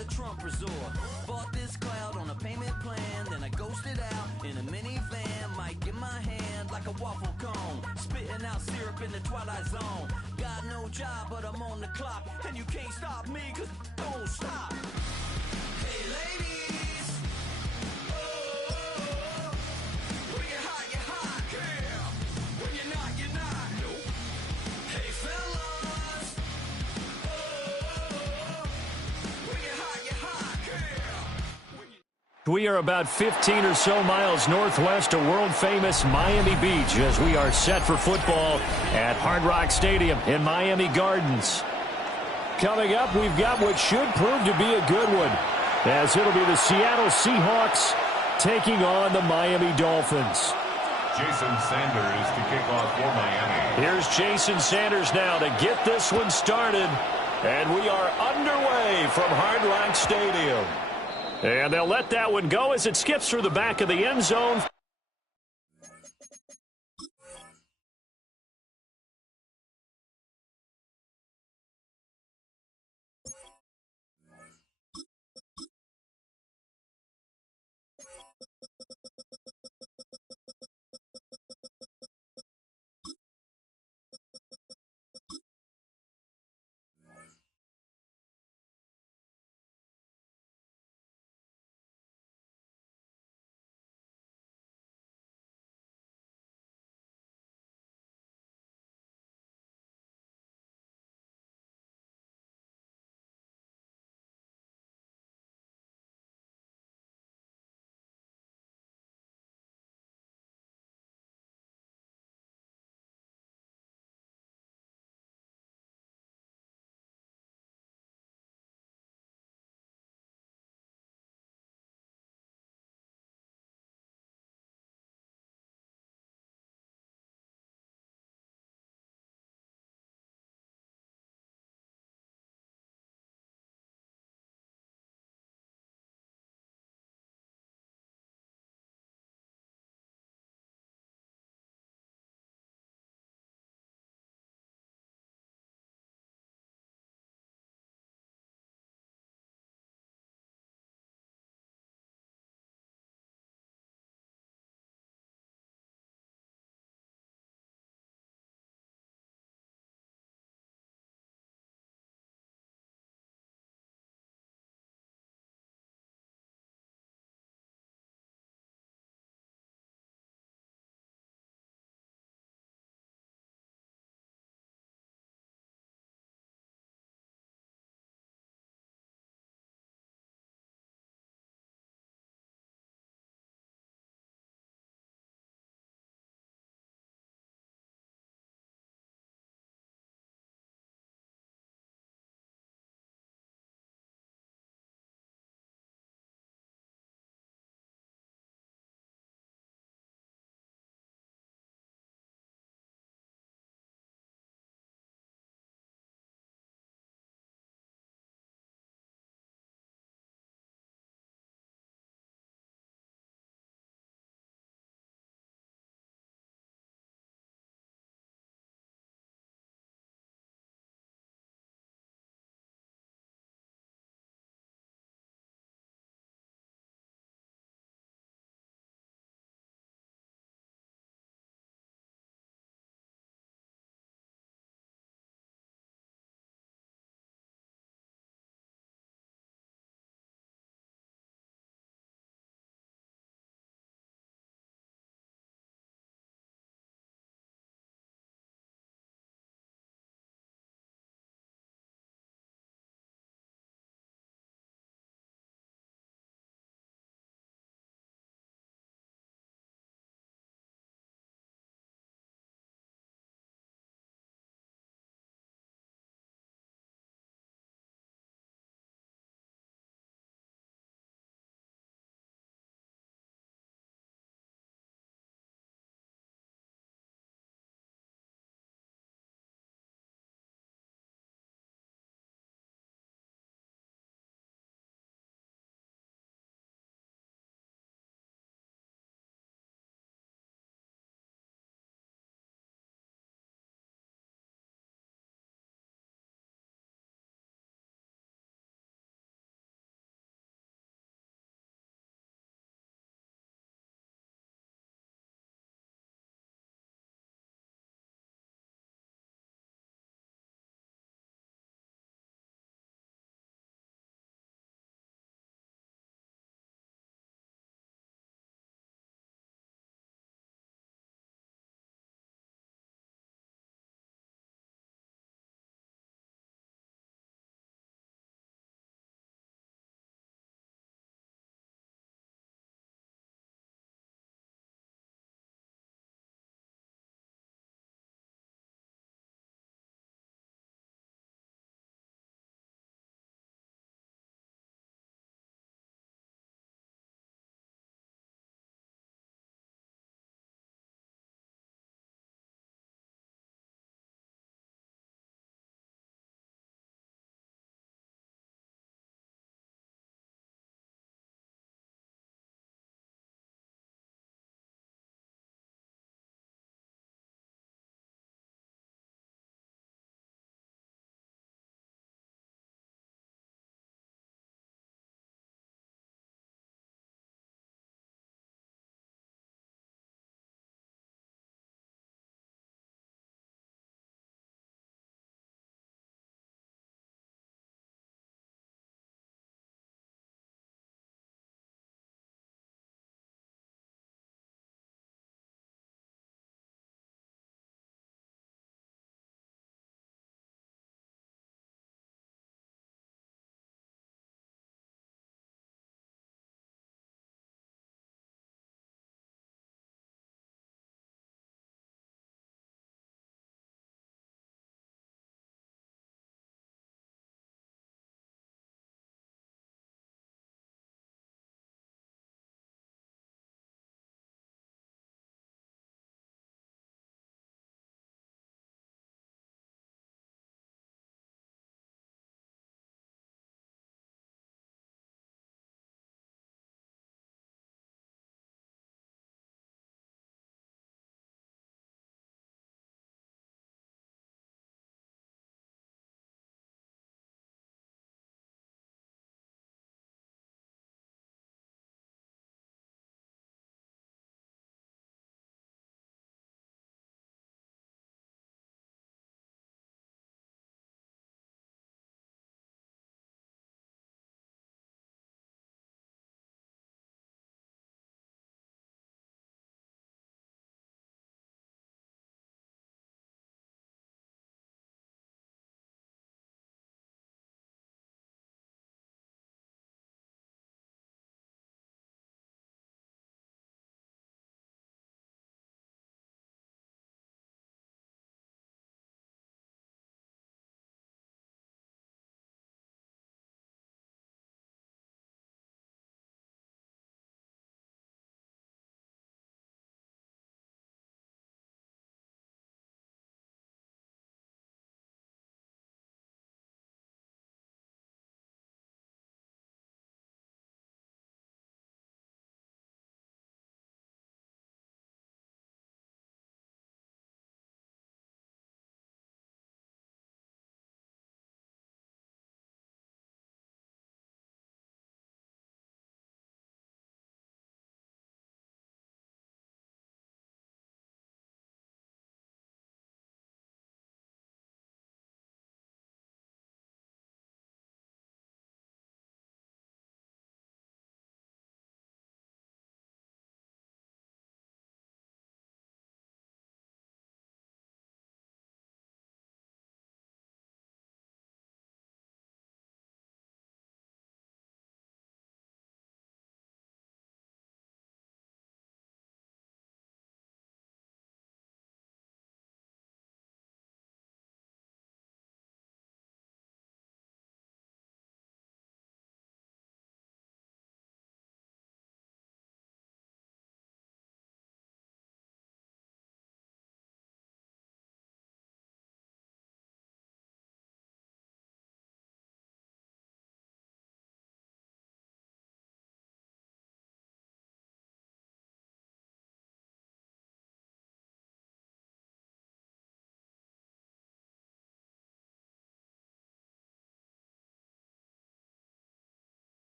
the Trump resort. Bought this cloud on a payment plan, then I ghosted out in a minivan. Mic in my hand like a waffle cone, spitting out syrup in the twilight zone. Got no job, but I'm on the clock, and you can't stop me, cause don't stop. Hey ladies, oh, when you're hot, girl. When you're not, nope. Hey fellas, oh, when you're hot, girl. We are about 15 or so miles northwest of world-famous Miami Beach as we are set for football at Hard Rock Stadium in Miami Gardens. Coming up, we've got what should prove to be a good one, as it'll be the Seattle Seahawks taking on the Miami Dolphins. Jason Sanders to kick off for Miami. Here's Jason Sanders now to get this one started, and we are underway from Hard Rock Stadium. And they'll let that one go as it skips through the back of the end zone.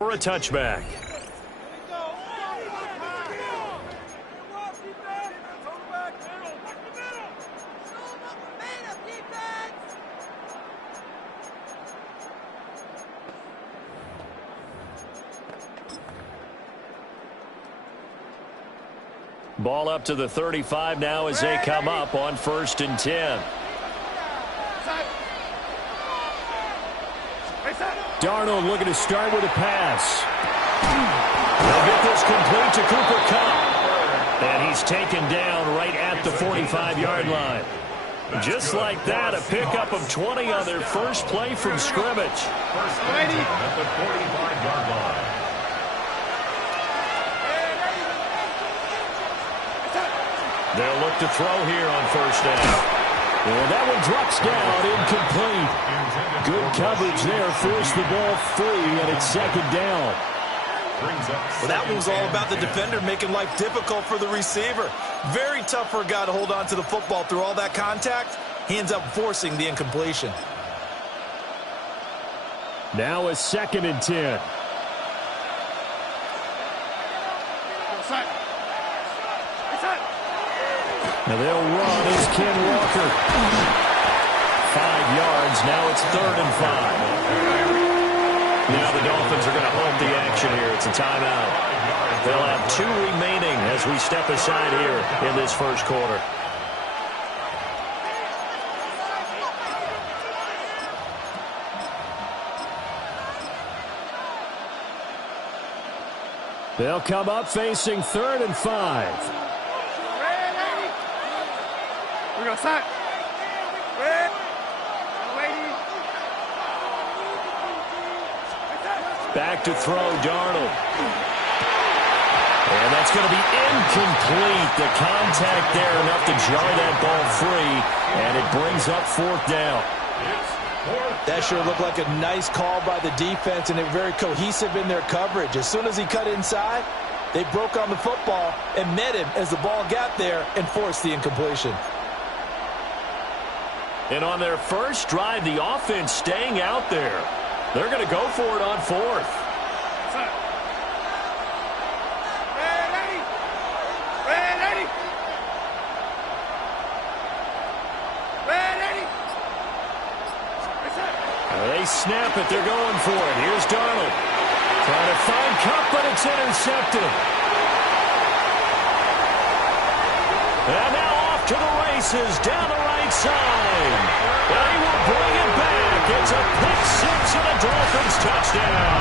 for a touchback. Ball up to the 35 now as they come up on 1st and 10. Darnold looking to start with a pass. They'll get this complete to Cooper Kupp. And he's taken down right at the 45-yard line. Just like that, a pickup of 20 on their first play from scrimmage. First and 10 at the 45-yard line. They'll look to throw here on 1st down. And that one drops down, incomplete. Good coverage there, forced the ball free, and it's 2nd down. Well, that one was all about the defender making life difficult for the receiver. Very tough for a guy to hold on to the football through all that contact. He ends up forcing the incompletion. Now a 2nd and 10. Now they'll run as Ken Walker. 5 yards. Now it's 3rd and 5. Now the Dolphins are going to hold the action here. It's a timeout. They'll have 2 remaining as we step aside here in this first quarter. They'll come up facing 3rd and 5. We're going to start. Back to throw, Darnold. And that's going to be incomplete. The contact there enough to jar that ball free, and it brings up 4th down. That sure looked like a nice call by the defense, and they're very cohesive in their coverage. As soon as he cut inside, they broke on the football and met him as the ball got there and forced the incompletion. And on their first drive, the offense staying out there. They're going to go for it on 4th. They snap it. They're going for it. Here's Darnold. Trying to find Kupp, but it's intercepted. And now off to the races down the right side. And he will bring it back. It's a pick-6 and a Dolphins touchdown.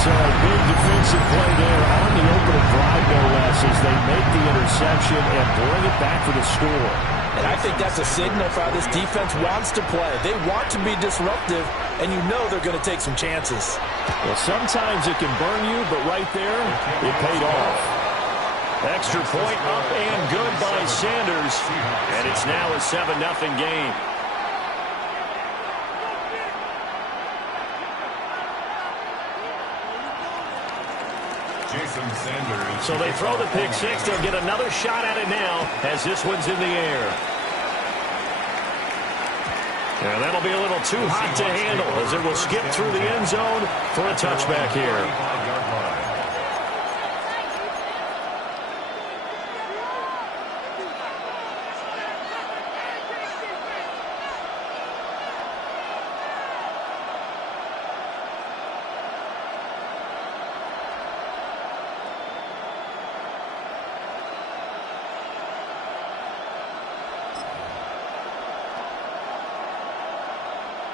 So a big defensive play there on the opening drive, no less, as they make the interception and bring it back for the score. And I think that's a signal for how this defense wants to play. They want to be disruptive, and you know they're going to take some chances. Well, sometimes it can burn you, but right there, it paid off. Extra point up and good by Sanders, and it's now a 7-0 game. So they throw the pick-6. They'll get another shot at it now as this one's in the air. And that'll be a little too hot to handle as it will skip through the end zone for a touchback here.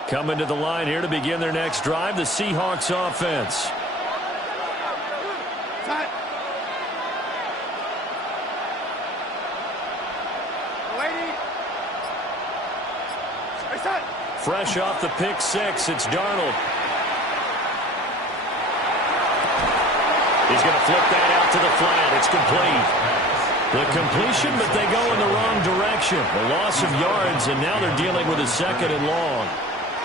Coming to the line here to begin their next drive, the Seahawks offense. Fresh off the pick-6, it's Darnold. He's going to flip that out to the flat. It's complete. The completion, but they go in the wrong direction. The loss of yards, and now they're dealing with a 2nd and long.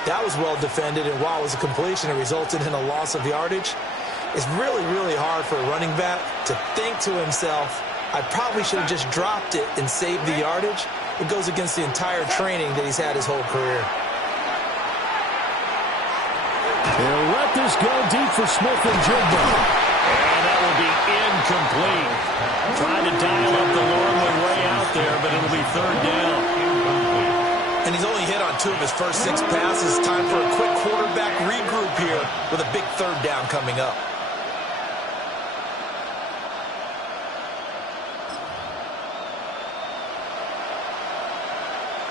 That was well defended, and while it was a completion, it resulted in a loss of yardage. It's really, really hard for a running back to think to himself, I probably should have just dropped it and saved the yardage. It goes against the entire training that he's had his whole career. He'll let let this go deep for Smith and Jigba. And that will be incomplete. Trying to dial up the long way out there, but it'll be third down. And he's only hit on 2 of his first 6 passes. Time for a quick quarterback regroup here with a big third down coming up.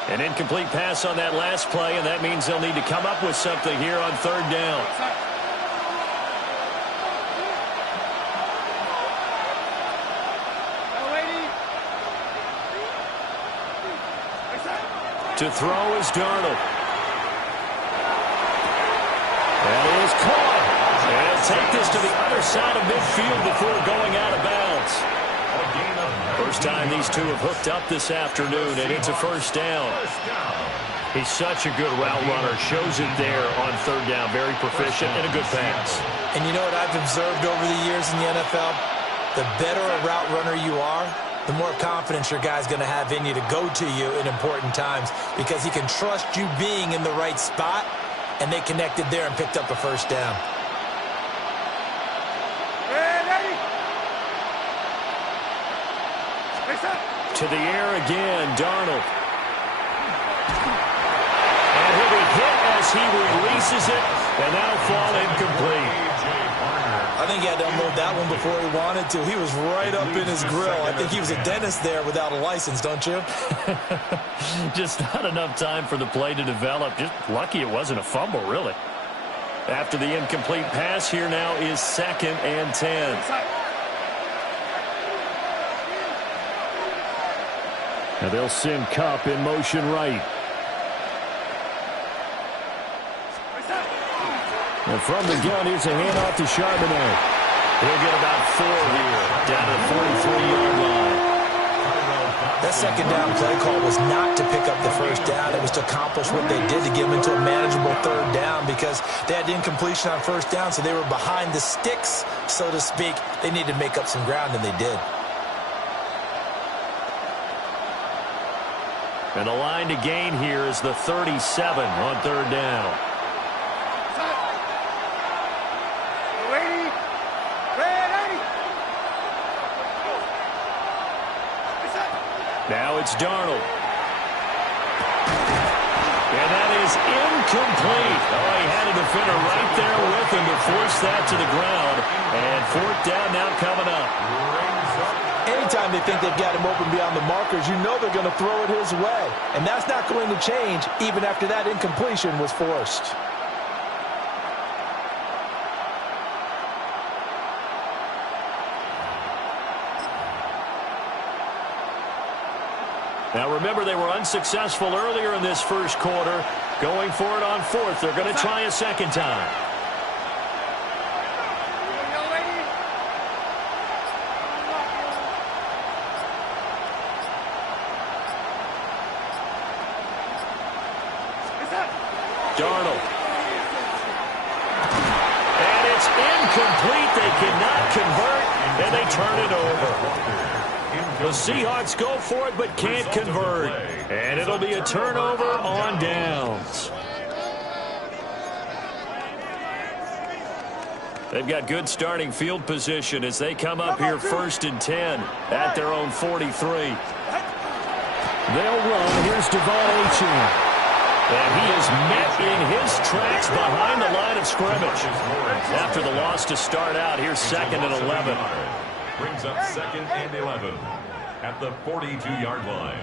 An incomplete pass on that last play, and that means they'll need to come up with something here on third down. To throw is Darnold. That is caught. And he'll take this to the other side of midfield before going out of bounds. First time these two have hooked up this afternoon, and it's a first down. He's such a good route runner. Shows it there on third down. Very proficient and a good pass. And you know what I've observed over the years in the NFL? The better a route runner you are, the more confidence your guy's going to have in you to go to you in important times because he can trust you being in the right spot, and they connected there and picked up a first down. To the air again, Darnold. And he'll be hit as he releases it, and that'll fall incomplete. I think he had to unload that one before he wanted to. He was right up in his grill. I think he was a dentist there without a license, don't you? Just not enough time for the play to develop. Just lucky it wasn't a fumble, really. After the incomplete pass, here now is 2nd and 10. Now they'll send Kupp in motion right. And from the gun, here's a handoff to Charbonnet. He'll get about 4 here, down to the 43-yard line. That second down play call was not to pick up the first down. It was to accomplish what they did to get them into a manageable third down because they had incompletion on first down, so they were behind the sticks, so to speak. They needed to make up some ground, and they did. And the line to gain here is the 37 on third down. Now it's Darnold. And that is incomplete. Oh, he had a defender right there with him to force that to the ground. And 4th down now coming up. Anytime they think they've got him open beyond the markers, you know they're going to throw it his way. And that's not going to change even after that incompletion was forced. Now remember, they were unsuccessful earlier in this first quarter. Going for it on 4th. They're going to try a second time. Darnold. And it's incomplete. They cannot convert, and they turn it over. The Seahawks go for it but can't convert. And it'll be a turnover on downs. They've got good starting field position as they come up here 1st and 10 at their own 43. They'll run. Here's Devon Achane. And he is met in his tracks behind the line of scrimmage. After the loss to start out, here's 2nd and 11. Brings up 2nd and 11 at the 42-yard line.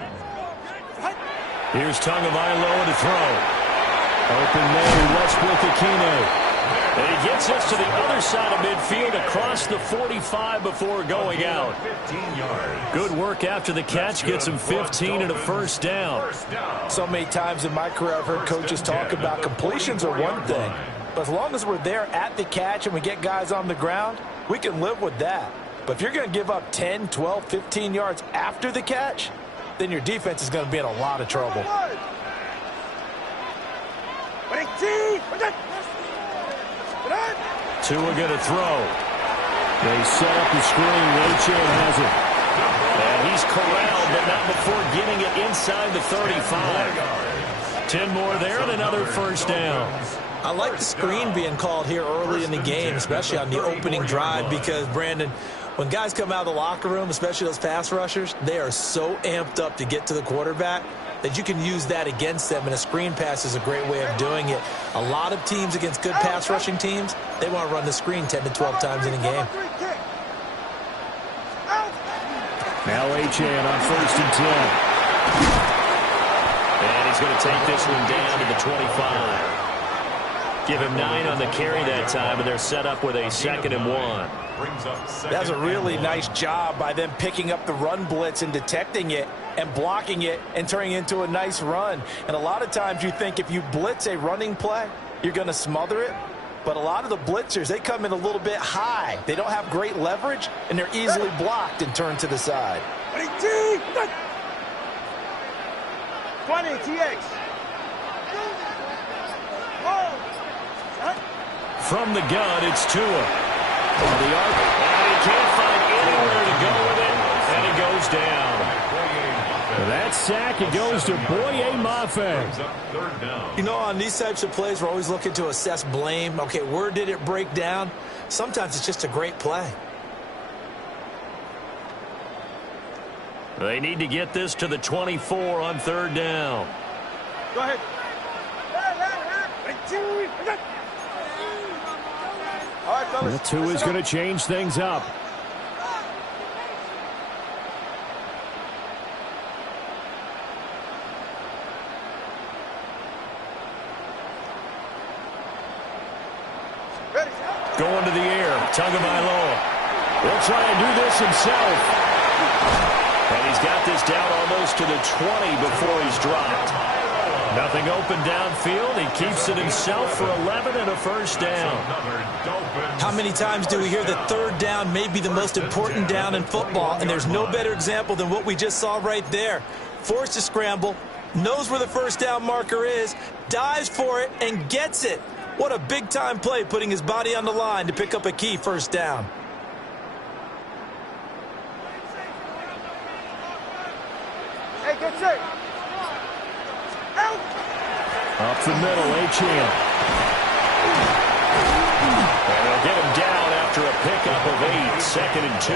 Here's Tagovailoa to throw. Open man, Westbrook-Ikhine. And he gets us to the other side of midfield across the 45 before going out. Good work after the catch. Gets him 15 and a first down. So many times in my career I've heard coaches talk about completions are one thing. But as long as we're there at the catch and we get guys on the ground, we can live with that. But if you're going to give up 10, 12, 15 yards after the catch, then your defense is going to be in a lot of trouble. Tua going to throw. They set up the screen. Achane has it. And he's corralled, but not before getting it inside the 35. 10 more there and another first down. I like the screen being called here early in the game, especially on the opening drive, because, Brandon, when guys come out of the locker room, especially those pass rushers, they are so amped up to get to the quarterback that you can use that against them, and a screen pass is a great way of doing it. A lot of teams against good pass rushing teams, they want to run the screen 10 to 12 times in a game. Now Achane on 1st and 10. And he's going to take this one down to the 25. Give him 9 on the carry that time, and they're set up with a 2nd and 1. That's a really nice job by them picking up the run blitz and detecting it and blocking it and turning it into a nice run. And a lot of times you think if you blitz a running play, you're going to smother it. But a lot of the blitzers, they come in a little bit high. They don't have great leverage, and they're easily blocked and turned to the side. 20, TX. From the gun, it's Tua. On the arc, and he can't find anywhere to go with it, and it goes down. That sack, it goes to Boye Mafe. You know, on these types of plays, we're always looking to assess blame. Okay, where did it break down? Sometimes it's just a great play. They need to get this to the 24 on 3rd down. Go ahead. All right, fellas. Tua's going to change things up. Going to the air, Tagovailoa. He'll try and do this himself. And he's got this down almost to the 20 before he's dropped. Nothing open downfield. He keeps it himself for 11 and a 1st down. How many times do we hear that 3rd down may be the most important down in football? And there's no better example than what we just saw right there. Forced to scramble, knows where the 1st down marker is, dives for it, and gets it. What a big-time play, putting his body on the line to pick up a key 1st down. Hey, get set. Up the middle, Achane. And they'll get him down after a pickup of 8, 2nd and 2.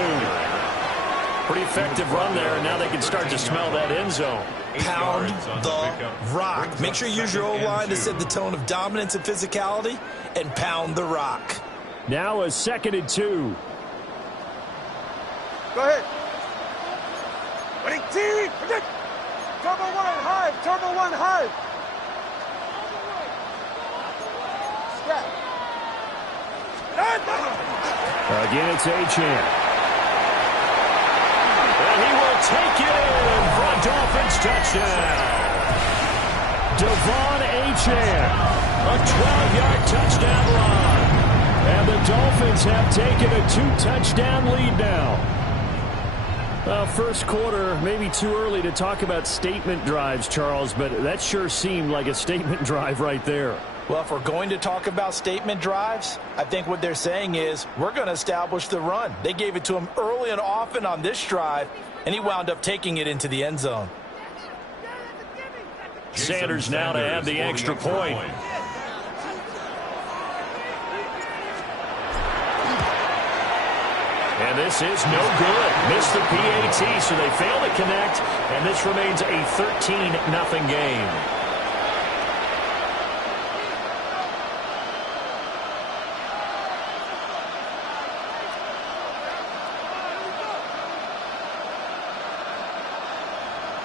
Pretty effective run there, and now they can start to smell that end zone. Pound the rock. Make sure you use your O-line to set the tone of dominance and physicality, and pound the rock. Now a 2nd and 2. Go ahead. Turbo 1 high. Turbo 1 high. Again, it's Achane. And he will take it in for a Dolphins touchdown. Devon Achane, a 12-yard touchdown run. And the Dolphins have taken a 2-touchdown lead now. First quarter, maybe too early to talk about statement drives, Charles, but that sure seemed like a statement drive right there. Well, if we're going to talk about statement drives, I think what they're saying is we're going to establish the run. They gave it to him early and often on this drive, and he wound up taking it into the end zone. Sanders now to have the extra point. And this is no good. Missed the PAT, so they fail to connect, and this remains a 13-0 game.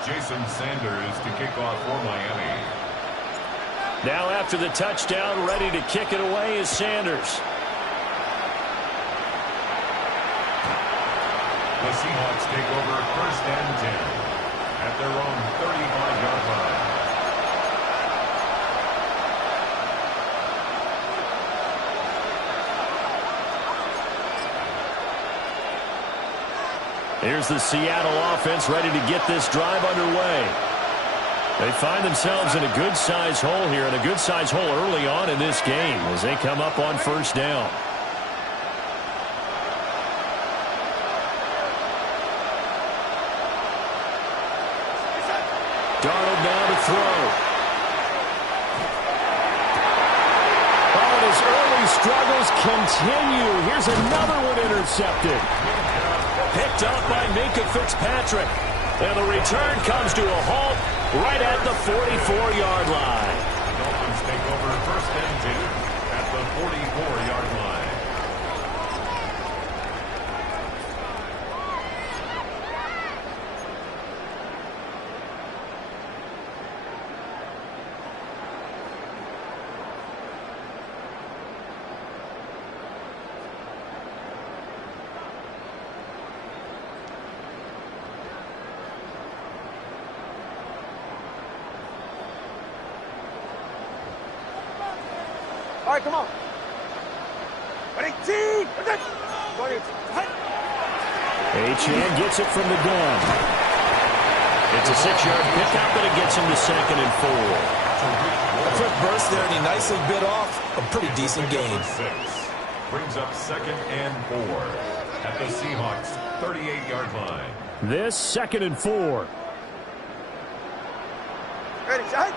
Jason Sanders to kick off for Miami. Now after the touchdown, ready to kick it away is Sanders. The Seahawks take over 1st and 10 at their own 35-yard line. Here's the Seattle offense ready to get this drive underway. They find themselves in a good-sized hole here, and a good-sized hole early on in this game as they come up on 1st down. Darnold now to throw. struggles continue. Here's another one intercepted. Picked up by Minkah Fitzpatrick. And the return comes to a halt right at the 44-yard line. Dolphins take over 1st and 10 at the 44-yard line. All right, come on. Ready, team. Achane gets it from the gun. It's a 6-yard pickup, and it gets him to 2nd and 4. A quick burst there, and he nicely bit off a pretty decent gain. 6 brings up 2nd and 4 at the Seahawks 38-yard line. This 2nd and 4. Ready, shot.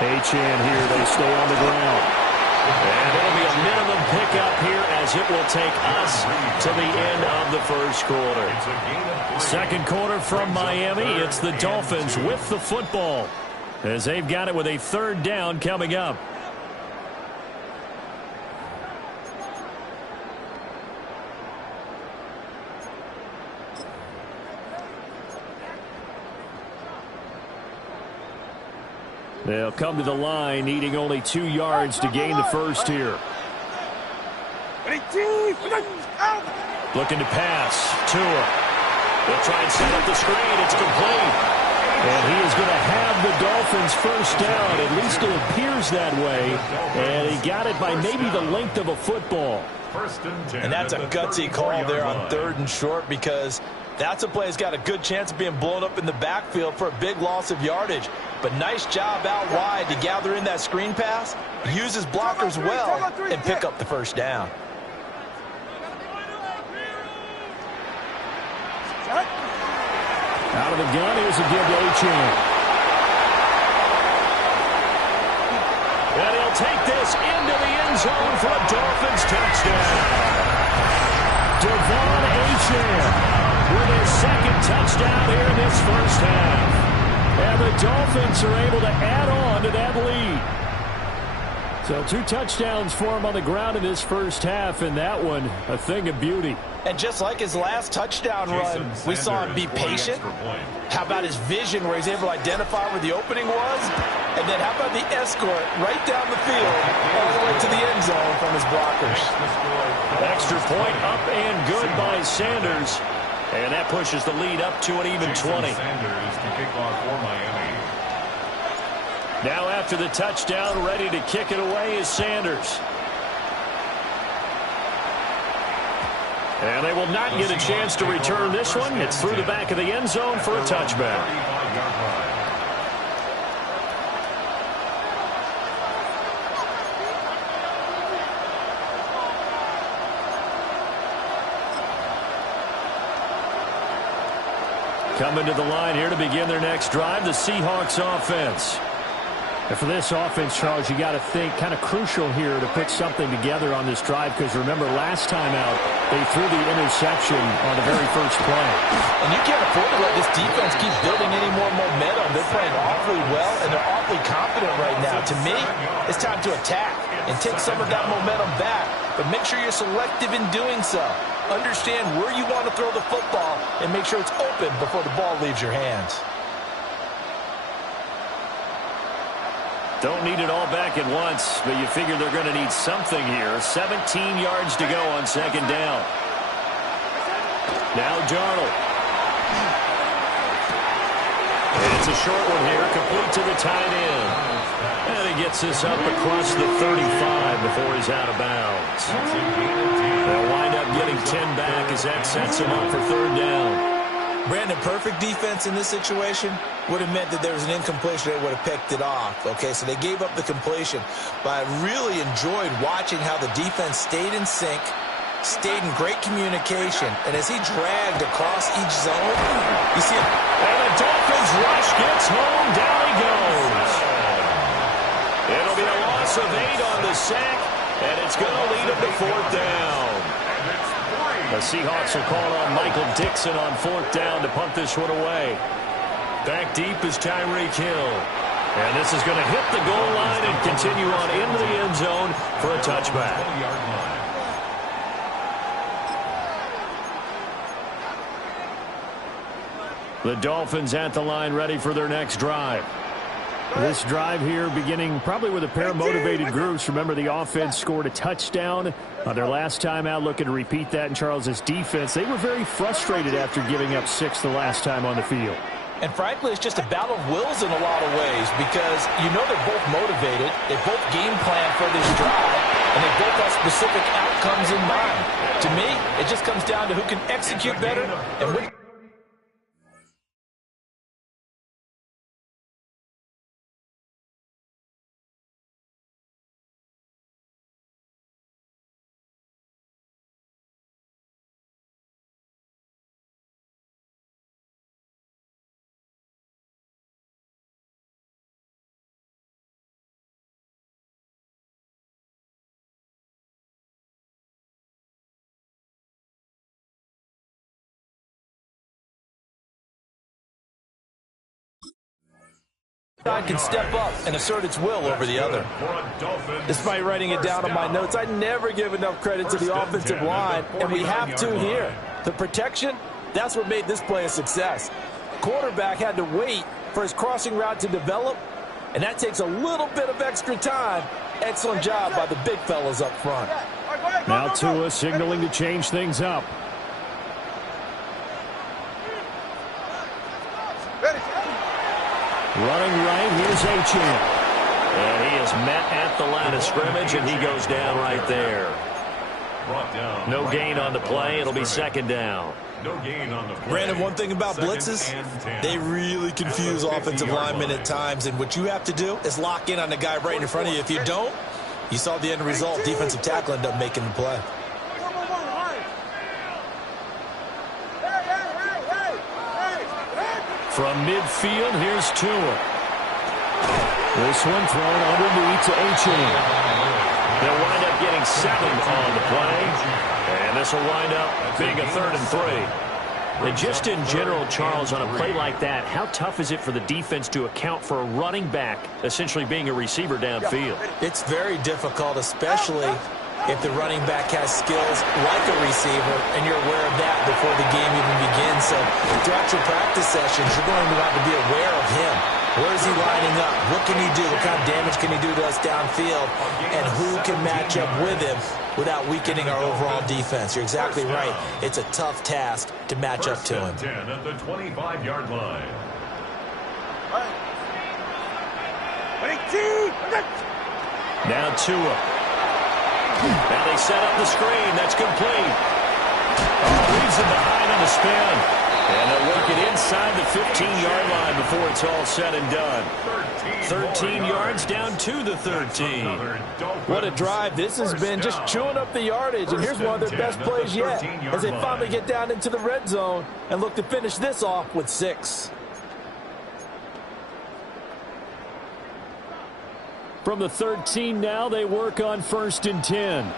Achane here, they stay on the ground. And it'll be a minimum pickup here as it will take us to the end of the first quarter. Second quarter from Miami. It's the Dolphins with the football as they've got it with a 3rd down coming up. They'll come to the line, needing only 2 yards to gain the first here. Looking to pass. Tua. They'll try and set up the screen. It's complete. And he is going to have the Dolphins first down. At least it appears that way. And he got it by maybe the length of a football. And that's a gutsy call there on 3rd and short, because that's a play that's got a good chance of being blown up in the backfield for a big loss of yardage. But nice job out wide to gather in that screen pass, use his blockers well, and pick up the first down. Out of the gun, here's a give to Achane. And he'll take this into the end zone for a Dolphins touchdown. Devon Achane with his 2nd touchdown here in this first half. And the Dolphins are able to add on to that lead. So 2 touchdowns for him on the ground in this first half, and that one a thing of beauty. And just like his last touchdown run, we saw him be patient. How about his vision where he's able to identify where the opening was? And then how about the escort right down the field all the way to the end zone from his blockers? Extra point up and good by Sanders. And that pushes the lead up to an even 20. Sanders to kick off for Miami. Now after the touchdown, ready to kick it away is Sanders. And they will not get a chance to return this one. It's through the back of the end zone for a touchback. Coming to the line here to begin their next drive, the Seahawks offense. And for this offense, Charles, you got to think kind of crucial here to put something together on this drive, because remember last time out they threw the interception on the very first play. And you can't afford to let this defense keep building any more momentum. They're playing awfully well, and they're awfully confident right now. To me, it's time to attack and take some of that momentum back, but make sure you're selective in doing so. Understand where you want to throw the football and make sure it's open before the ball leaves your hands. Don't need it all back at once, but you figure they're going to need something here. 17 yards to go on 2nd down. Now Darnold. And it's a short one here, complete to the tight end. And he gets this up across the 35 before he's out of bounds. They'll wind up getting 10 back as that sets him up for 3rd down. Brandon, perfect defense in this situation would have meant that there was an incompletion. They would have picked it off. Okay, so they gave up the completion. But I really enjoyed watching how the defense stayed in sync, stayed in great communication, and as he dragged across each zone, you see it. And the Dolphins rush gets home. Down he goes. It'll be a loss of 8 on the sack, and it's going to lead him to 4th down. The Seahawks will call on Michael Dixon on 4th down to punt this one away. Back deep is Tyreek Hill. And this is going to hit the goal line and continue on into the end zone for a touchback. The Dolphins at the line ready for their next drive. This drive here beginning probably with a pair of motivated groups. Remember, the offense scored a touchdown on their last time out, looking to repeat that in Charles's defense. They were very frustrated after giving up 6 the last time on the field. And frankly, it's just a battle of wills in a lot of ways because you know they're both motivated, they both game plan for this drive, and they both have specific outcomes in mind. To me, it just comes down to who can execute better and which. Side can step up and assert its will over the other. Despite writing it down on my notes, I never give enough credit to the offensive line, and we have to here. The protection, that's what made this play a success. Quarterback had to wait for his crossing route to develop, and that takes a little bit of extra time. Excellent job by the big fellas up front. Now Tua signaling to change things up. Running right, here's Achane. And he is met at the line of scrimmage, and he goes down right there. No gain on the play. It'll be 2nd down. Brandon, one thing about blitzes, they really confuse offensive linemen at times, and what you have to do is lock in on the guy right in front of you. If you don't, you saw the end result. Defensive tackle ended up making the play. From midfield, here's Tua. This one thrown underneath to Achane. They'll wind up getting 7 on the play, and this will wind up being a 3rd and 3. And just in general, Charles, on a play like that, how tough is it for the defense to account for a running back essentially being a receiver downfield? It's very difficult, especially if the running back has skills like a receiver, and you're aware of that before the game even begins. So throughout your practice sessions, you're going to want to be aware of him. Where is he lining up? What can he do? What kind of damage can he do to us downfield? And who can match up with him without weakening our overall defense? You're exactly right. It's a tough task to match up to him. 10 at the 25-yard line. Now Tua. Now they set up the screen. That's complete. Leaves him behind on the spin. And they'll work it inside the 15-yard line before it's all said and done. 13 yards down to the 13. What a drive. This has been just chewing up the yardage. And here's one of their best plays yet as they finally get down into the red zone and look to finish this off with 6. From the 13 now, they work on 1st and 10.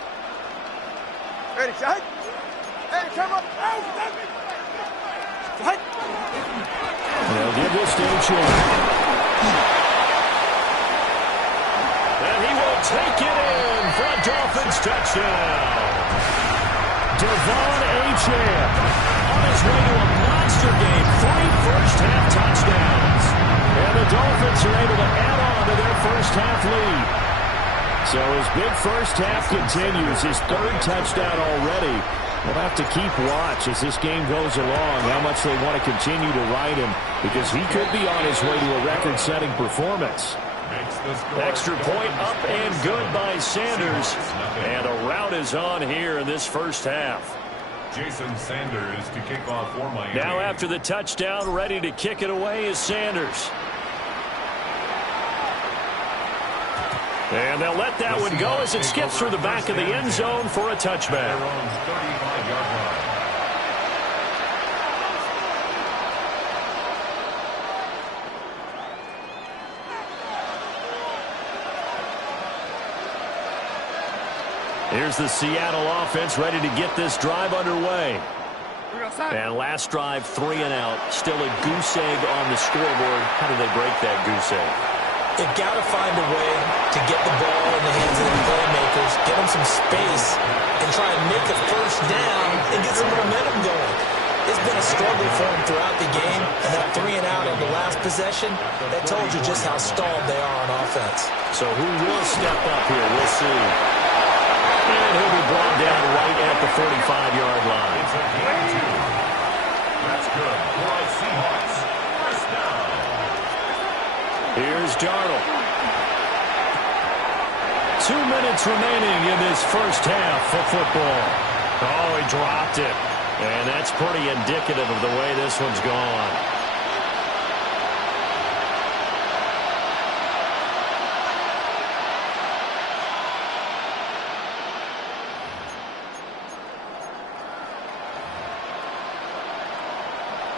Ready, shot. Hey, come up. They'll give this to Achane. And he will take it in for a Dolphins touchdown. Devon Achane on his way to a monster game. 3 first-half touchdowns. And the Dolphins are able to add on to their first-half lead. So his big first half continues. His 3rd touchdown already. We'll have to keep watch as this game goes along, how much they want to continue to ride him, because he could be on his way to a record-setting performance. Extra point up and good by Sanders. And a rout is on here in this first half. Jason Sanders to kick off for Miami. Now after the touchdown, ready to kick it away is Sanders. And they'll let that one go as it skips through the back of the end zone for a touchback. Here's the Seattle offense ready to get this drive underway. And last drive, 3 and out. Still a goose egg on the scoreboard. How do they break that goose egg? They've got to find a way to get the ball in the hands of the playmakers, get them some space, and try and make a first down and get some momentum going. It's been a struggle for them throughout the game, and that 3 and out on the last possession, that told you just how stalled they are on offense. So who will step up here? We'll see. And he'll be brought down right at the 45-yard line. It's a gain 2. That's good for our Seahawks. First down. Here's Darnold. 2 minutes remaining in this first half of football. Oh, he dropped it. And that's pretty indicative of the way this one's gone.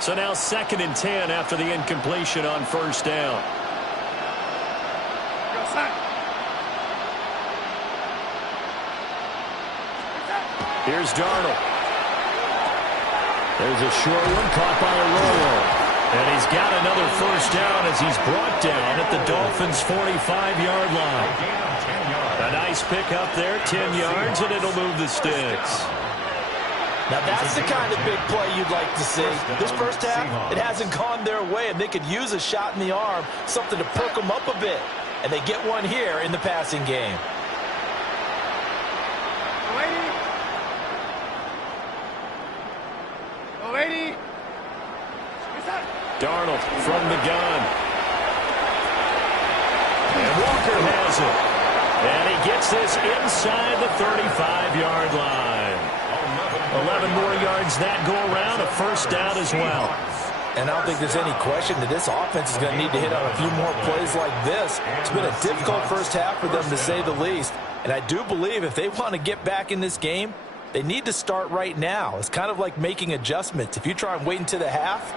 So now 2nd and 10 after the incompletion on first down. Here's Darnold. There's a short one caught by Arroyo. And he's got another first down as he's brought down at the Dolphins' 45-yard line. A nice pick up there, 10 yards, and it'll move the sticks. Now that's the kind of big play you'd like to see. This first half, it hasn't gone their way, and they could use a shot in the arm, something to perk them up a bit. And they get one here in the passing game. Darnold from the gun. And Walker has it. And he gets this inside the 35-yard line. 11 more yards that go around, a first down as well. And I don't think there's any question that this offense is going to need to hit on a few more plays like this. It's been a difficult first half for them, to say the least. And I do believe if they want to get back in this game, they need to start right now. It's kind of like making adjustments. If you try and wait until the half,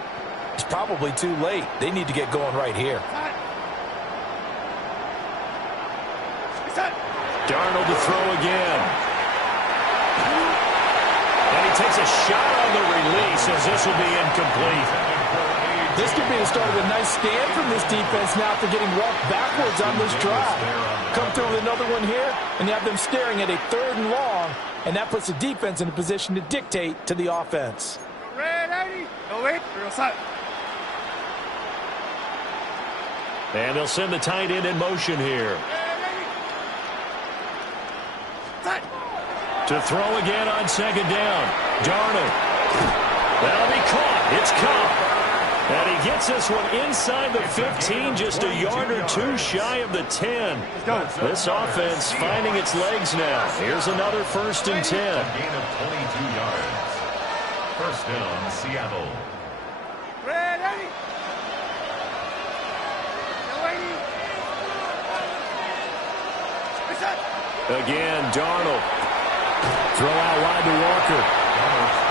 it's probably too late. They need to get going right here. Darnold to throw again. And he takes a shot on the release as this will be incomplete. This could be the start of a nice stand from this defense now after getting walked backwards on this drive. Come through with another one here, and you have them staring at a 3rd and long, and that puts the defense in a position to dictate to the offense. And they'll send the tight end in motion here. To throw again on 2nd down. Darnold. That'll be caught. It's Kupp. And he gets this one inside the 15, just a yard or 2 shy of the 10. This offense finding its legs now. Here's another 1st and 10. A gain of 22 yards. First down, Seattle. Again, Darnold. Throw out wide to Walker.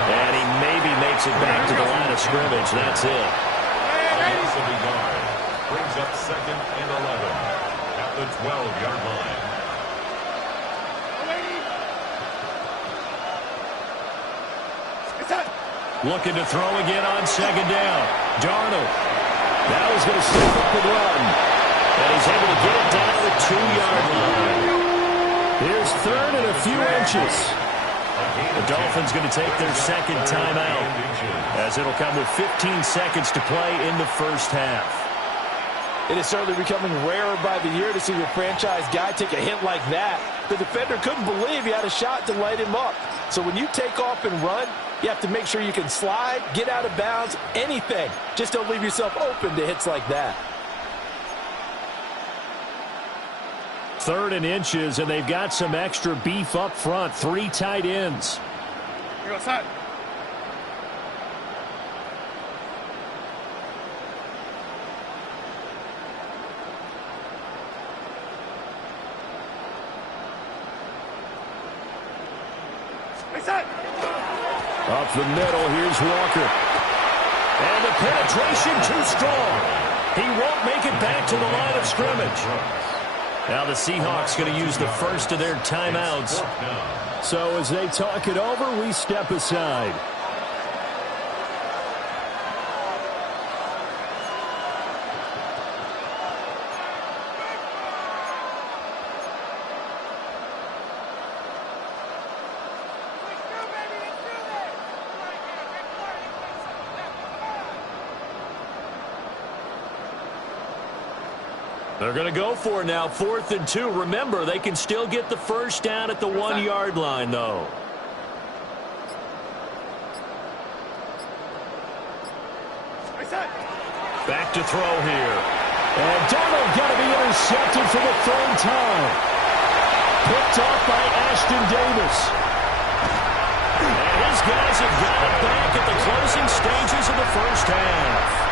And he maybe makes it back to the line of scrimmage. That's it. Brings up 2nd and 11 at the 12-yard line. Looking to throw again on 2nd down. Darnold. Now he's going to step up and run. And he's able to get it down to the 2-yard line. Here's 3rd and a few inches. The Dolphins going to take their 2nd timeout, as it'll come with 15 seconds to play in the first half. It is certainly becoming rarer by the year to see your franchise guy take a hit like that. The defender couldn't believe he had a shot to light him up. So when you take off and run, you have to make sure you can slide, get out of bounds, anything. Just don't leave yourself open to hits like that. 3rd and inches, and they've got some extra beef up front. 3 tight ends. Up the middle, here's Walker. And the penetration too strong. He won't make it back to the line of scrimmage. Now the Seahawks going to use the first of their timeouts. So as they talk it over, we step aside. They're going to go for it now, 4th and 2. Remember, they can still get the first down at the 1-yard line, though. Back to throw here. And Donald got to be intercepted for the 3rd time. Picked off by Ashton Davis. And his guys have got it back at the closing stages of the first half.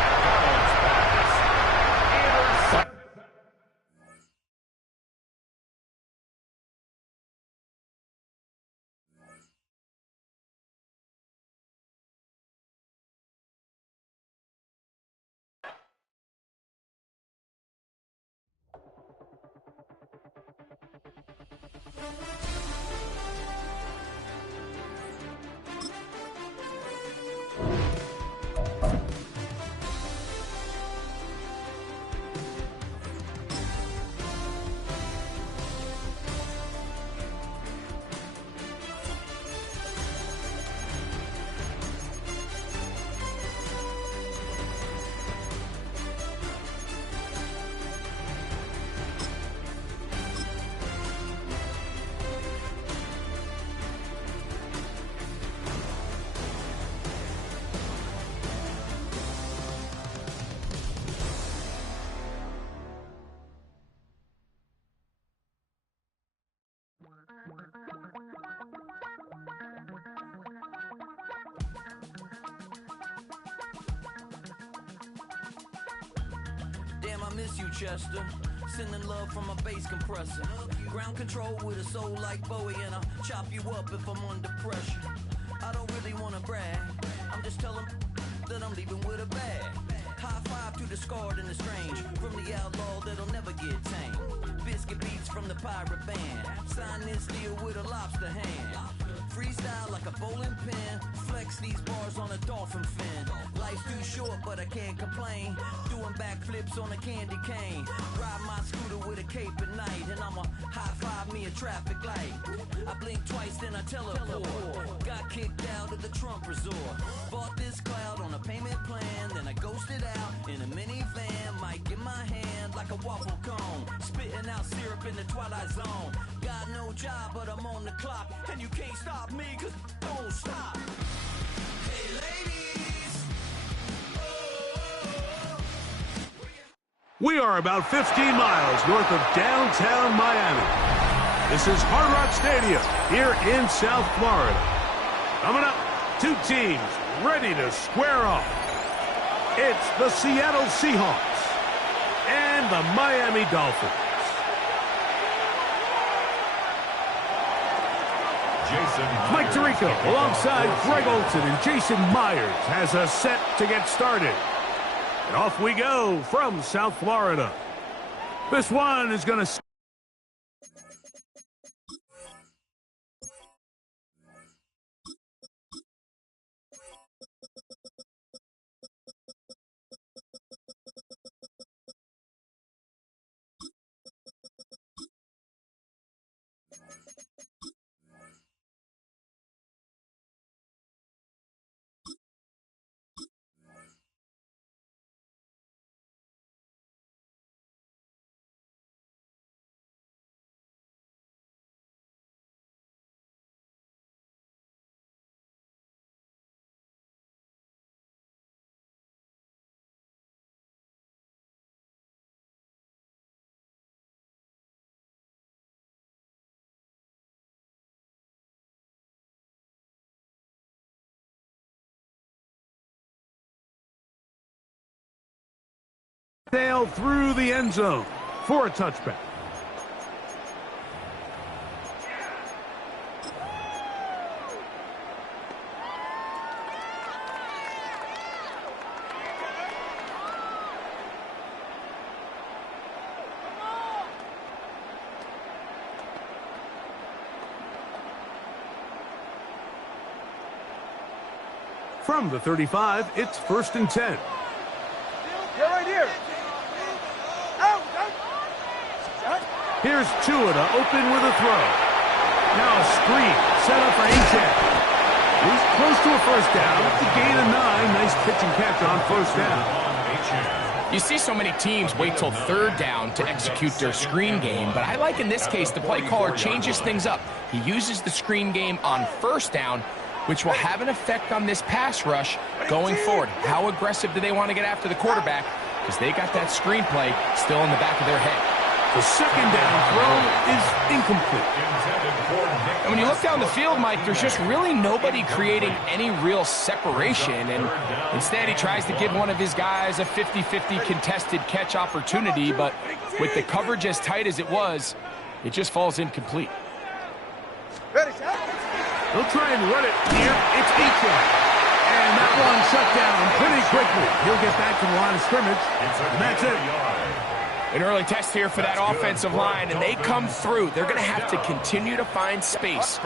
Damn, I miss you, Chester. Sending love from a bass compressor. Ground control with a soul like Bowie, and I'll chop you up if I'm under pressure. I don't really want to brag. I'm just telling that I'm leaving with a bag. High five to the scarred and the strange. From the outlaw that'll never get tamed. Biscuit beats from the pirate band. Sign this deal with a lobster hand. Freestyle like a bowling pin. Flex these bars on a dolphin fin. Life's too short, but I can't complain. Doing backflips on a candy cane. Ride my scooter with a cape at night. And I'ma high five me a traffic light. I blink twice, then I teleport. Got kicked out of the Trump resort. Bought this cloud on a payment plan. Then I ghosted out in a minivan. Mic in my hand like a waffle cone. Spitting out syrup in the twilight zone. Got no job, but I'm on the clock. And you can't stop me, cause don't stop. Hey ladies. Oh. We are about 15 miles north of downtown Miami. This is Hard Rock Stadium here in South Florida. Coming up, two teams ready to square off. It's the Seattle Seahawks and the Miami Dolphins. Mike Tirico alongside Greg Olson and Jason Myers has us set to get started. And off we go from South Florida. This one is going to... sail through the end zone for a touchback. From the 35, it's 1st and 10. Get right here. Out. Here's Tua to open with a throw. Now a screen set up for Gtowncapp. He's close to a first down. The gain of 9. Nice pitch and catch on first down. You see so many teams wait till 3rd down to execute their screen game, but I like in this case the play caller changes things up. He uses the screen game on 1st down, which will have an effect on this pass rush going forward. How aggressive do they want to get after the quarterback? Because they got that screen play still in the back of their head. The 2nd down throw is incomplete. And when you look down the field, Mike, there's just really nobody creating any real separation. And instead, he tries to give one of his guys a 50-50 contested catch opportunity. But with the coverage as tight as it was, it just falls incomplete. They'll try and run it here. It's Gtowncapp. And that one shut down pretty quickly. He'll get back to the line of scrimmage. And that's it. An early test here for that offensive line, and they come through. They're going to have to continue to find space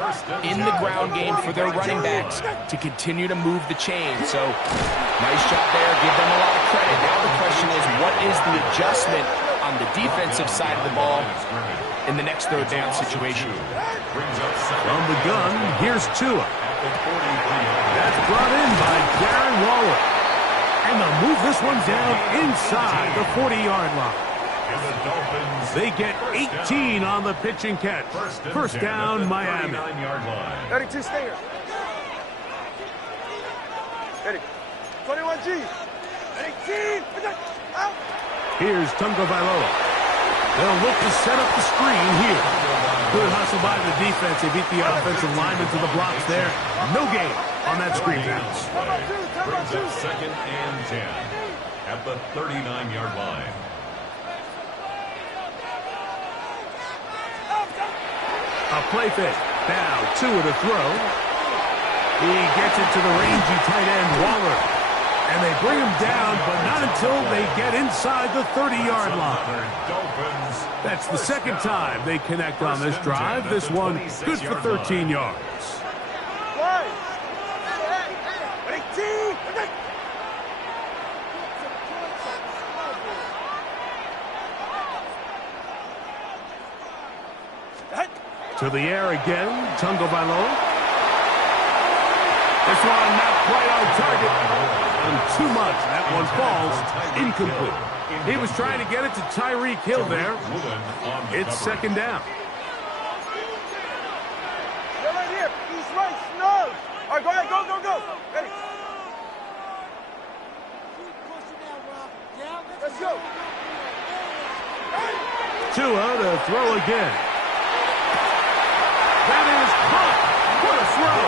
in the ground game for their running backs to continue to move the chain. So, nice job there. Give them a lot of credit. Now the question is, what is the adjustment on the defensive side of the ball in the next 3rd down situation? From the gun, here's Tua. That's brought in by Darren Waller. And they'll move this one down inside the 40-yard line. They get 18 on the pitch and catch. First down, Miami. 32 stinger. Ready. 21G. 18. Out. Here's Tagovailoa. They'll look to set up the screen here. Good hustle by the defense. They beat the offensive lineman to the blocks there. No gain on that screen pass. Brings up 2nd and 10 at the 39-yard line. A play fake. Now Tua to throw. He gets it to the rangy tight end Waller. And they bring him down, but not until they get inside the 30-yard line. That's the 2nd time they connect on this drive. This one good for 13 yards. To the air again, Tagovailoa. This one not quite on target. And too much. That one falls incomplete. He was trying to get it to Tyreek Hill there. It's 2nd down. Get right here. East right. Snug. All right, go ahead. Go. Ready. Let's go. Tua to throw again. That is caught. What a throw.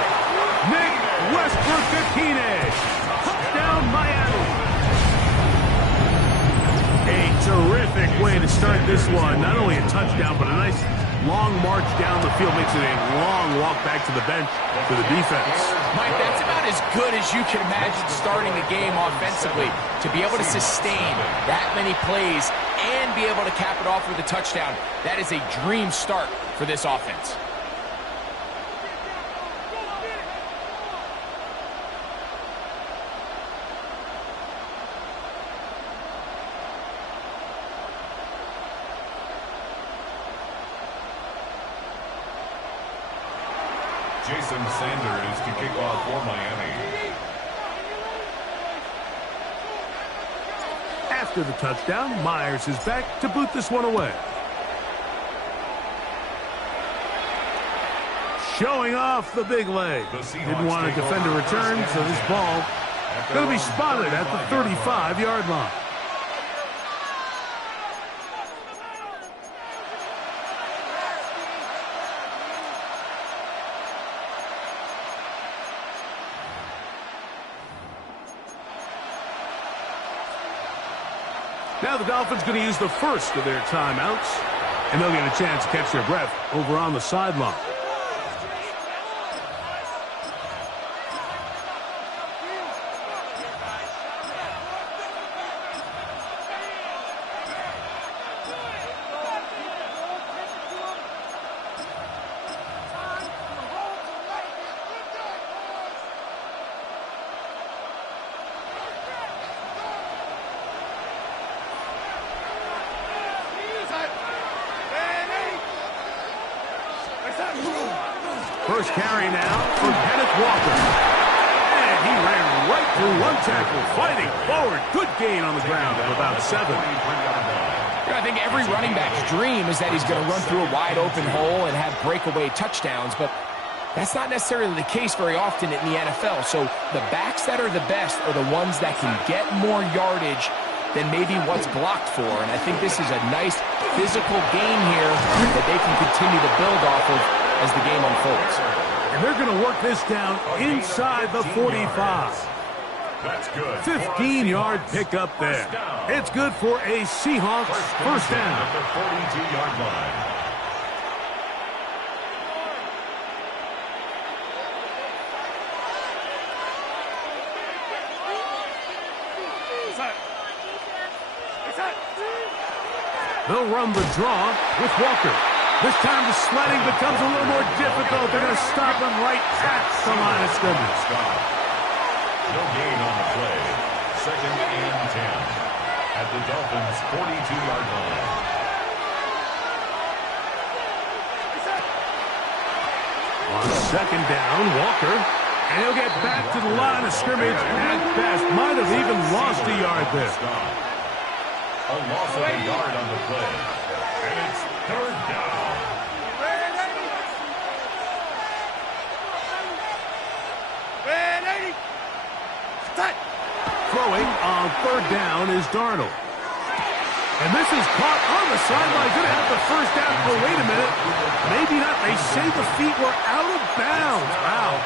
Nick Westbrook-Akine. Touchdown, Miami. A terrific way to start this one. Not only a touchdown, but a nice long march down the field. Makes it a long walk back to the bench for the defense. Mike, that's about as good as you can imagine starting the game offensively. To be able to sustain that many plays and be able to cap it off with a touchdown, that is a dream start for this offense. Jason Sanders to kick off for Miami. After the touchdown, Myers is back to boot this one away. Showing off the big leg. Didn't want to defend a return, so this ball going to be spotted at the 35-yard line. Now the Dolphins going to use the first of their timeouts, and they'll get a chance to catch their breath over on the sideline. first carry now for Kenneth Walker. And he ran right through one tackle, fighting forward. Good gain on the ground of about 7. I think every running back's dream is that he's going to run through a wide open hole and have breakaway touchdowns, but that's not necessarily the case very often in the NFL. So the backs that are the best are the ones that can get more yardage than maybe what's blocked for. And I think this is a nice physical gain here that they can continue to build off of as the game unfolds. And they're going to work this down inside the 45. That's good. 15-yard pickup there. It's good for a Seahawks first down. At the 42-yard line. They'll run the draw with Walker. This time the sledding becomes a little more difficult. They're going to stop him right at the line of scrimmage. No gain on the play. 2nd and 10 at the Dolphins' 42-yard line. On 2nd down, Walker. And he'll get back to the line of scrimmage at best. Might have even lost a yard there. A loss of a yard on the play. And it's 3rd down. Throwing on 3rd down is Darnold. And this is caught on the sideline. Going to have the first down. Oh, wait a minute. Maybe not. They say the feet were out of bounds. Wow.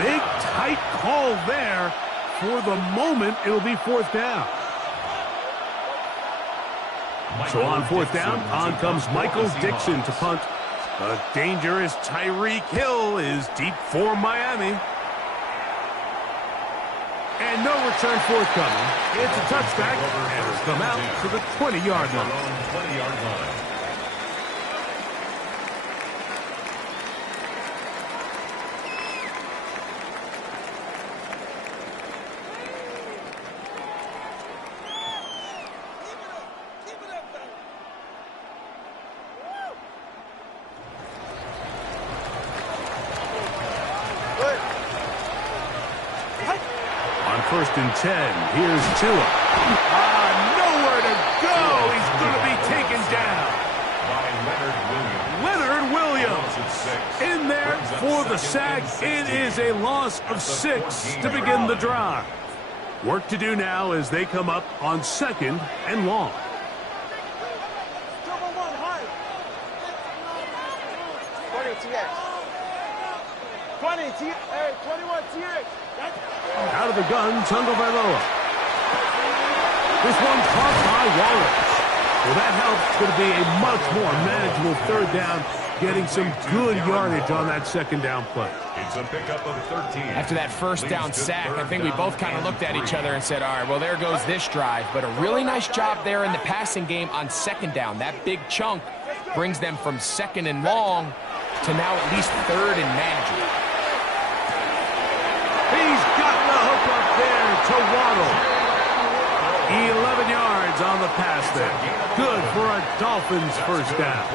Big, tight call there. For the moment, it'll be 4th down. So on 4th down, on comes Michael Dixon to punt. A dangerous Tyreek Hill is deep for Miami. And no return forthcoming. It's a touchback, and it'll come out to the 20-yard line. 20-yard line. First and 10. Here's Tua. Nowhere to go. He's going to be taken down. By Leonard Williams. In there for the sack. It is a loss of 6 to begin the drive. Work to do now as they come up on 2nd and long. 21 TX. Out of the gun, Tagovailoa. This one caught by Wallace. Well, that helps. Going to be a much more manageable 3rd down, getting some good yardage on that 2nd down play. It's a pickup of 13. After that first down sack, I think we both kind of looked at each other and said, all right, well, there goes this drive. But a really nice job there in the passing game on 2nd down. That big chunk brings them from 2nd and long to now at least 3rd and manageable. He's got the hook up there to Waddle. 11 yards on the pass there. Good for a Dolphins first down.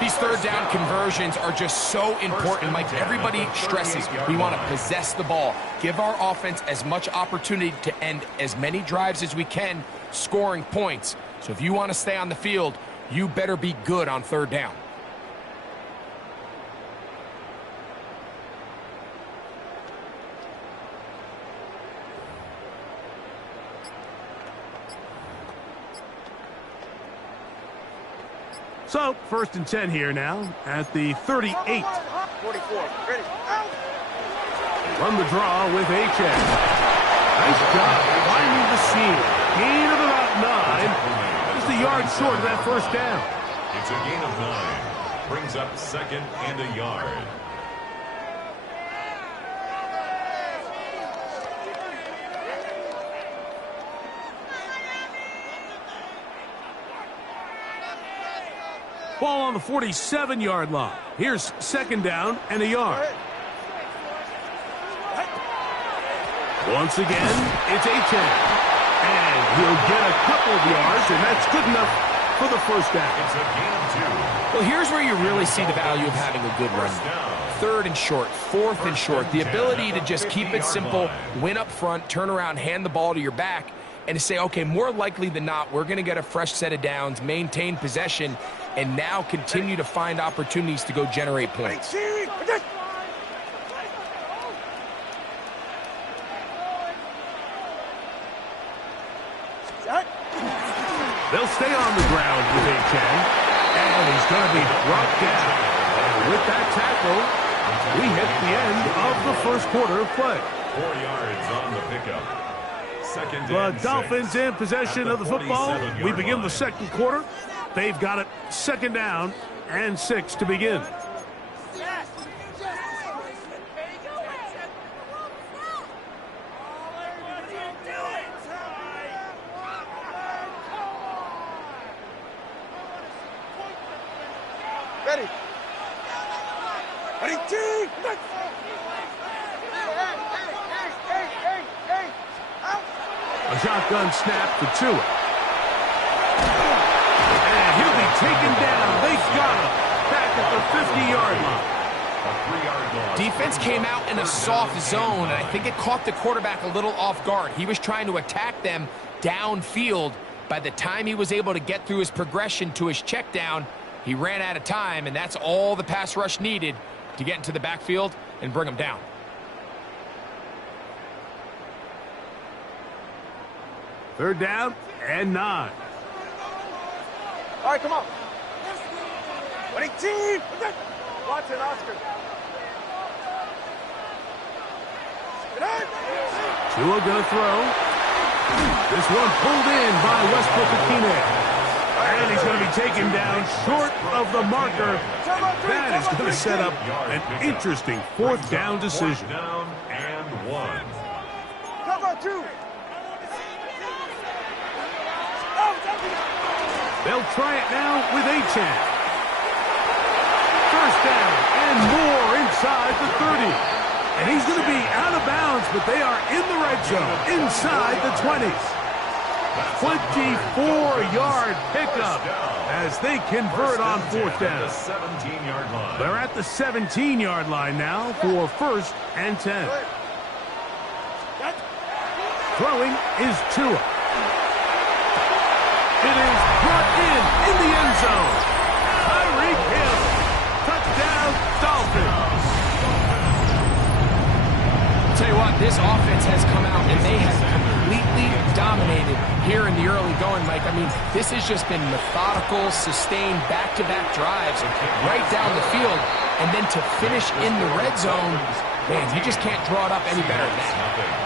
These 3rd down conversions are just so important. Like everybody stresses, we want to possess the ball. Give our offense as much opportunity to end as many drives as we can, scoring points. So if you want to stay on the field, you better be good on 3rd down. So, 1st and 10 here now at the 38. 44. Ready. Run the draw with H.A. Nice job finding the seam. Gain of about 9. Just a yard short of that first down. It's a gain of 9. Brings up 2nd and a yard. Ball on the 47-yard line. Here's 2nd down and a yard. Once again, it's H.A. And he'll get a couple of yards, and that's good enough for the first down. It's a gain of 2. Well, here's where you really see the value of having a good run. 3rd and short, 4th and short. The ability to just keep it simple, win up front, turn around, hand the ball to your back, and to say, okay, more likely than not, we're going to get a fresh set of downs, maintain possession, and now continue to find opportunities to go generate points. They'll stay on the ground if they can, and he's going to be brought down. And with that tackle, we hit the end of the first quarter of play. 4 yards on the pickup. The Dolphins in possession of the football. We begin the second quarter. They've got it 2nd down and 6 to begin. Ready. Ready, team. A shotgun snap for Tua. And he'll be taken down. They've got him back at the 50-yard line. Defense came out in a soft zone, and I think it caught the quarterback a little off guard. He was trying to attack them downfield. By the time he was able to get through his progression to his check down, he ran out of time, and that's all the pass rush needed to get into the backfield and bring him down. Third down and 9. All right, come on. Ready, team. Watson, Oscar. Tua gonna throw. This one pulled in by Westbrook-Ikhine. And he's going to be taken down short of the marker. That is going to set up an interesting 4th down decision. Down and 1. Cover 2. They'll try it now with Achane. First down and more inside the 30. And he's going to be out of bounds, but they are in the red zone, inside the 20s. 24-yard pickup as they convert on 4th down. They're at the 17-yard line now for 1st and 10. Throwing is Tua. It is brought in the end zone. Tyreek Hill. Touchdown, Dolphins. Tell you what, this offense has come out and they have completely dominated here in the early going, Mike. I mean, this has just been methodical, sustained, back-to-back drives right down the field. And then to finish in the red zone, man, you just can't draw it up any better than that.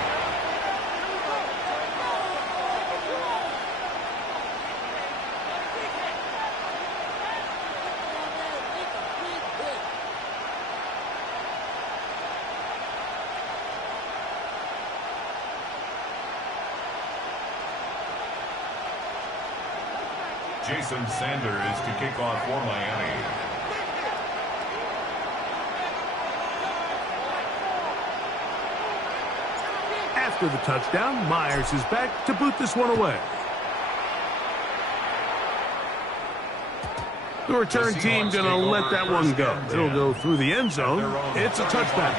Jason Sanders to kick off for Miami. After the touchdown, Myers is back to boot this one away. The return team going to let that one go. It'll go through the end zone. It's a touchback.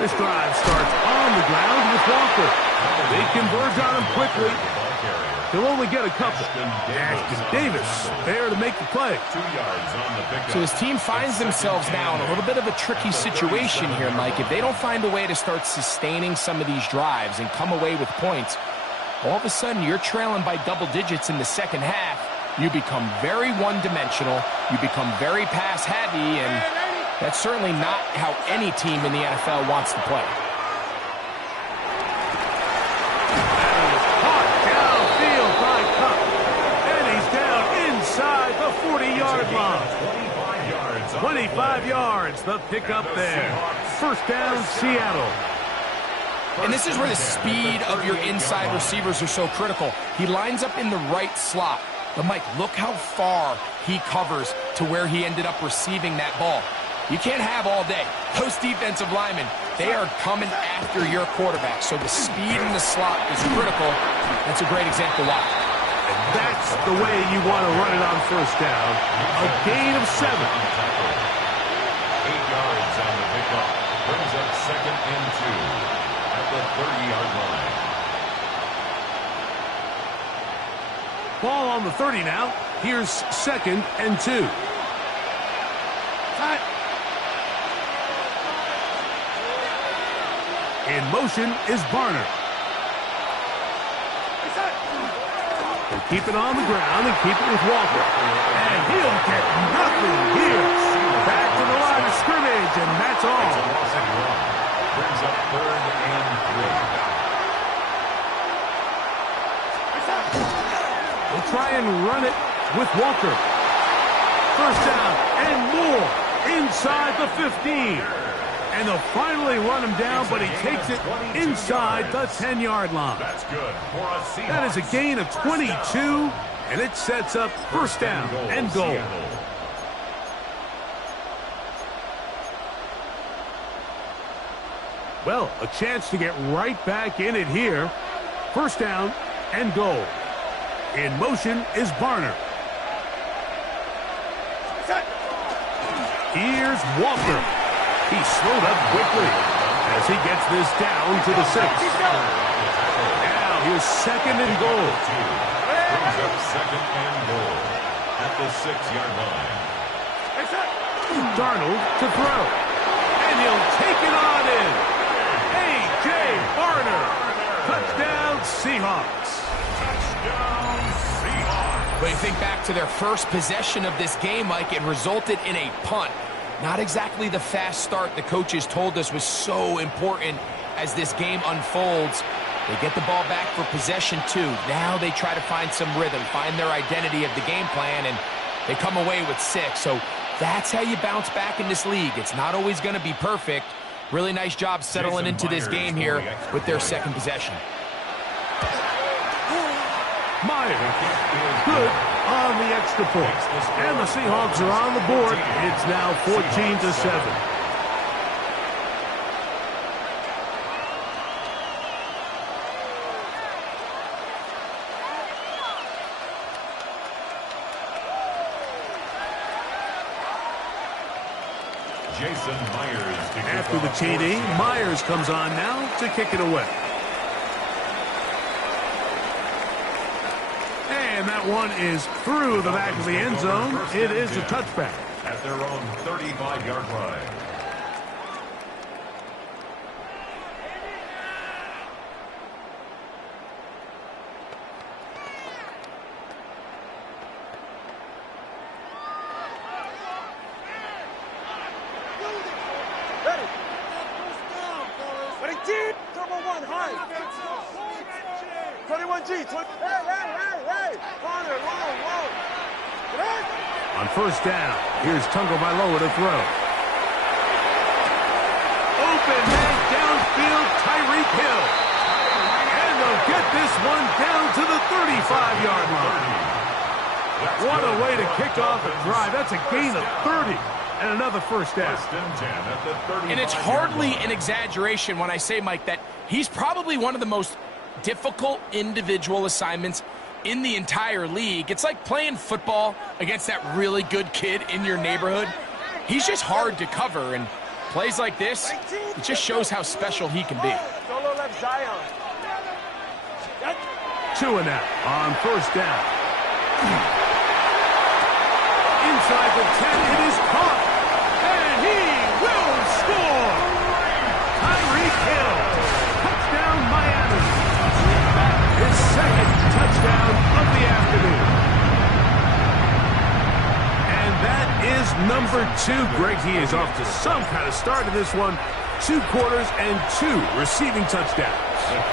This drive starts on the ground with Walker. They converge on him quickly. He'll only get a couple. Ashton Davis there to make the play. 2 yards on the pickup. So his team finds themselves now in a little bit of a tricky situation here, Mike. If they don't find a way to start sustaining some of these drives and come away with points, all of a sudden you're trailing by double digits in the second half. You become very one-dimensional. You become very pass-heavy, and that's certainly not how any team in the NFL wants to play. Caught downfield by Kupp. And he's down inside the 40-yard line. 25 yards, the pickup there. First down, Seattle. And this is where the speed of your inside receivers are so critical. He lines up in the right slot. But, Mike, look how far he covers to where he ended up receiving that ball. You can't have all day. Those defensive linemen, they are coming after your quarterback. So the speed in the slot is critical. That's a great example why. And that's the way you want to run it on first down. A gain of 7. 8 yards on the pickup. Brings up 2nd and 2 at the 30-yard line. Ball on the 30 now. Here's 2nd and 2. In motion is Barner. He'll keep it on the ground and keep it with Walker. And he'll get nothing here. Back to the line of scrimmage, and that's all. Brings up 3rd and 3. We'll try and run it with Walker. First down and more inside the 15. And they'll finally run him down, but he takes it inside the 10-yard line. That's good for a Seahawks. That is a gain of 22, and it sets up first down and goal. Well, a chance to get right back in it here. First down and goal. In motion is Barner. Here's Walker. He slowed up quickly as he gets this down to the 6. Now here's 2nd and goal. Brings up 2nd and goal at the 6-yard line. Darnold to throw. And he'll take it on in. A.J. Barner. Touchdown Seahawks. Touchdown Seahawks. But you think back to their first possession of this game, Mike, it resulted in a punt. Not exactly the fast start the coaches told us was so important as this game unfolds. They get the ball back for possession 2. Now they try to find some rhythm, find their identity of the game plan, and they come away with 6. So that's how you bounce back in this league. It's not always going to be perfect. Really nice job settling into this game here with their 2nd possession. Myers, good on the extra point. And the Seahawks are on the board. It's now 14-7. Jason Myers. After the TD, Myers comes on now to kick it away. And that one is through the back of the end zone. It is a touchback. At their own 35-yard line. Ready. Ready, team. Turbo 1, high. 21G. Hey. Corner, long. On first down, here's Tagovailoa to throw. Open man downfield, Tyreek Hill. And they'll get this one down to the 35-yard line. What a way to kick off a drive. That's a gain of 30 and another first down. And it's hardly an exaggeration when I say, Mike, that he's probably one of the most difficult individual assignments in the entire league. It's like playing football against that really good kid in your neighborhood. He's just hard to cover, and plays like this, it just shows how special he can be. Solo left Zion. Two and out on first down. Inside the 10, it is caught. And he will score. Tyreek Hill. Touchdown, Miami. His 2nd touchdown of the afternoon. And that is number 2. Greg, he is off to some kind of start in this one. 2 quarters and 2 receiving touchdowns.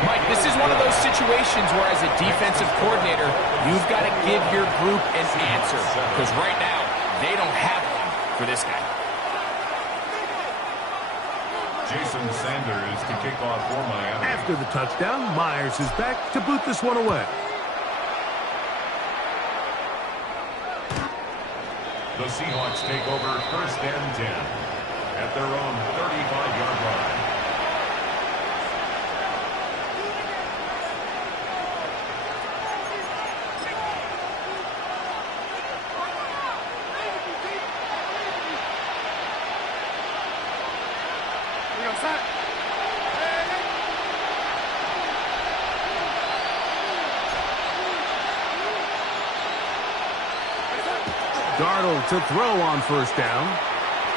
Mike, this is one of those situations where as a defensive coordinator, you've got to give your group an answer. Because right now, they don't have one for this guy. Jason Sanders to kick off for Miami. After the touchdown, Myers is back to boot this one away. The Seahawks take over 1st and 10 at their own 35-yard line. Darnold to throw on 1st down.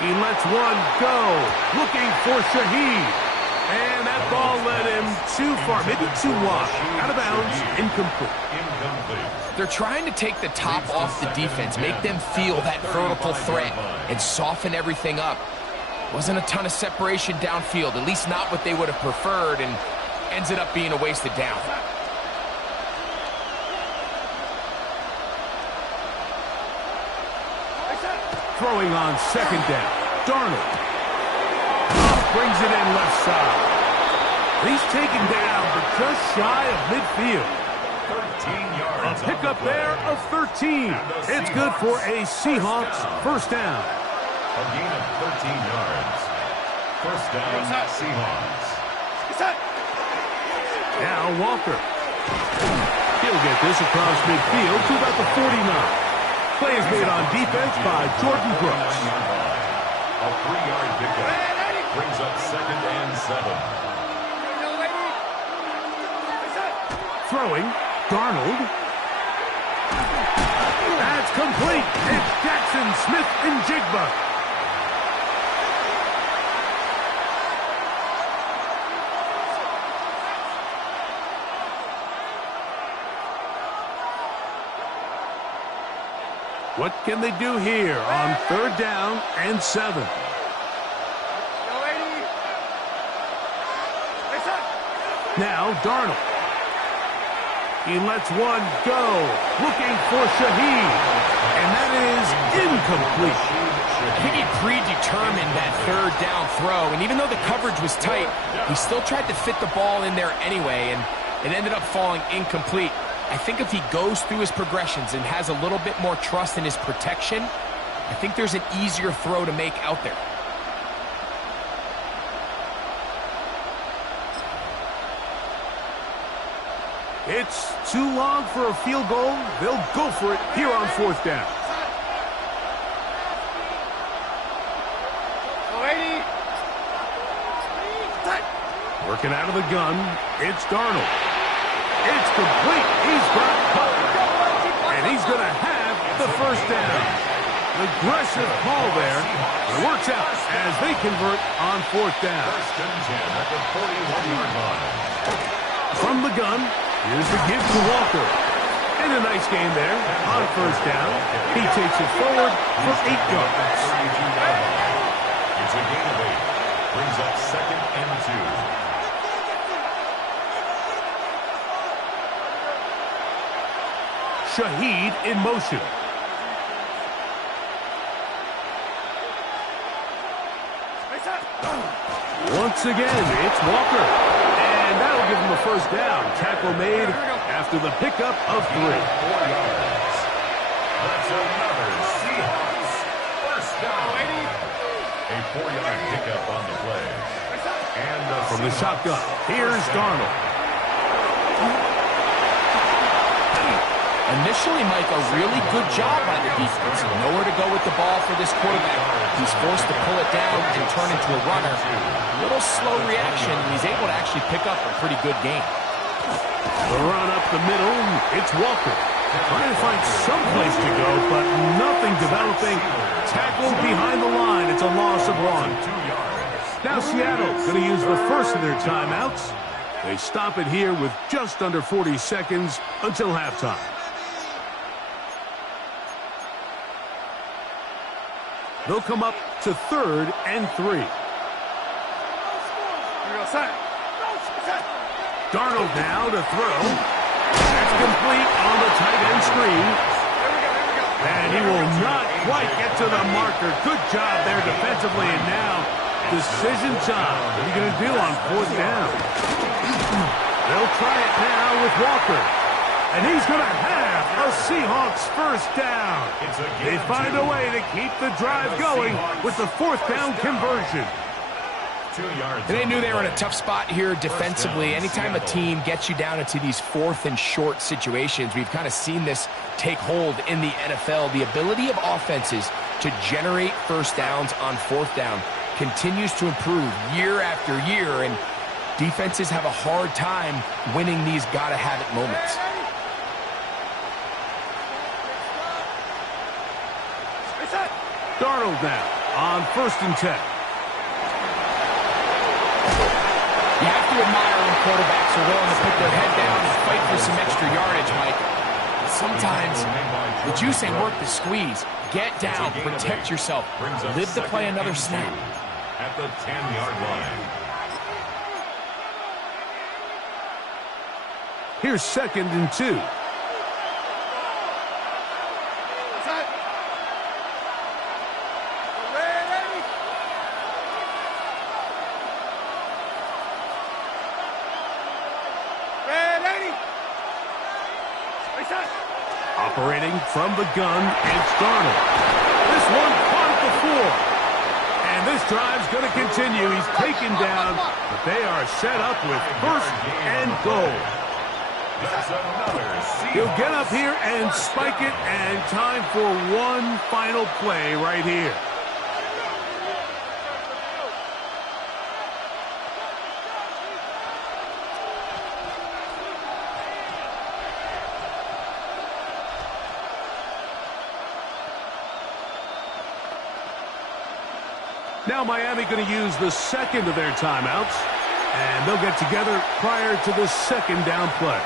He lets one go. Looking for Shaheed. And that ball led him too far, maybe too wide. Out of bounds, incomplete. They're trying to take the top off the defense, make them feel that vertical threat, and soften everything up. Wasn't a ton of separation downfield, at least not what they would have preferred, and ended up being a wasted down. Throwing on 2nd down. Darnold. Brings it in left side. He's taken down, but just shy of midfield. 13 yards. A pickup there of 13. It's good for a Seahawks 1st down. A gain of 13 yards. 1st down, Seahawks. Now Walker. He'll get this across midfield to about the 49. Play is made on defense by Jordan Brooks. A 3-yard pickup brings up 2nd and 7. Throwing, Darnold. That's complete. It's Jackson, Smith, and Jigba. What can they do here on 3rd down and 7? Now Darnold. He lets one go. Looking for Shaheed. And that is incomplete. I think he predetermined that 3rd down throw, and even though the coverage was tight, he still tried to fit the ball in there anyway, and it ended up falling incomplete. I think if he goes through his progressions and has a little bit more trust in his protection, I think there's an easier throw to make out there. It's too long for a field goal. They'll go for it here on 4th down. Working out of the gun, it's Darnold. It's complete. He's got covered. And he's going to have the 1st down. Aggressive call there. It works out as they convert on 4th down. 1st and 10 at the 41-yard line. From the gun, here's the give to Walker. And a nice game there on 1st down. He takes it forward for 8 yards. It's a gain of 8. Brings up 2nd and 2. Shaheed in motion. Once again, it's Walker. And that'll give him a 1st down. Tackle made after the pickup of 3. 4 yards. That's another Seahawks 1st down. A 4-yard pickup on the play. And from the shotgun, here's Darnold. Initially, Mike, a really good job by the defense. Nowhere to go with the ball for this quarterback. He's forced to pull it down and turn into a runner. A little slow reaction, and he's able to actually pick up a pretty good game. The run up the middle, it's Walker. Trying to find some place to go, but nothing developing. Tackled behind the line. It's a loss of 1. Now Seattle going to use the first of their timeouts. They stop it here with just under 40 seconds until halftime. They'll come up to 3rd and 3. Darnold now to throw. That's complete on the tight end screen. And he will not quite get to the marker. Good job there defensively, and now Decision time. What are you going to do on 4th down? They'll try it now with Walker. And he's going to have a Seahawks first down. They find a way to keep the drive going with the 4th down conversion. 2 yards. They knew they were in a tough spot here defensively. Anytime a team gets you down into these 4th and short situations, we've kind of seen this take hold in the NFL. The ability of offenses to generate first downs on 4th down continues to improve year after year, and defenses have a hard time winning these gotta-have-it moments. Darnold now on 1st and 10. You have to admire when quarterbacks are willing to put their head down and fight for some extra yardage, Mike. Sometimes the juice ain't worth the squeeze. Get down, protect yourself, live to play another snap. At the 10-yard line. Here's 2nd and 2. Operating from the gun, it's Darnold. This one caught at the 4. And this drive's going to continue. He's taken down, but they are set up with 1st and goal. He'll get up here and spike it, and time for one final play right here. Now Miami going to use the 2nd of their timeouts, and they'll get together prior to the 2nd down play.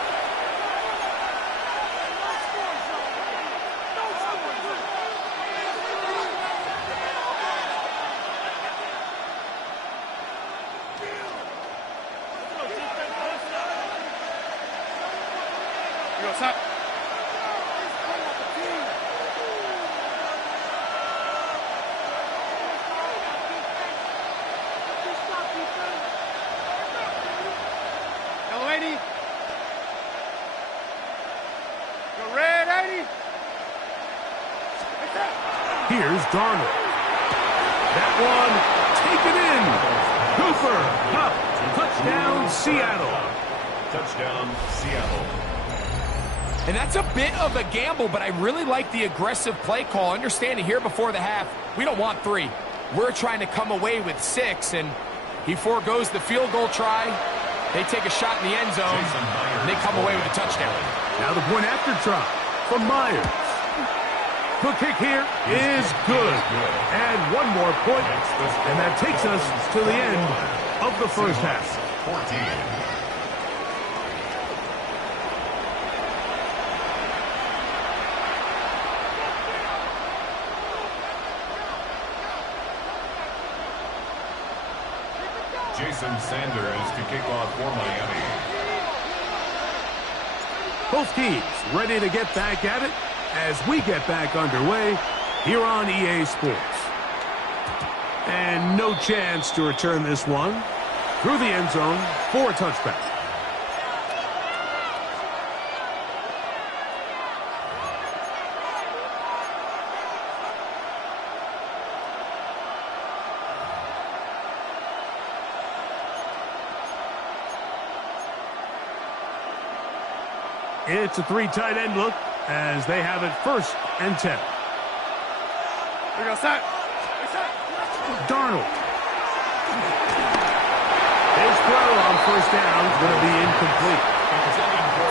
Here's Darnold. That one, taken in. Cooper, Kupp, touchdown, Seattle. Touchdown, Seattle. And that's a bit of a gamble, but I really like the aggressive play call. Understanding here before the half, we don't want 3. We're trying to come away with 6, and he forgoes the field goal try. They take a shot in the end zone, and they come away with a touchdown. Now the point after try from Myers. The kick here is good. And one more point, and that takes us to the end of the first half. 14. Jason Sanders to kick off for Miami. Both teams ready to get back at it as we get back underway here on EA Sports. And no chance to return this one through the end zone for a touchback. It's a 3 tight end look as they have it 1st and 10. We go set. Darnold. His throw on 1st down is going to be incomplete.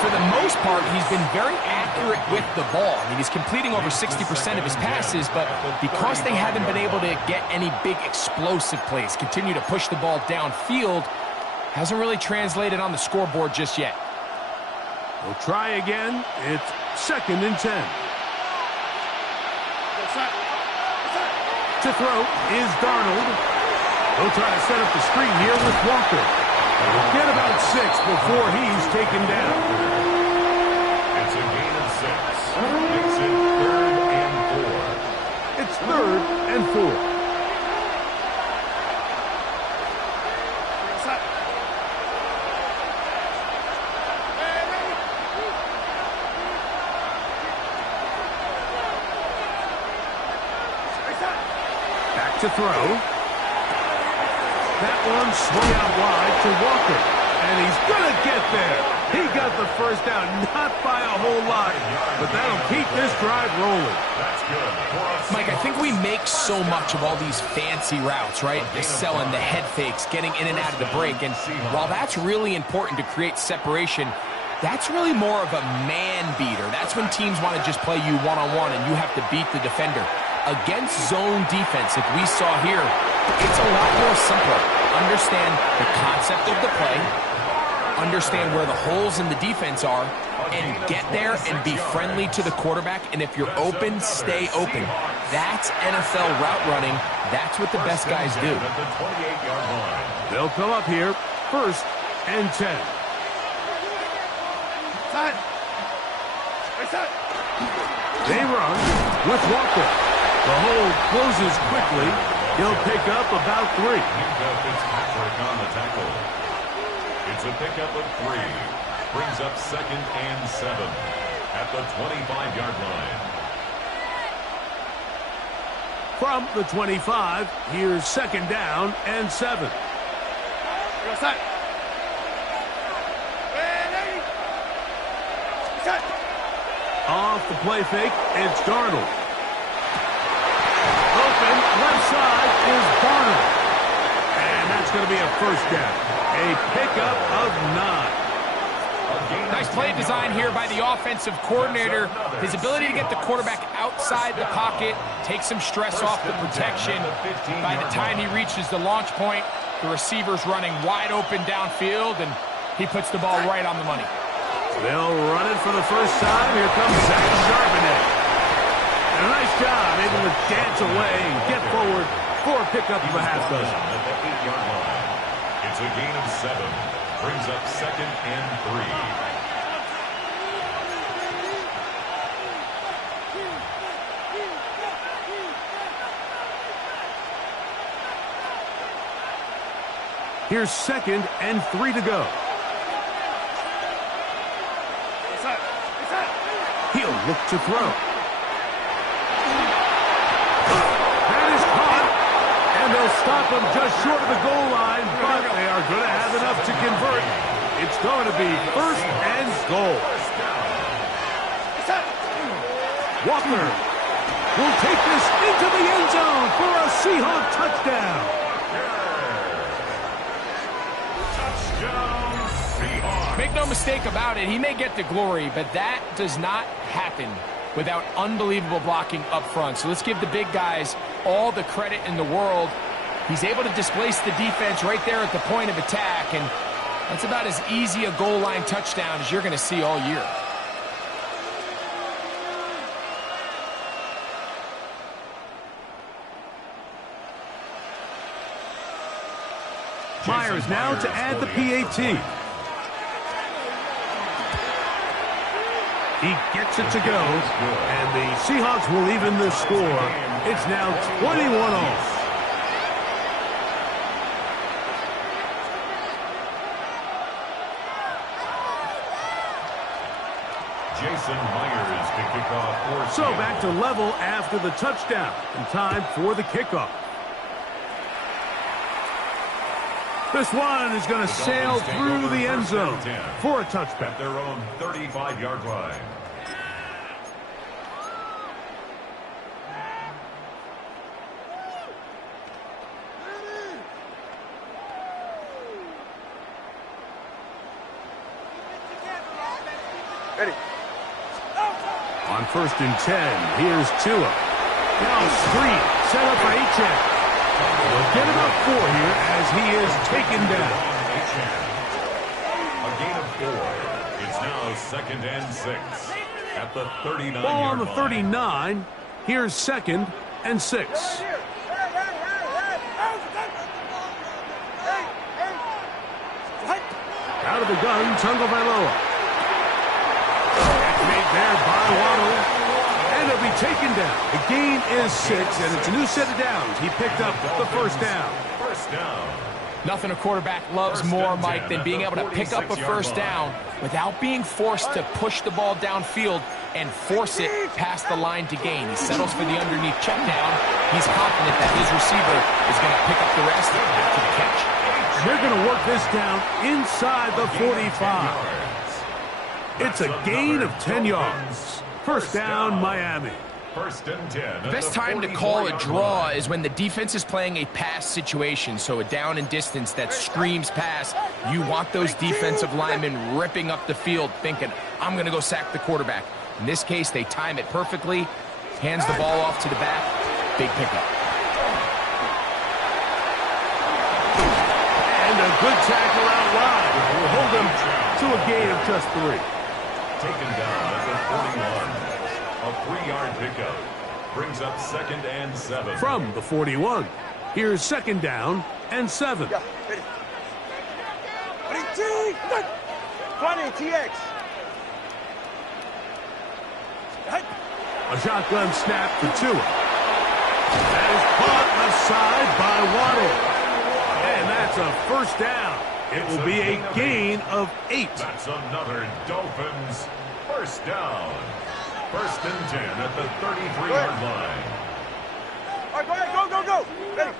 For the most part, he's been very accurate with the ball. I mean, he's completing over 60% of his passes, but because they haven't been able to get any big explosive plays, continue to push the ball downfield, hasn't really translated on the scoreboard just yet. We'll try again. It's 2nd and 10. To throw is Darnold. He'll try to set up the screen here with Walker. We'll get about 6 before he's taken down. It's a gain of 6. Makes it 3rd and 4. It's 3rd and 4. to throw. That one swung out wide to Walker. And he's going to get there. He got the first down, not by a whole lot, but that'll keep this drive rolling. That's good. Mike, I think we make so much of all these fancy routes, right? The selling, the head fakes, getting in and out of the break. And while that's really important to create separation, that's really more of a man beater. That's when teams want to just play you one-on-one and you have to beat the defender. Against zone defense, like we saw here, it's a lot more simple. Understand the concept of the play, understand where the holes in the defense are, and get there and be friendly to the quarterback. And if you're open, stay open. That's NFL route running. That's what the best guys do. They'll come up here, 1st and 10. They run with Walker. The hold closes quickly. He'll pick up about 3. Fitzpatrick on the tackle. It's a pickup of 3. Brings up 2nd and 7 at the 25-yard line. From the 25, here's 2nd down and 7. Off the play fake, it's Darnold. Open, left side is Barnum. And that's going to be a 1st down. A pickup of 9. Nice play design here by the offensive coordinator. His ability to get the quarterback outside the pocket, take some stress off the protection. By the time he reaches the launch point, the receiver's running wide open downfield, and he puts the ball right on the money. They'll run it for the first time. Here comes Zach Charbonnet. And a nice job able to dance away and get forward for a pickup of a half dozen. At the 8-yard line. It's a gain of 7. Brings up 2nd and 3. Here's 2nd and 3 to go. He'll look to throw. That is caught. And they'll stop him just short of the goal line, but they are going to have enough to convert. It's going to be 1st and goal. Walker will take this into the end zone for a Seahawk touchdown. Make no mistake about it, he may get the glory, but that does not happen without unbelievable blocking up front. So let's give the big guys all the credit in the world. He's able to displace the defense right there at the point of attack, and that's about as easy a goal line touchdown as you're going to see all year. Myers now to add the PAT. He gets it to go, and the Seahawks will even the score. It's now 21-all. Jason Myers to kick off. So back to level after the touchdown, and time for the kickoff. This one is going to sail through the end zone for a touchback. At their own 35-yard line. Ready. On 1st and 10, here's Tua. Now screen, set up for Achane. They'll get him up 4 here as he is taken down. A gain of 4. It's now 2nd and 6 at the 39-yard line. Ball on the 39. Here's 2nd and 6. Out of the gun, Tagovailoa. That's made there by Waddle. And he'll be taken down. The gain is 6, and it's a new set of downs. He picked up the 1st down. 1st down. Nothing a quarterback loves more, Mike, than being able to pick up a first down without being forced to push the ball downfield and force it past the line to gain. He settles for the underneath check down. He's confident that his receiver is going to pick up the rest after the catch. They're going to work this down inside the 45. It's a gain of 10 yards. First down, Miami. First and 10. The best time to call a draw is when the defense is playing a pass situation, so a down and distance that screams pass. You want those defensive linemen ripping up the field thinking, I'm going to go sack the quarterback. In this case, they time it perfectly, hands the ball off to the back, big pickup. And a good tackle out wide will hold them to a gain of just 3. Taken down at the 41. A 3-yard pickup brings up second and 7. From the 41, here's second down and 7. 20 TX. A shotgun snap to Tua. That is caught aside by Waddle. And that's a first down. It will be a gain of 8. That's another Dolphins first down. First and 10 at the 33-yard line. All right, go ahead, go, go, go. Ready.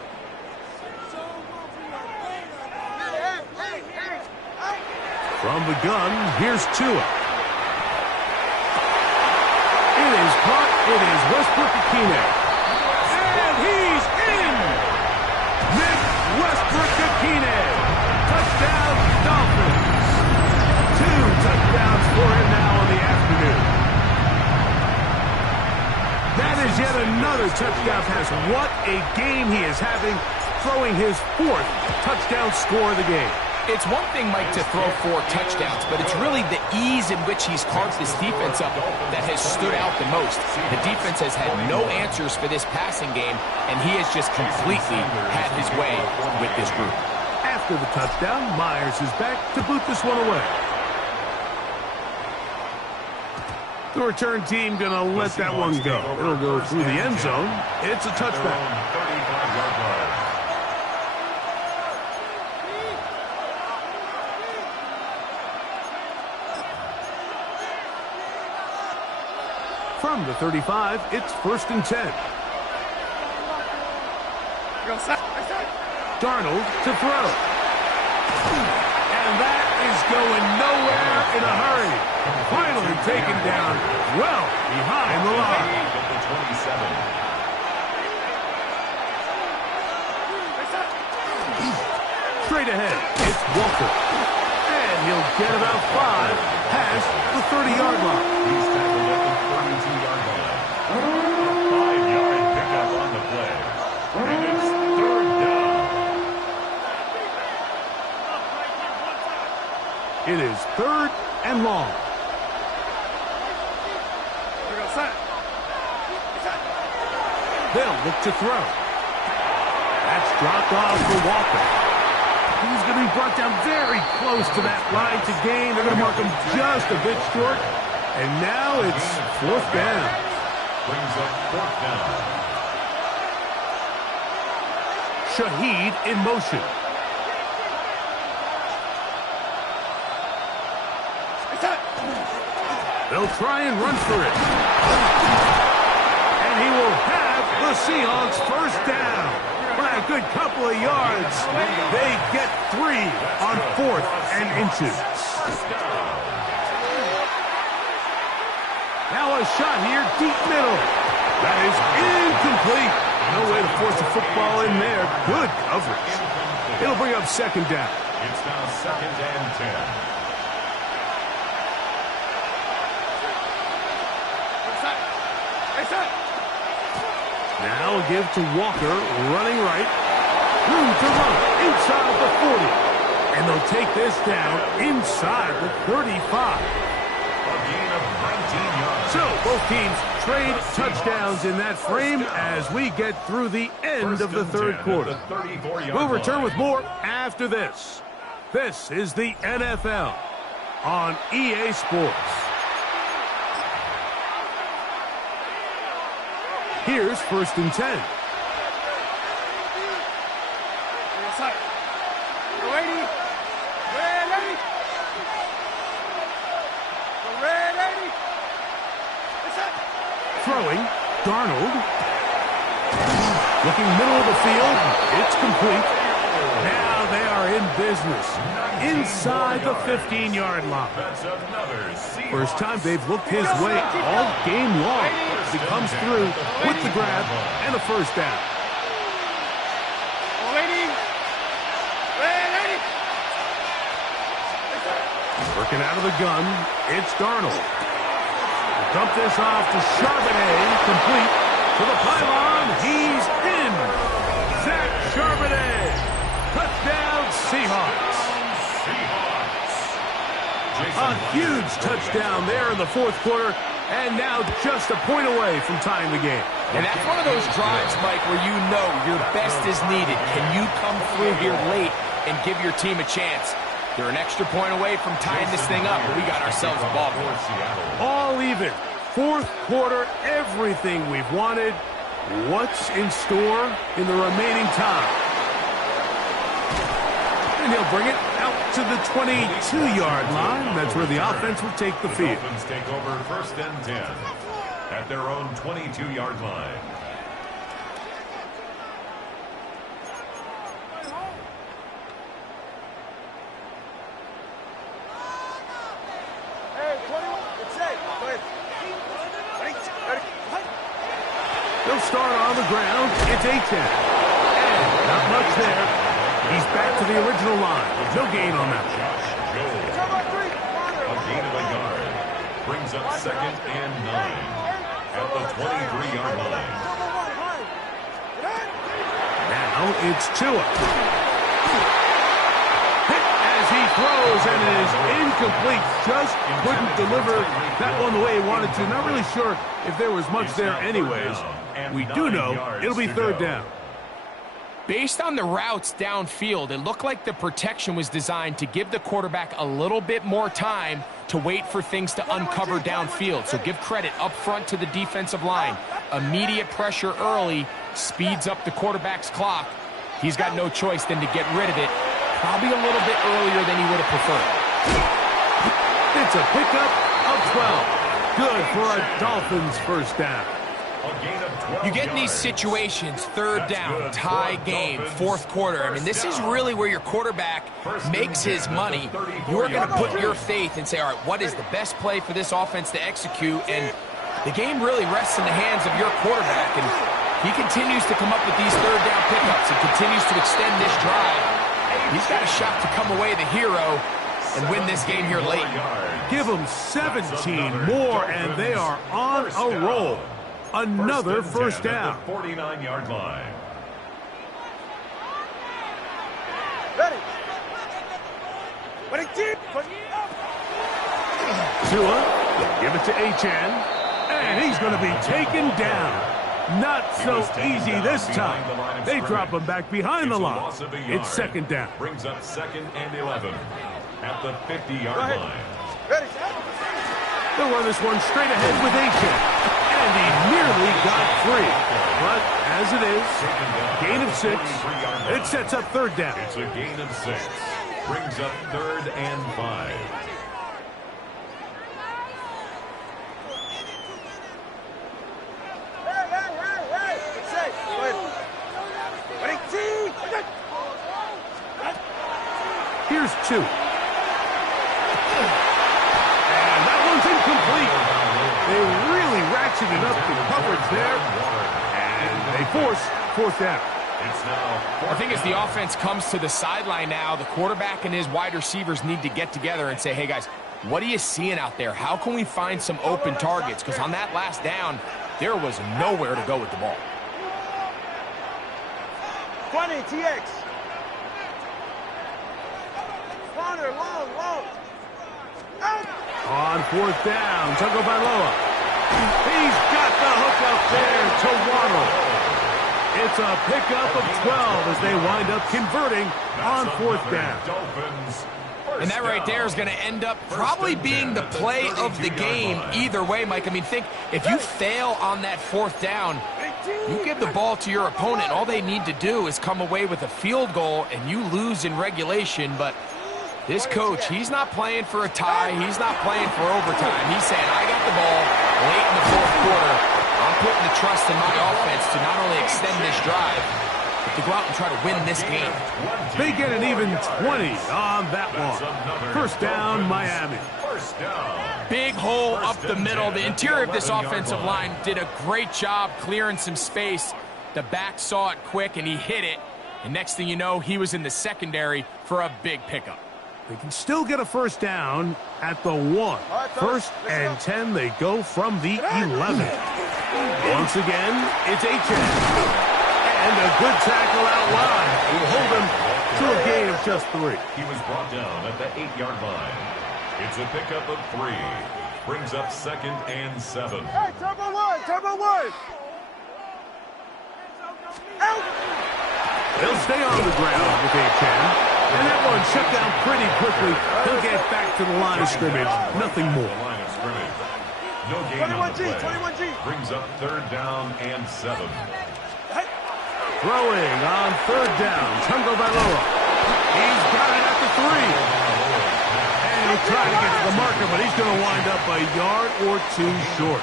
From the gun, here's Tua. It is caught. It is Westbrook-Akine. And he's in! Nick Westbrook-Akine. Touchdown, Dolphins. 2 touchdowns for him now in the afternoon. That is yet another touchdown pass. What a game he is having, throwing his 4th touchdown score of the game. It's one thing, Mike, to throw 4 touchdowns, but it's really the ease in which he's carved this defense up that has stood out the most. The defense has had no answers for this passing game, and he has just completely had his way with this group. After the touchdown, Myers is back to boot this one away. The return team going to let that one go. It'll go through the end zone. It's a touchback. 35-yard line. From the 35, it's first and 10. Darnold to throw. And that is going nowhere in a hurry. Finally taken down well behind the line. Straight ahead, it's Walker. And he'll get about 5 past the 30-yard line. He's tackled at the 32-yard line. A 5-yard pickup on the play. And it's third down. It is 3rd and long. They'll look to throw. That's dropped off for Walker. He's going to be brought down very close to that line to gain. They're going to mark him just a bit short. And now it's 4th down. Brings up 4th down. Shaheed in motion. They'll try and run for it. And he will have the Seahawks first down. By a good couple of yards. They get 3 on 4th and inches. Now a shot here, deep middle. That is incomplete. No way to force a football in there. Good coverage. It'll bring up second down. It's now second and 10. Now a give to Walker, running right. Room to run inside the 40. And they'll take this down inside the 35. A gain of 19 yards. So both teams trade touchdowns in that frame as we get through the end of the third quarter. We'll return with more after this. This is the NFL on EA Sports. Here's first and 10. Ready? Ready? Ready? Throwing, Darnold. Looking middle of the field. It's complete. Now they are in business. Inside the 15-yard line. First time they've looked his way all game long. He comes through with the grab and a first down. Working out of the gun, it's Darnold. Dump this off to Charbonnet, complete to the pylon. He's in. Zach Charbonnet, touchdown Seahawks. A huge touchdown there in the fourth quarter, and now just a point away from tying the game. And that's one of those drives, Mike, where you know your best is needed. Can you come through here late and give your team a chance? They're an extra point away from tying this thing up, but we got ourselves a ball game. All even. Fourth quarter, everything we've wanted. What's in store in the remaining time? And he'll bring it out to the 22-yard line. That's where the offense will take the field. Dolphins take over 1st and 10 at their own 22-yard line. They'll start on the ground. It's Achane. And not much there. He's back to the original line. No gain on that. A gain of a yard. Brings up 2nd and 9 at the 23-yard line. Now it's Tua. Hit as he throws and is incomplete. Just couldn't deliver that one the way he wanted to. Not really sure if there was much there anyways. We do know it'll be 3rd down. Based on the routes downfield, it looked like the protection was designed to give the quarterback a little bit more time to wait for things to uncover downfield. So give credit up front to the defensive line. Immediate pressure early speeds up the quarterback's clock. He's got no choice than to get rid of it, probably a little bit earlier than he would have preferred. It's a pickup of 12. Good for a Dolphins first down. You get in these situations, 3rd down, tie game, 4th quarter. I mean, this is really where your quarterback makes his money. You're going to put your faith and say, all right, what is the best play for this offense to execute? And the game really rests in the hands of your quarterback. And he continues to come up with these 3rd down pickups and continues to extend this drive. He's got a shot to come away the hero and win this game here late. Give them 17 more, and they are on a roll. Another first down. 49-yard line. Ready? Tua, give it to Achane, and he's going to be taken down. Not so easy this time. They drop him back behind the line. It's 2nd down. Brings up 2nd and 11 at the 50-yard line. Ready? They'll run this one straight ahead with Achane. And he nearly got free. But as it is, gain of 6. It sets up 3rd down. It's a gain of 6. Brings up 3rd and 5. Here's 2. And that one's incomplete. They really ratcheted up the coverage there, and they force 4th down. I think as the offense comes to the sideline now, the quarterback and his wide receivers need to get together and say, hey, guys, what are you seeing out there? How can we find some open targets? Because on that last down, there was nowhere to go with the ball. 20, TX. Corner, long. Out. On 4th down, Tagovailoa. He's got the hook up there to Waddle. It's a pickup of 12 as they wind up converting on 4th down. And that right there is going to end up probably being the play of the game either way, Mike. I mean, think if you fail on that 4th down, You give the ball to your opponent, all they need to do is come away with a field goal, and you lose in regulation. But this coach, he's not playing for a tie. He's not playing for overtime. He's saying, I got the ball late in the fourth quarter. I'm putting the trust in my offense to not only extend this drive, but to go out and try to win this game. They get an even 20 on that one. First down, Miami. Big hole up the middle. The interior of this offensive line did a great job clearing some space. The back saw it quick, and he hit it. And next thing you know, he was in the secondary for a big pickup. They can still get a first down at the 1. First and 10, they go from the 11. Once again, it's H.N. And a good tackle out wide. Will hold him to a gain of just 3. He was brought down at the 8-yard line. It's a pickup of 3. Brings up second and 7. Hey, turbo one, turbo one. Out. They'll stay on the ground with H.N. And that one shut down pretty quickly. He'll get back to the line of scrimmage. Nothing more. Line of scrimmage. No gain on the 21G, play. 21G. Brings up third down and 7. Throwing on third down, Tungo Bailoa. He's got it at the 3. And he'll try to get to the marker, but he's going to wind up a yard or 2 short.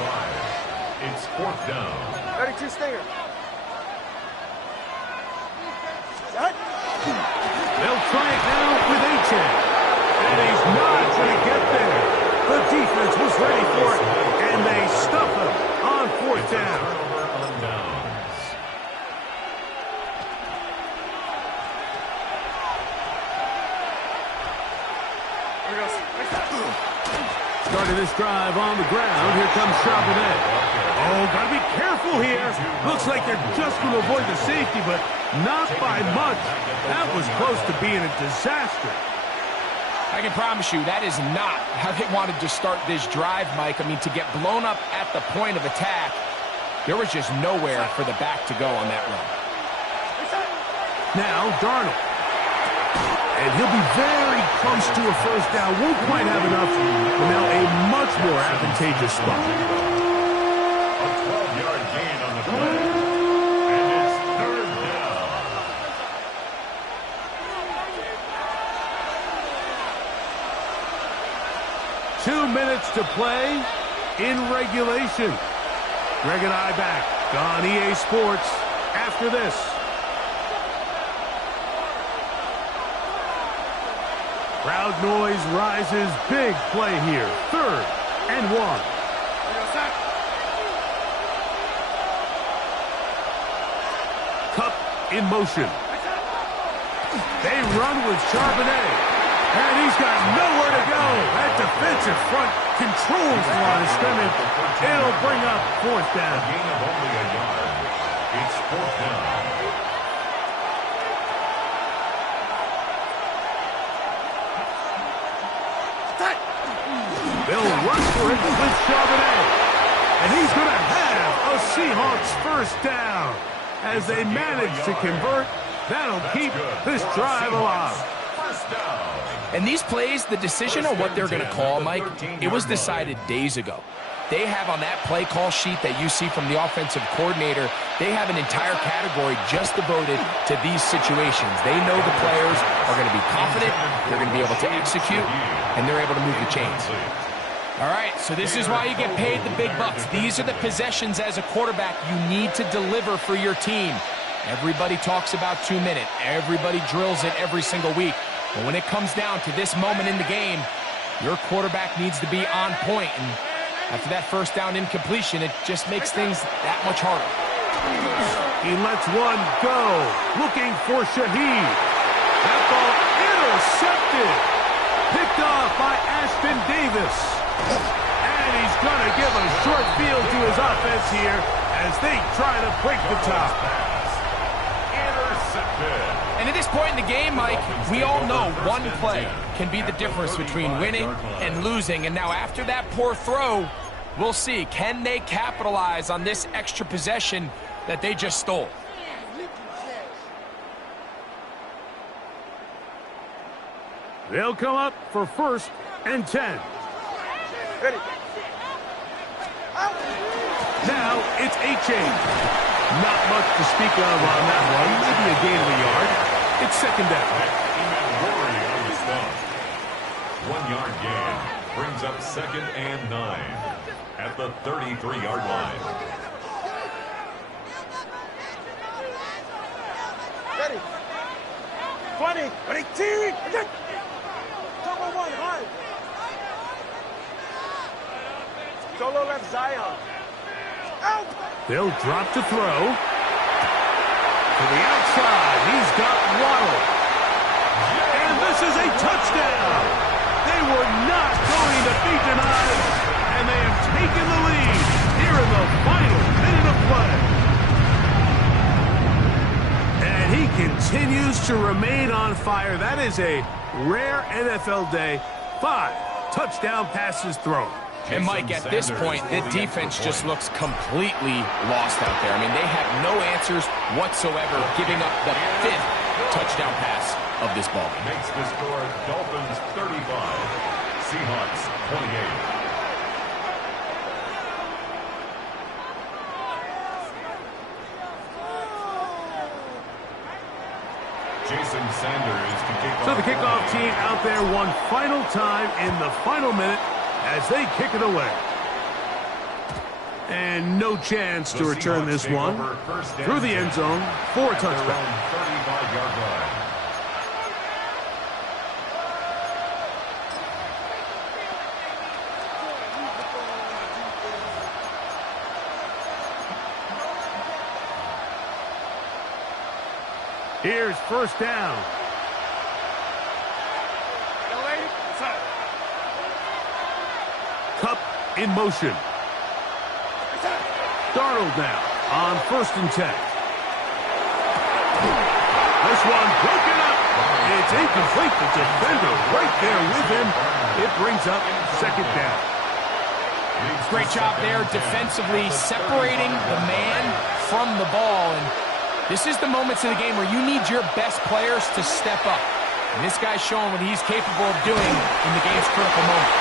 It's fourth down. 32 Stinger. They'll try it now with H.N. And he's not going to get there. The defense was ready for it, and they stuff him on fourth down. Turnover on downs. Starting this drive on the ground, here comes Charbonnet. Oh, gotta be careful here. Looks like they're just going to avoid the safety, but not by much. That was close to being a disaster. I can promise you that is not how they wanted to start this drive, Mike. I mean, to get blown up at the point of attack, there was just nowhere for the back to go on that run. Now, Darnold. And he'll be very close to a first down. Won't quite have enough, but now a much more advantageous spot. A 12-yard gain on the play. And it's third down. Two minutes to play in regulation. Greg and I back on EA Sports after this. Crowd noise rises. Big play here. Third and 1. Cup in motion. They run with Charbonnet. And he's got nowhere to go. That defensive front controls the line of scrimmage. It'll bring up fourth down. A gain of only a yard. It's fourth down. They'll run for it with Charbonnet. And he's going to have a Seahawks first down. As they manage to convert, that'll keep this drive alive. First down. And these plays, the decision on what they're going to call, Mike, it was decided days ago. They have on that play call sheet that you see from the offensive coordinator, they have an entire category just devoted to these situations. They know the players are going to be confident, they're going to be able to execute, and they're able to move the chains. All right, so this is why you get paid the big bucks. These are the possessions as a quarterback you need to deliver for your team. Everybody talks about 2 minutes. Everybody drills it every single week. But when it comes down to this moment in the game, your quarterback needs to be on point. And after that first down incompletion, it just makes things that much harder. He lets one go. Looking for Shaheed. That ball intercepted. Picked off by Ashton Davis. And he's going to give a short field to his offense here as they try to break the top. Intercepted. And at this point in the game, Mike, we all know one play can be the difference between winning and losing. And now after that poor throw, we'll see, can they capitalize on this extra possession that they just stole? They'll come up for first and 10. Ready. Now it's H.A. Not much to speak of on that one. Maybe a gain of a yard. It's second down. Rory on the stop. 1 yard gain brings up 2nd and 9 at the 33-yard line. Ready. 20. Ready, team. Double one, high. Solo left Zion. Out. They'll drop to throw. To the outside. He's got Waddle. And this is a touchdown. They were not going to be denied. And they have taken the lead here in the final minute of play. And he continues to remain on fire. That is a rare NFL day. 5 touchdown passes thrown. And, Mike, at this point, the defense just looks completely lost out there. I mean, they have no answers whatsoever, giving up the 5th touchdown pass of this ball. Makes the score Dolphins 35, Seahawks 28. Jason Sanders to kick off. So the kickoff team out there one final time in the final minute as they kick it away. And no chance to return this one through the end zone for a touchdown. 35-yard line. Here's first down. Cup in motion. Darnold now on 1st and 10. This one broken up. It's incomplete. The defender right there with him. It brings up 2nd down. Great job there defensively separating the man from the ball. And this is the moments of the game where you need your best players to step up. And this guy's showing what he's capable of doing in the game's critical moment.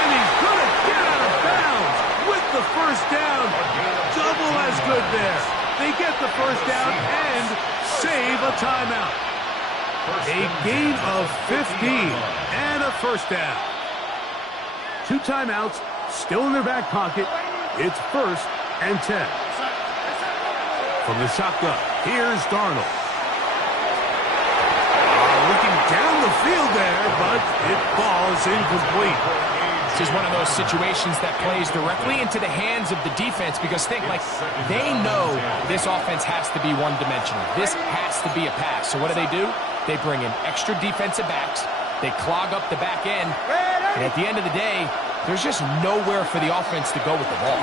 And he's going to get out of bounds with the first down. Double as good there. They get the first down and save a timeout. A gain of 15 and a first down. 2 timeouts still in their back pocket. It's 1st and 10. From the shotgun, here's Darnold. Looking down the field there, but it falls incomplete. This is one of those situations that plays directly into the hands of the defense because they know this offense has to be one-dimensional. This has to be a pass. So what do? They bring in extra defensive backs. They clog up the back end. And at the end of the day, there's just nowhere for the offense to go with the ball.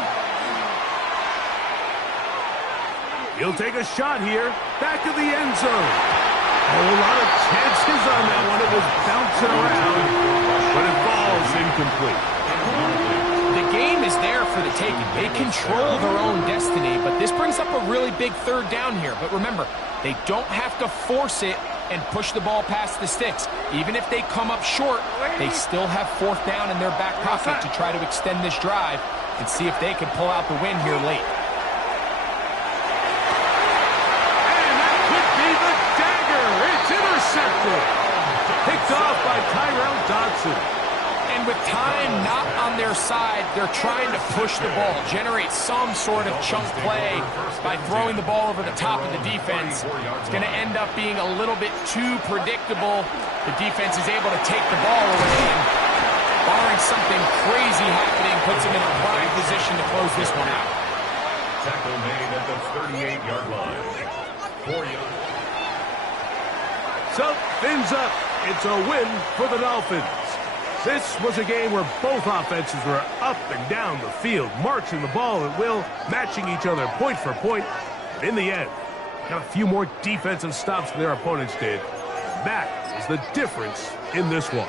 He'll take a shot here, back of the end zone. A lot of chances on that one. It was bouncing around, but it falls incomplete. The game is there for the taking. They control their own destiny, but this brings up a really big 3rd down here. But remember, they don't have to force it and push the ball past the sticks. Even if they come up short, they still have 4th down in their back pocket to try to extend this drive and see if they can pull out the win here late. Picked off by Tyrell Dodson. And with time not on their side, they're trying to push the ball, generate some sort of chunk play by throwing the ball over the top of the defense. It's going to end up being a little bit too predictable. The defense is able to take the ball away, and barring something crazy happening, puts them in a prime position to close this one out. Tackle made at the 38-yard line. 4 yards. So, fins up. It's a win for the Dolphins. This was a game where both offenses were up and down the field, marching the ball at will, matching each other point for point. In the end, got a few more defensive stops than their opponents did. That is the difference in this one.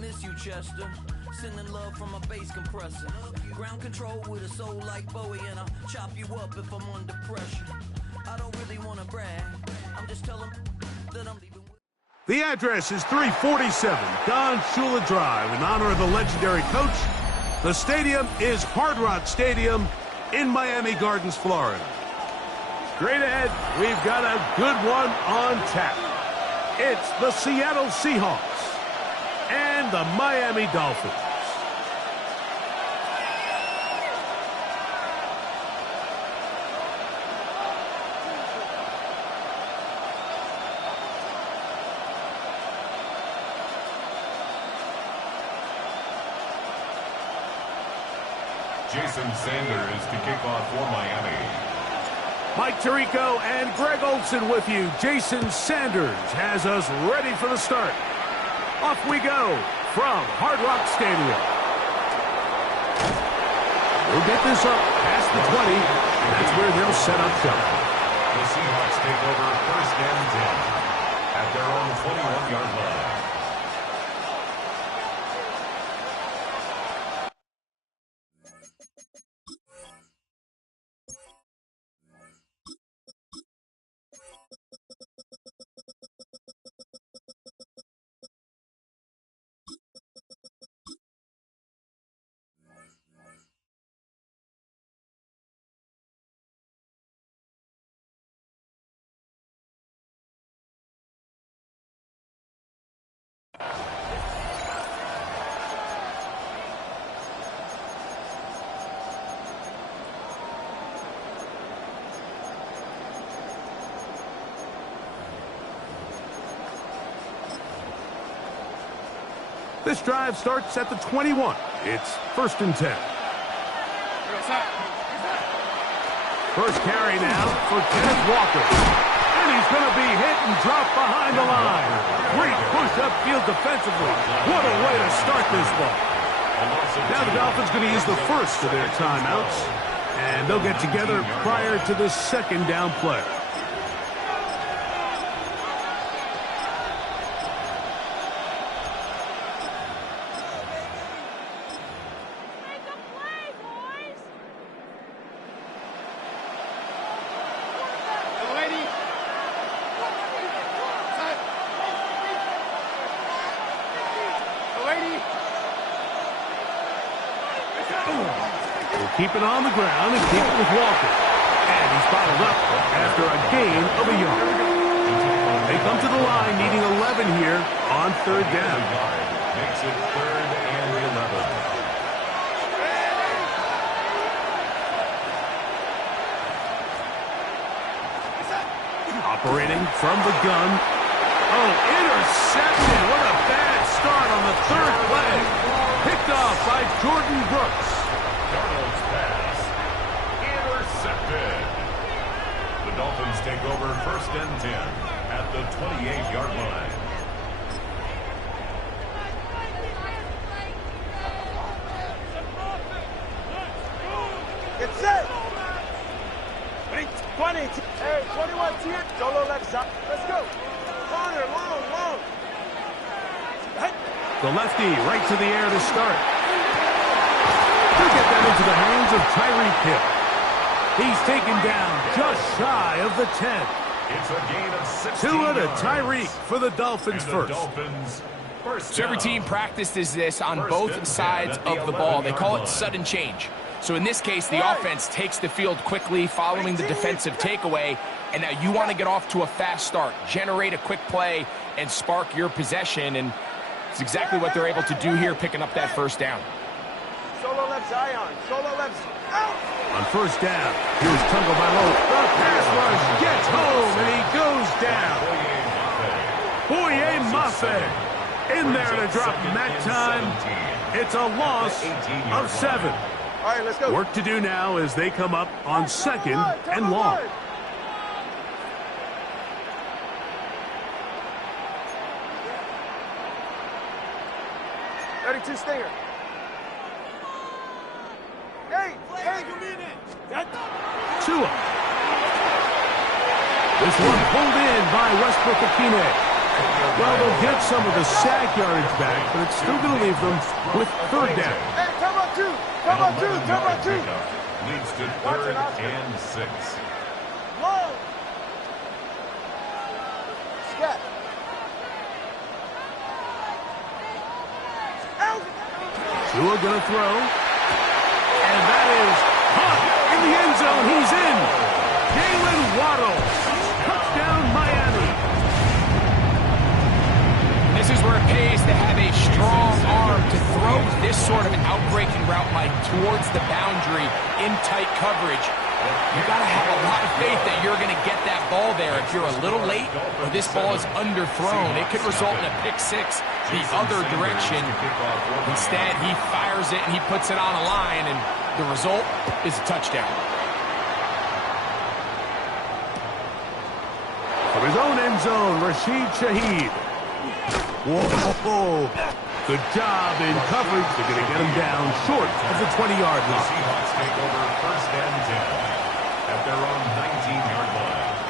miss you, Chester. Sending love from a bass compressor. Ground control with a soul like Bowie, and I'll chop you up if I'm under pressure. I don't really want to brag. I'm just telling that I'm leaving. The address is 347 Don Shula Drive. In honor of the legendary coach, the stadium is Hard Rock Stadium in Miami Gardens, Florida. Straight ahead, we've got a good one on tap. It's the Seattle Seahawks and the Miami Dolphins. Jason Sanders to kick off for Miami. Mike Tirico and Greg Olson with you. Jason Sanders has us ready for the start. Off we go from Hard Rock Stadium. We'll get this up past the 20. That's where they'll set up shop. The Seahawks take over first and 10 at their own 21-yard line. This drive starts at the 21. It's first and 10. First carry now for Kenneth Walker. And he's going to be hit and dropped behind the line. Great push upfield defensively. What a way to start this ball. Now the Dolphins going to use the first of their timeouts. And they'll get together prior to the second down play. Keep it on the ground and keep it with Walker. And he's bottled up after a gain of a yard. They come to the line needing 11 here on third down. Makes it third and 11. Operating from the gun. Oh, intercepted. What a bad start on the third play. Picked off by Jordan Brooks. Darnold's pass intercepted. The Dolphins take over first and 10 at the 28-yard line. Get set. 20. Hey, 21 here. Solo left side. Let's go. Corner, long. Hey. The lefty right to the air to start. He'll get that into the hands of Tyreek Hill. He's taken down just shy of the 10. It's a gain of 16 Tua to yards. Tyreek for the Dolphins And the first. Dolphins first So every down. team practices this on First both and 10 sides at the of the ball. They call 11-yard it line. sudden change. So in this case, the offense takes the field quickly following the defensive takeaway, and now you want to get off to a fast start, generate a quick play, and spark your possession, and it's exactly what they're able to do here, picking up that first down. Solo left Zion. Solo left. Out. On first down, here's Tagovailoa. The pass rush gets home, and he goes down. Boye Mafe in there to drop him that time. It's a loss of 7. All right, let's go. Work to do now as they come up on second and long. 32 Stinger. Hey. Tua. This one pulled in by Westbrook-Akine. Well, they'll get some of the sack yardage back, but it's still going to leave them with third down. Hey, come on, two. Come on, two. Come on, two. Leads to third and 6. Long. Scat. Out. Tua going to throw. And that is caught in the end zone. He's in. Jalen Waddle. Touchdown, Miami. This is where it pays to have a strong arm to throw this sort of an outbreaking route, Mike, towards the boundary in tight coverage. You got to have a lot of faith that you're going to get that ball there. If you're a little late or this ball is underthrown, it could result in a pick six the other direction. Instead, he fires it and he puts it on a line, and the result is a touchdown. From his own end zone, Rashid Shaheed. Whoa. Good job in coverage. They're going to get him down short of the 20-yard The line. Seahawks take over first and 10 at their own 19-yard line.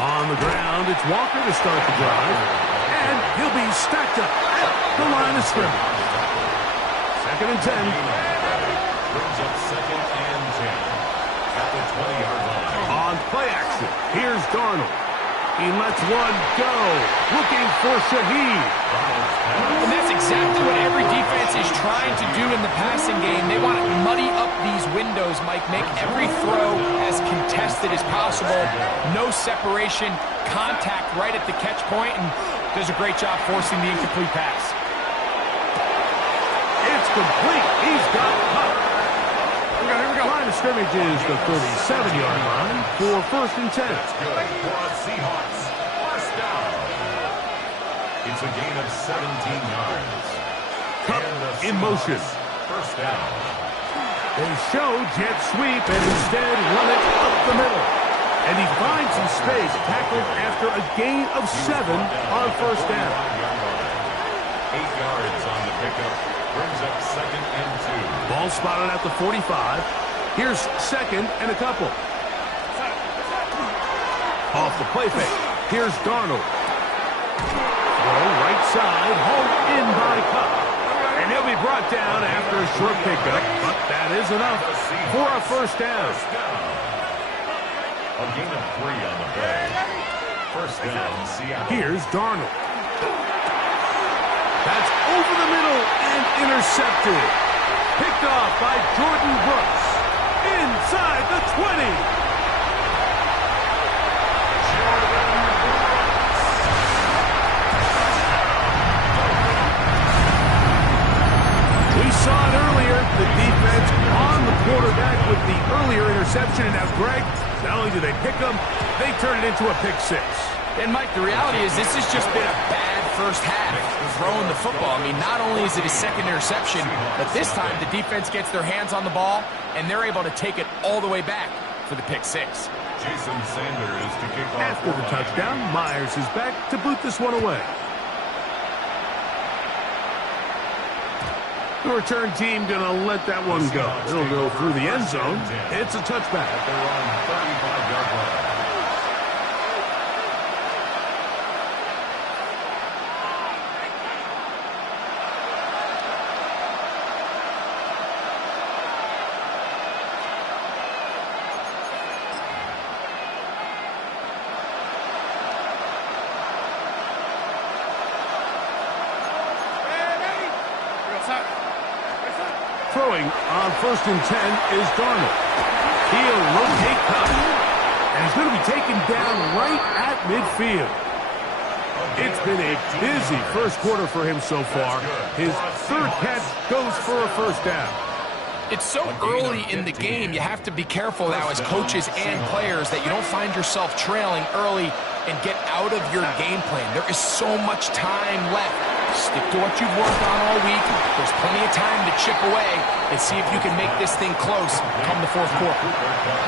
On the ground, it's Walker to start the drive. And he'll be stacked up at the line of scrimmage. Second and 10. Brings up second and 10 at the 20-yard line. On play action, here's Darnold. He lets one go, looking for Shaheed. And that's exactly what every defense is trying to do in the passing game. They want to muddy up these windows, Mike, make every throw as contested as possible. No separation, contact right at the catch point, and does a great job forcing the incomplete pass. It's complete. He's got Huck. Here we go. Line of scrimmage is the 37-yard line for first and 10. That's good for the Seahawks. First down. It's a gain of 17 yards. Cup in motion. First down. They show jet sweep and instead run it up the middle. And he finds some space, tackled after a gain of 7 on first down. 8 yards on the pickup. Brings up second and 2. Ball spotted at the 45. Here's second and a couple. Off the play fake. Here's Darnold. Throw right side, home in by Cup. And he'll be brought down after a short pickup, but that is enough for a first down. A gain of 3 on the play. First down, Seattle. Here's Darnold. That's over the middle and intercepted. Picked off by Jordan Brooks. Inside the 20. We saw it earlier. The defense on the quarterback with the earlier interception. And now, Greg, not only do they pick him, they turn it into a pick six. And, Mike, the reality is this has just been a bad first half throwing the football. I mean, not only is it a second interception, but this time the defense gets their hands on the ball, and they're able to take it all the way back for the pick six. Jason Sanders to kick off. After the touchdown, Myers is back to boot this one away. The return team going to let that one go. It'll go through the end zone. It's a touchback. They're on 35-yard line. Throwing on first and 10 is Darnold. He'll rotate Cup. And he's going to be taken down right at midfield. It's been a busy first quarter for him so far. His third catch goes for a first down. It's so early in the game, you have to be careful now as coaches and players that you don't find yourself trailing early and get out of your game plan. There is so much time left. Stick to what you've worked on all week. There's plenty of time to chip away and see if you can make this thing close come the fourth quarter.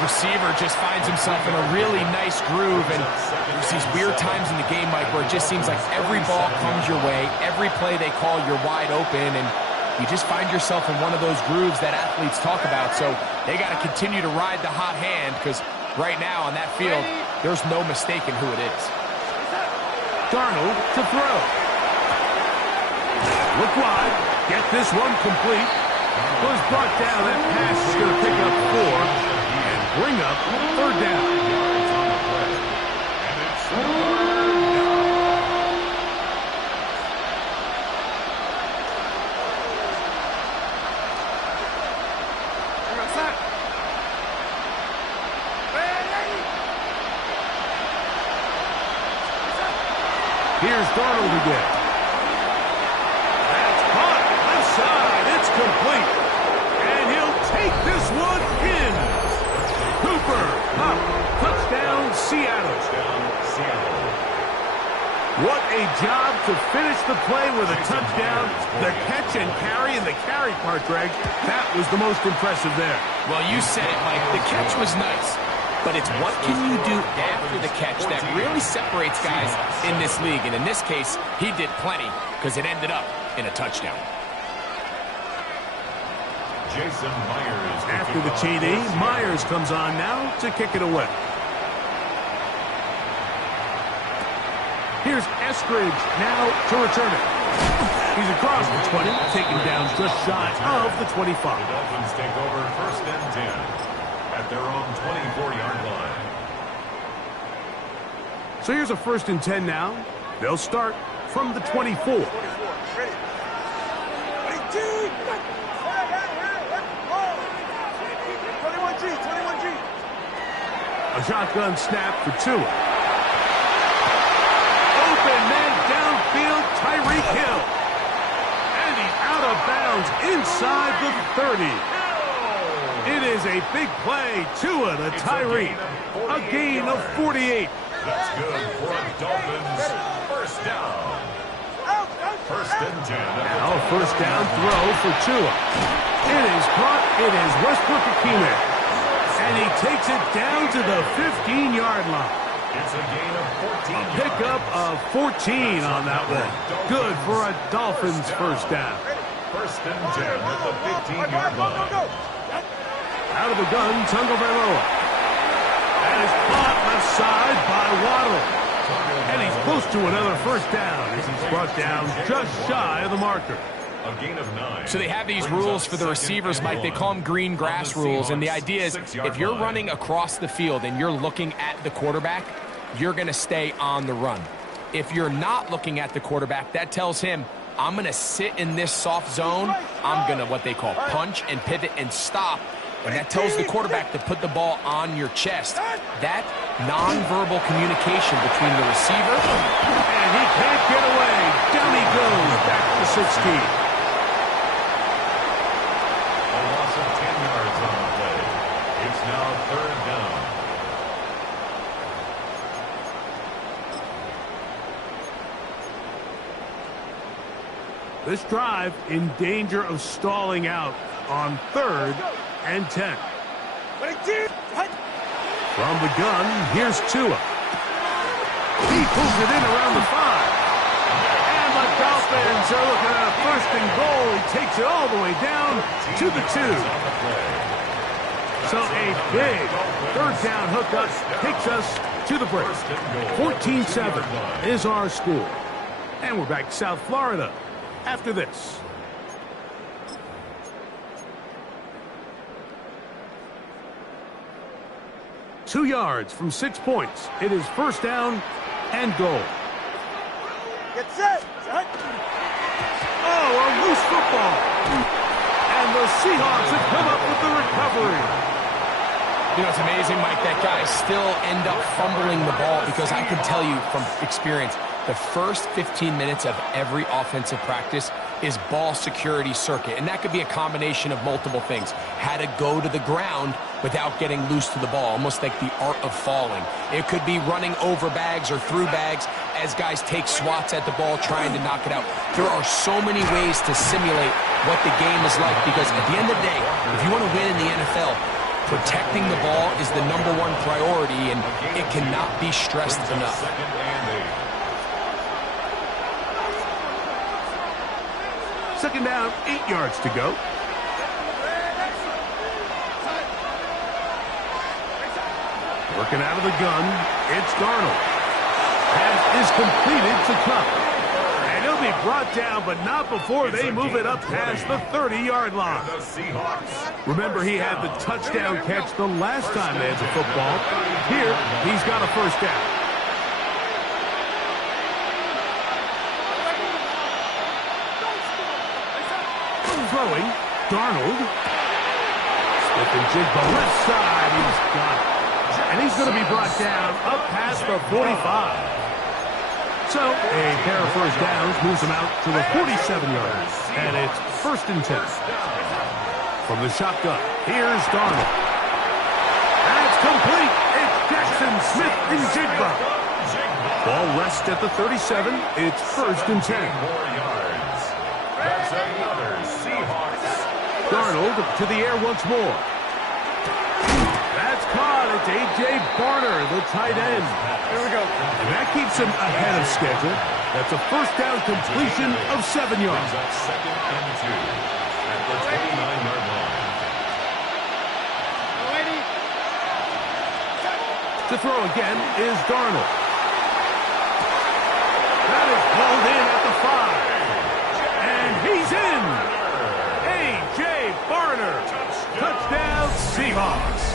Receiver just finds himself in a really nice groove, and there's these weird times in the game, Mike, where it just seems like every ball comes your way, every play they call, you're wide open, and you just find yourself in one of those grooves that athletes talk about. So they got to continue to ride the hot hand, because right now on that field, there's no mistaking who it is. Darnold to throw. Look wide. Get this one complete. Was brought down. That pass is going to pick up 4 and bring up 3rd down. And it's 3rd down. Here's Darnold again. That's caught. Left side. It's complete. And he'll take this one in. Cooper up. Touchdown, Seattle. What a job to finish the play with a touchdown. The catch and carry, and the carry part, Greg, that was the most impressive there. Well, you said it, Mike. The catch was nice. But it's what can you do after the catch that really separates guys in this league. And in this case, he did plenty, because it ended up in a touchdown. Jason Myers. After the TD, Myers comes on now to kick it away. Here's Eskridge now to return it. He's across the 20, taken down just shy of the 25. The Dolphins take over 1st and 10 at their own 24-yard line. So here's a 1st and 10 now. They'll start from the 24. A shotgun snap for Tua. Open man downfield, Tyreek Hill. And he's out of bounds inside the 30. It is a big play. Tua to Tyreek. A gain of 48. That's good for a Dolphins 1st down. 1st and 10. Now a 1st down throw for Tua. It is caught. It is Westbrook-Ikhine. And he takes it down to the 15-yard line. It's a gain of 14. A pickup of 14 on that one. Good for a Dolphins 1st down. 1st and 10 at the 15-yard line. Out of the gun, Tagovailoa. That is caught left side by Waddle. And he's close to another 1st down as he's brought down just shy of the marker. A gain of 9. So they have these rules for the receivers, Mike. They call them green grass rules. And the idea is if you're running across the field and you're looking at the quarterback, you're going to stay on the run. If you're not looking at the quarterback, that tells him, I'm going to sit in this soft zone. I'm going to what they call punch and pivot and stop. And that tells the quarterback to put the ball on your chest. That nonverbal communication between the receiver. And he can't get away. Down he goes. Back to 16. A loss of 10 yards on the play. It's now 3rd down. This drive in danger of stalling out on 3rd and 10. From the gun, here's Tua. He pulls it in around the 5. And the Dolphins are looking at a 1st and goal. He takes it all the way down to the 2. So a big 3rd down hookup takes us to the break. 14-7 is our score. And we're back to South Florida after this. Two yards from 6 points. It is 1st down and goal. Get set. Oh, a loose football. And the Seahawks have come up with the recovery. You know, it's amazing, Mike, that guys still end up fumbling the ball, because I can tell you from experience, the first 15 minutes of every offensive practice is ball security circuit. And that could be a combination of multiple things. How to go to the ground without getting loose to the ball, almost like the art of falling. It could be running over bags or through bags as guys take swats at the ball trying to knock it out. There are so many ways to simulate what the game is like, because at the end of the day, if you want to win in the NFL, protecting the ball is the #1 priority, and it cannot be stressed enough. 2nd and 8. Second down, 8 yards to go. Working out of the gun, it's Darnold. Pass is completed to Kupp. And he'll be brought down, but not before they move it up past the 30-yard line. Remember, he had the touchdown catch the last time they had the football. Here, he's got a first down. Throwing, Darnold. Smith and Jigba left side, he's got it. And he's going to be brought down up past the 45. So a pair of first downs moves him out to the 47-yard. And it's 1st and 10. From the shotgun, here's Darnold. That's complete. It's Jackson, Smith, and Jigba. Ball rests at the 37. It's 1st and 10. That's another Seahawks. Darnold to the air once more. That's caught. It's A.J. Barner, the tight end. Here we go. And that keeps him ahead of schedule. That's a first down completion of 7 yards. Up 2nd and 2 at the 29-yard line. To throw again is Darnold. That is pulled in at the 5. And he's in. A.J. Barner. Touchdown, Seahawks.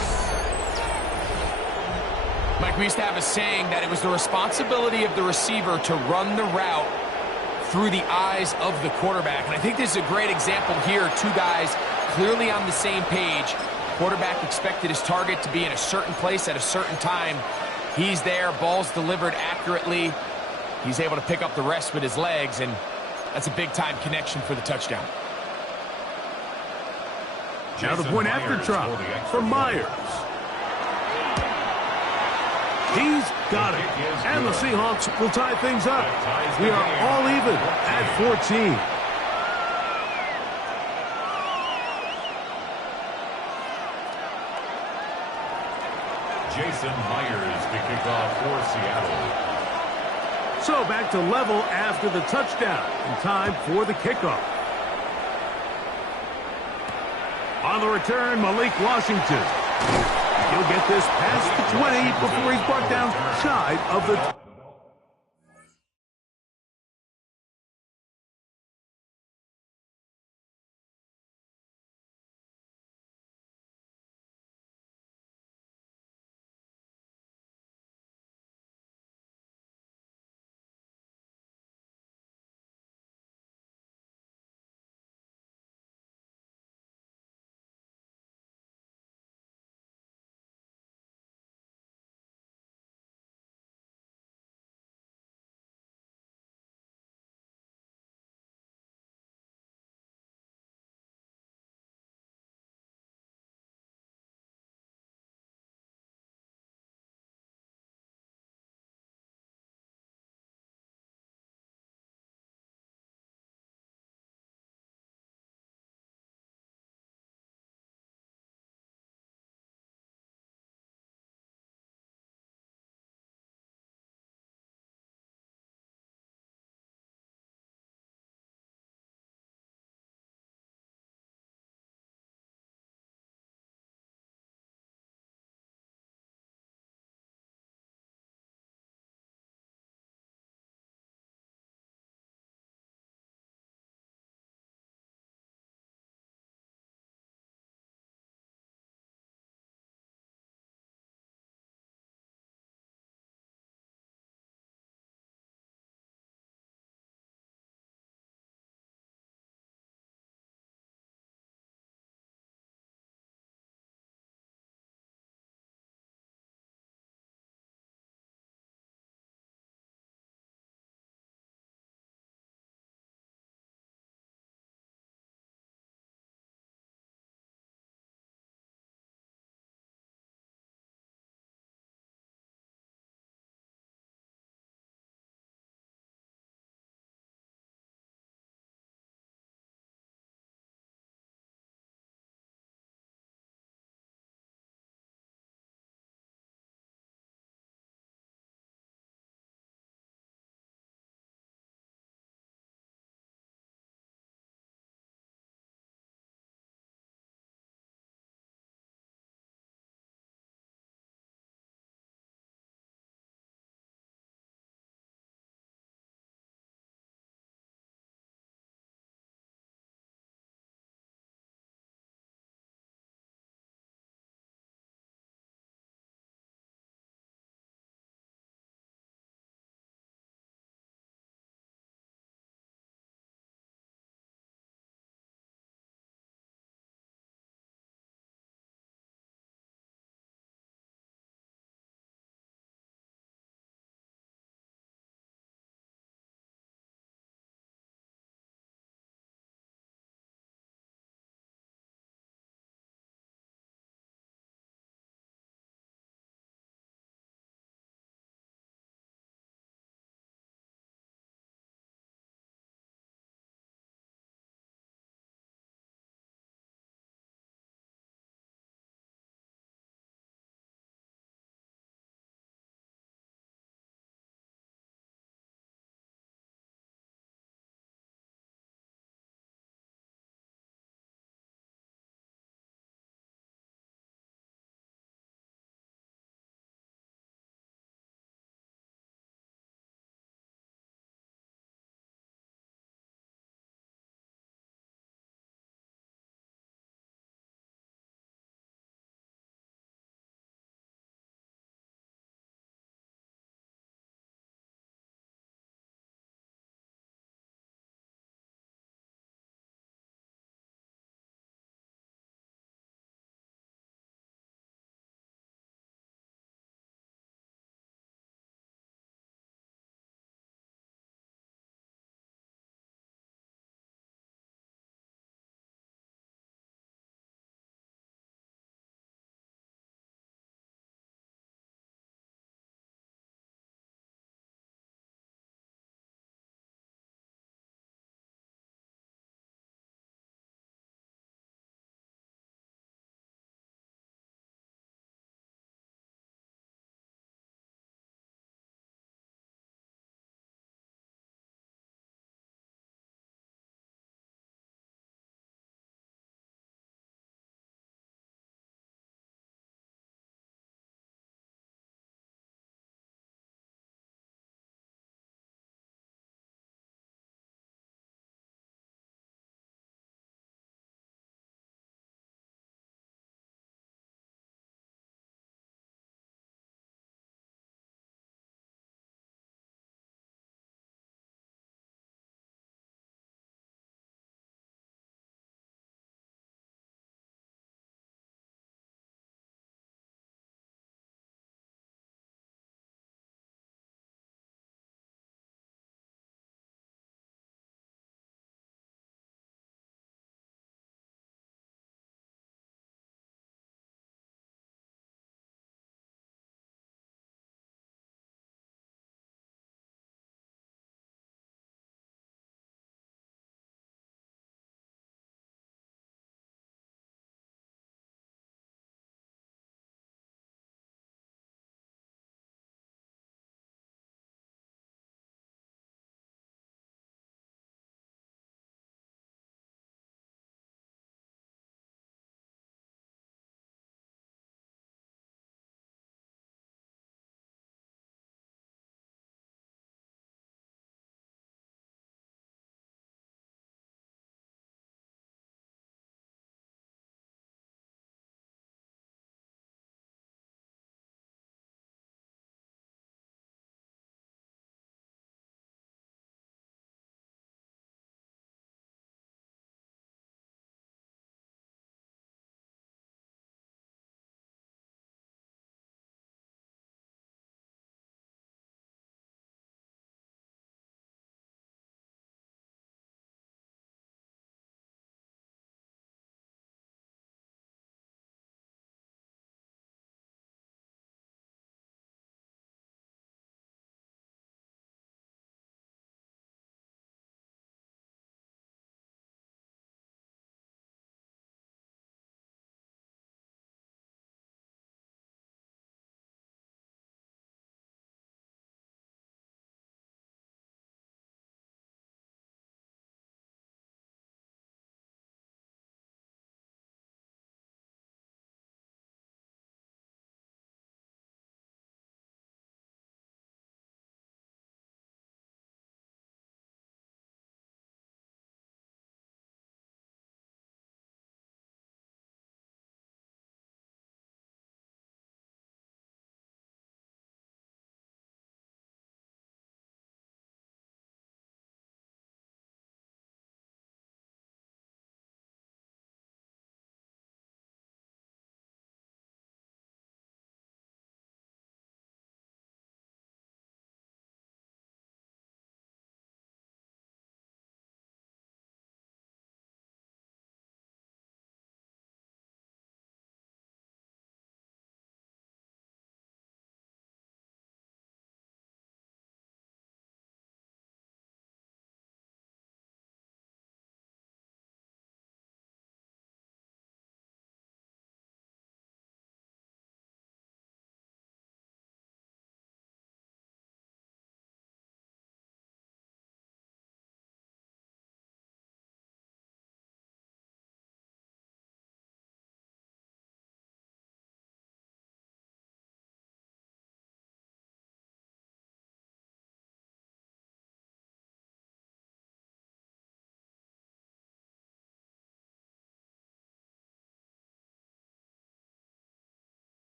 Mike, we used to have a saying that it was the responsibility of the receiver to run the route through the eyes of the quarterback. And I think this is a great example here. Two guys clearly on the same page. Quarterback expected his target to be in a certain place at a certain time. He's there, ball's delivered accurately. He's able to pick up the rest with his legs, and that's a big-time connection for the touchdown. Now the point after try for Myers. He's got it. And the Seahawks will tie things up. We are all even at 14. Jason Myers to kick off for Seattle. So back to level after the touchdown. And time for the kickoff. On the return, Malik Washington. He'll get this past the 20 before he's brought down shy of the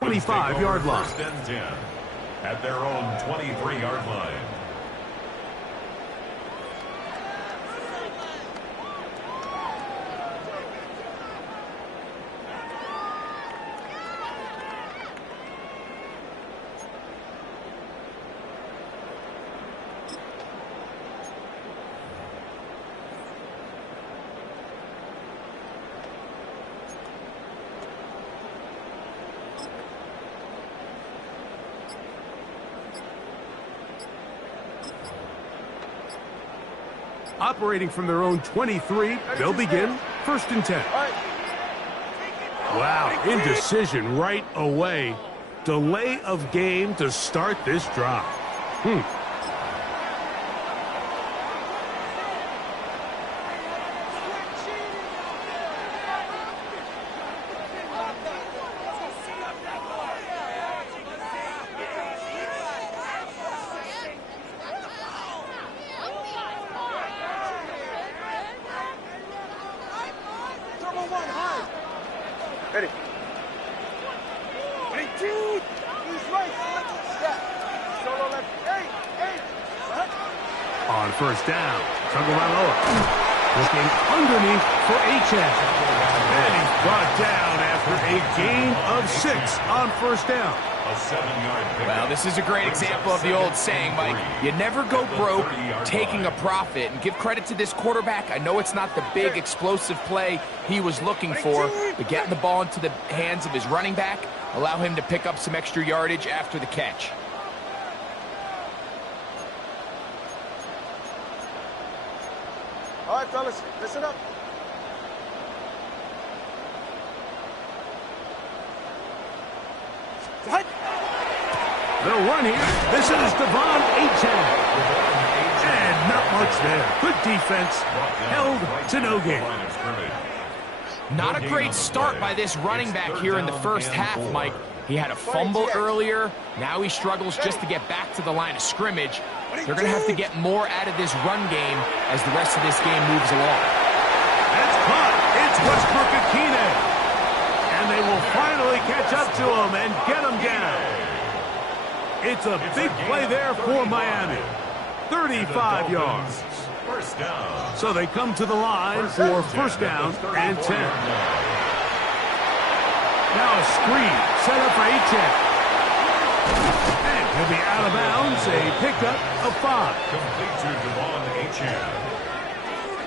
25-yard line. First and 10 at their own 23-yard line. Operating from their own 23, they'll begin first and 10. Wow, indecision right away. Delay of game to start this drive. Ready. 22. He's right. Step. Solo left. Hey. On first down, Tagovailoa looking underneath for Achane. And he's brought down after a gain of 6 on first down. A 7-yard pickup. Well, this is a great example of the old saying, Mike. You never go broke taking a profit. And give credit to this quarterback. I know it's not the big explosive play he was looking for, but getting the ball into the hands of his running back, allow him to pick up some extra yardage after the catch. All right, fellas, listen up. What? They'll run here. This is Gtowncapp. And not much there. Good defense. Held to no gain. Not a great start by this running back here in the first half, Mike. He had a fumble earlier. Now he struggles just to get back to the line of scrimmage. They're going to have to get more out of this run game as the rest of this game moves along. That's caught. It's Westbrook-Ikhine. And they will finally catch up to him and get him down. It's a big play there for Miami. 35 yards. First down. So they come to the line for first down and 10. Now a screen set up for Achane. And he'll be out of bounds. A pickup of 5. Complete to Achane.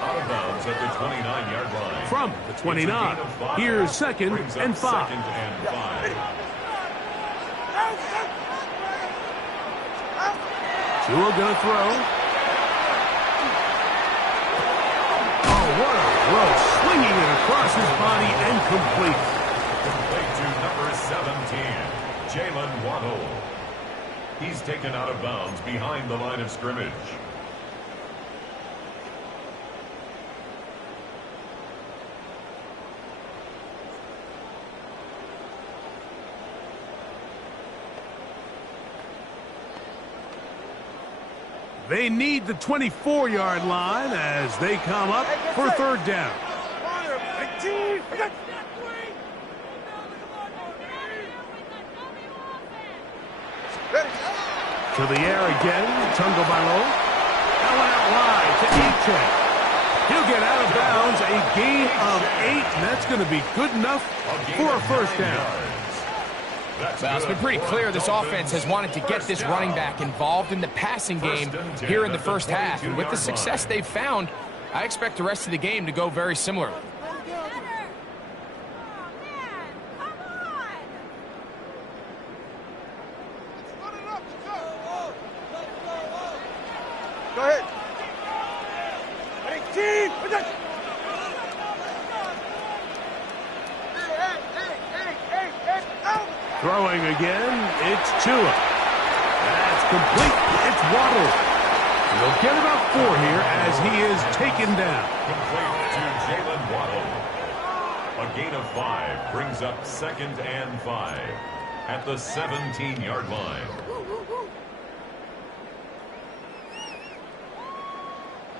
Out of bounds at the 29-yard line. From the 29, here's second and 5. Second and 5. Tua gonna throw. Oh, what a throw. Swinging it across his body and complete. Complete to number 17, Jalen Waddle. He's taken out of bounds behind the line of scrimmage. They need the 24-yard line as they come up for third down. To the air again, Tagovailoa. That one out wide to Achane. He'll get out of bounds, a gain of 8, and that's going to be good enough for a first down. Well, it's been pretty clear this offense has wanted to get this running back involved in the passing game here in the first half. And with the success they've found, I expect the rest of the game to go very similarly. Go ahead. 18. Throwing again, it's Tua. That's complete. It's Waddle. He'll get about 4 here as he is taken down. Complete to Jalen Waddle. A gain of 5 brings up second and 5 at the 17-yard line.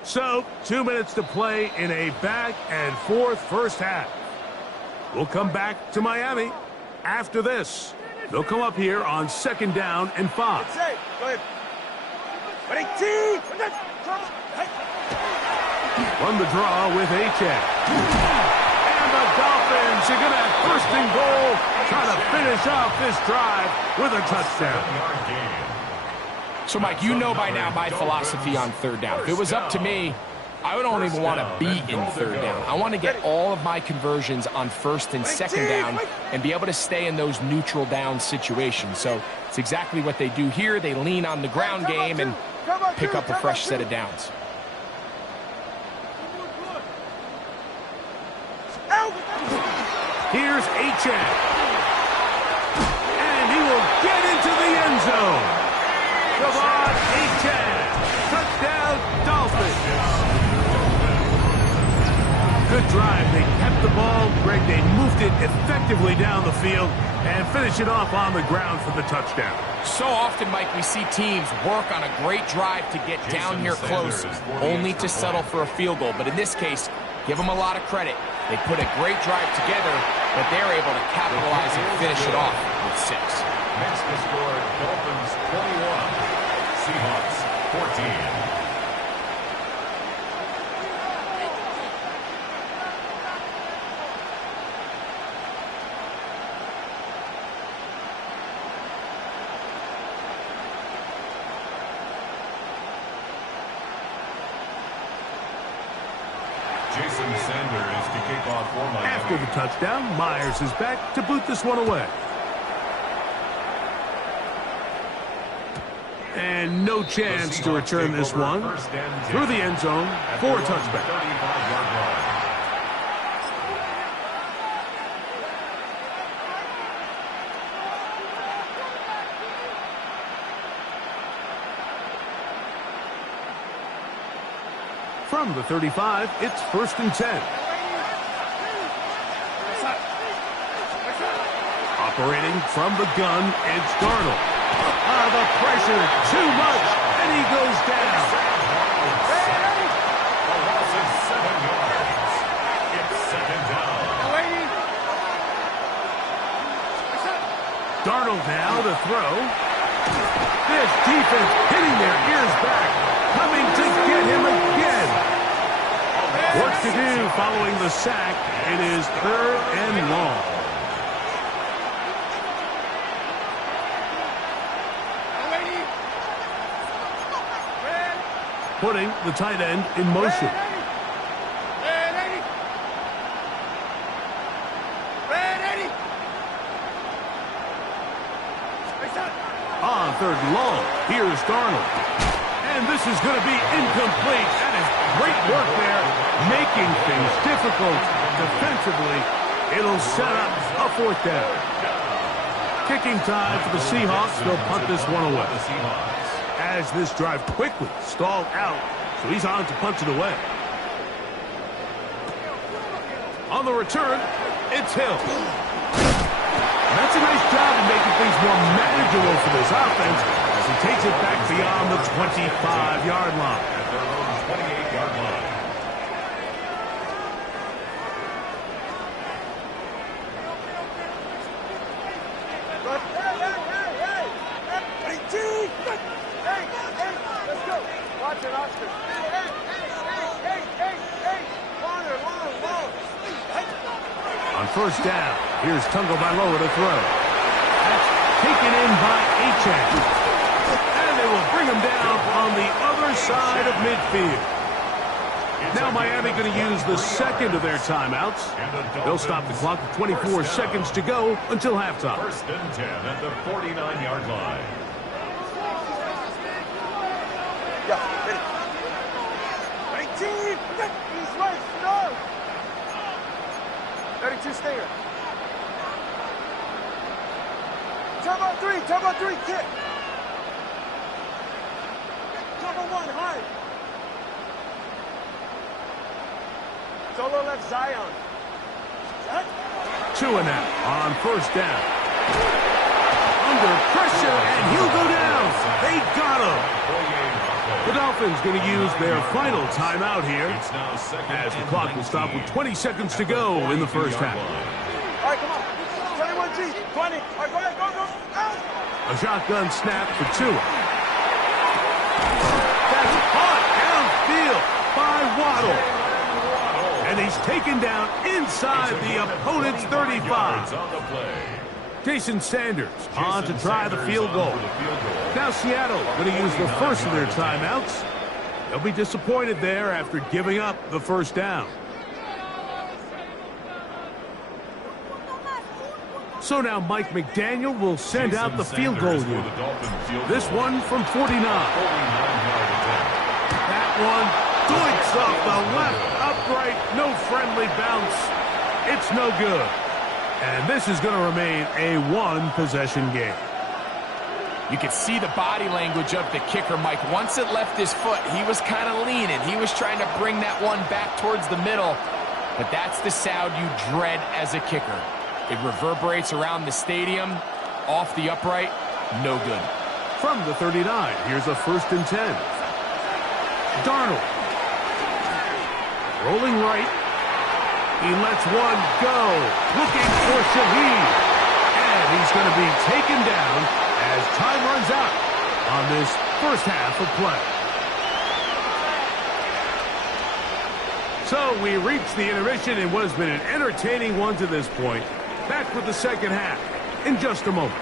So, 2 minutes to play in a back-and-forth first half. We'll come back to Miami after this. They'll come up here on 2nd down and 5. Go ahead. Ready, team. Run the draw with H.A. And the Dolphins are going to have 1st and goal, trying to finish off this drive with a touchdown. So, Mike, you know by now my philosophy on 3rd down. If it was up to me, I don't even want to be in 3rd down. I want to get all of my conversions on 1st and 2nd down and be able to stay in those neutral down situations. So it's exactly what they do here. They lean on the ground game and pick up a fresh set of downs. Here's H.A. And he will get into the end zone. Come on, H.A. Touchdown, Dolphins. Good drive. They kept the ball. Greg, they moved it effectively down the field and finish it off on the ground for the touchdown. So often, Mike, we see teams work on a great drive to get down here close, only to settle for a field goal. But in this case, give them a lot of credit. They put a great drive together, but they're able to capitalize and finish it off with 6. Next to score, Dolphins 21, Seahawks 14. After the touchdown, Myers is back to boot this one away. And no chance to return this one through the end zone for a touchback. From the 35, it's 1st and 10. Operating from the gun, it's Darnold. The pressure, too much, and he goes down. A loss of 7 yards. It's 2nd down. Darnold now to throw. This defense hitting their ears back, coming to get him again. Work to do following the sack. It is 3rd and long. Putting the tight end in motion. On 3rd and long, here's Darnold. And this is going to be incomplete. That is great work there, making things difficult defensively. It'll set up a 4th down. Kicking time for the Seahawks. They'll punt this one away. As this drive quickly stalled out, so he's on to punt it away. On the return, it's Hill. That's a nice job of making things more manageable for this offense as he takes it back beyond the 25-yard line. At their own 28-yard line. On 1st down, here's Tagovailoa to throw. That's taken in by H.A. And they will bring him down on the other side of midfield. Now Miami going to use the 2nd of their timeouts. They'll stop the clock with 24 seconds to go until halftime. 1st and 10 at the 49-yard line. Yeah, ready. 19! East, west, north! 32 stinger. Turbo 3, kick. Turbo 1, high. Solo left, Zion. Set. 2 and out on 1st down. Under pressure, and he'll go down. They got him. The Dolphins going to use their final timeout here as the clock will stop with 20 seconds to go in the 1st half. All right, come on. 21 20. All right, go ahead, go. Out. A shotgun snap for Tua. That's caught downfield by Waddle. And he's taken down inside the opponent's 35. Jason Sanders on to try the field goal. Now Seattle going to use the first of their timeouts. They'll be disappointed there after giving up the first down. So now Mike McDaniel will send out the field goal unit. This one from 49. That one doinks off the left upright, no friendly bounce. It's no good. And this is going to remain a one-possession game. You could see the body language of the kicker, Mike. Once it left his foot, he was kind of leaning. He was trying to bring that one back towards the middle. But that's the sound you dread as a kicker. It reverberates around the stadium, off the upright, no good. From the 39, here's a 1st and 10. Darnold. Rolling right. He lets one go. Looking for Shaheed. And he's going to be taken down as time runs out on this first half of play. So we reach the intermission in what has been an entertaining one to this point. Back with the second half in just a moment.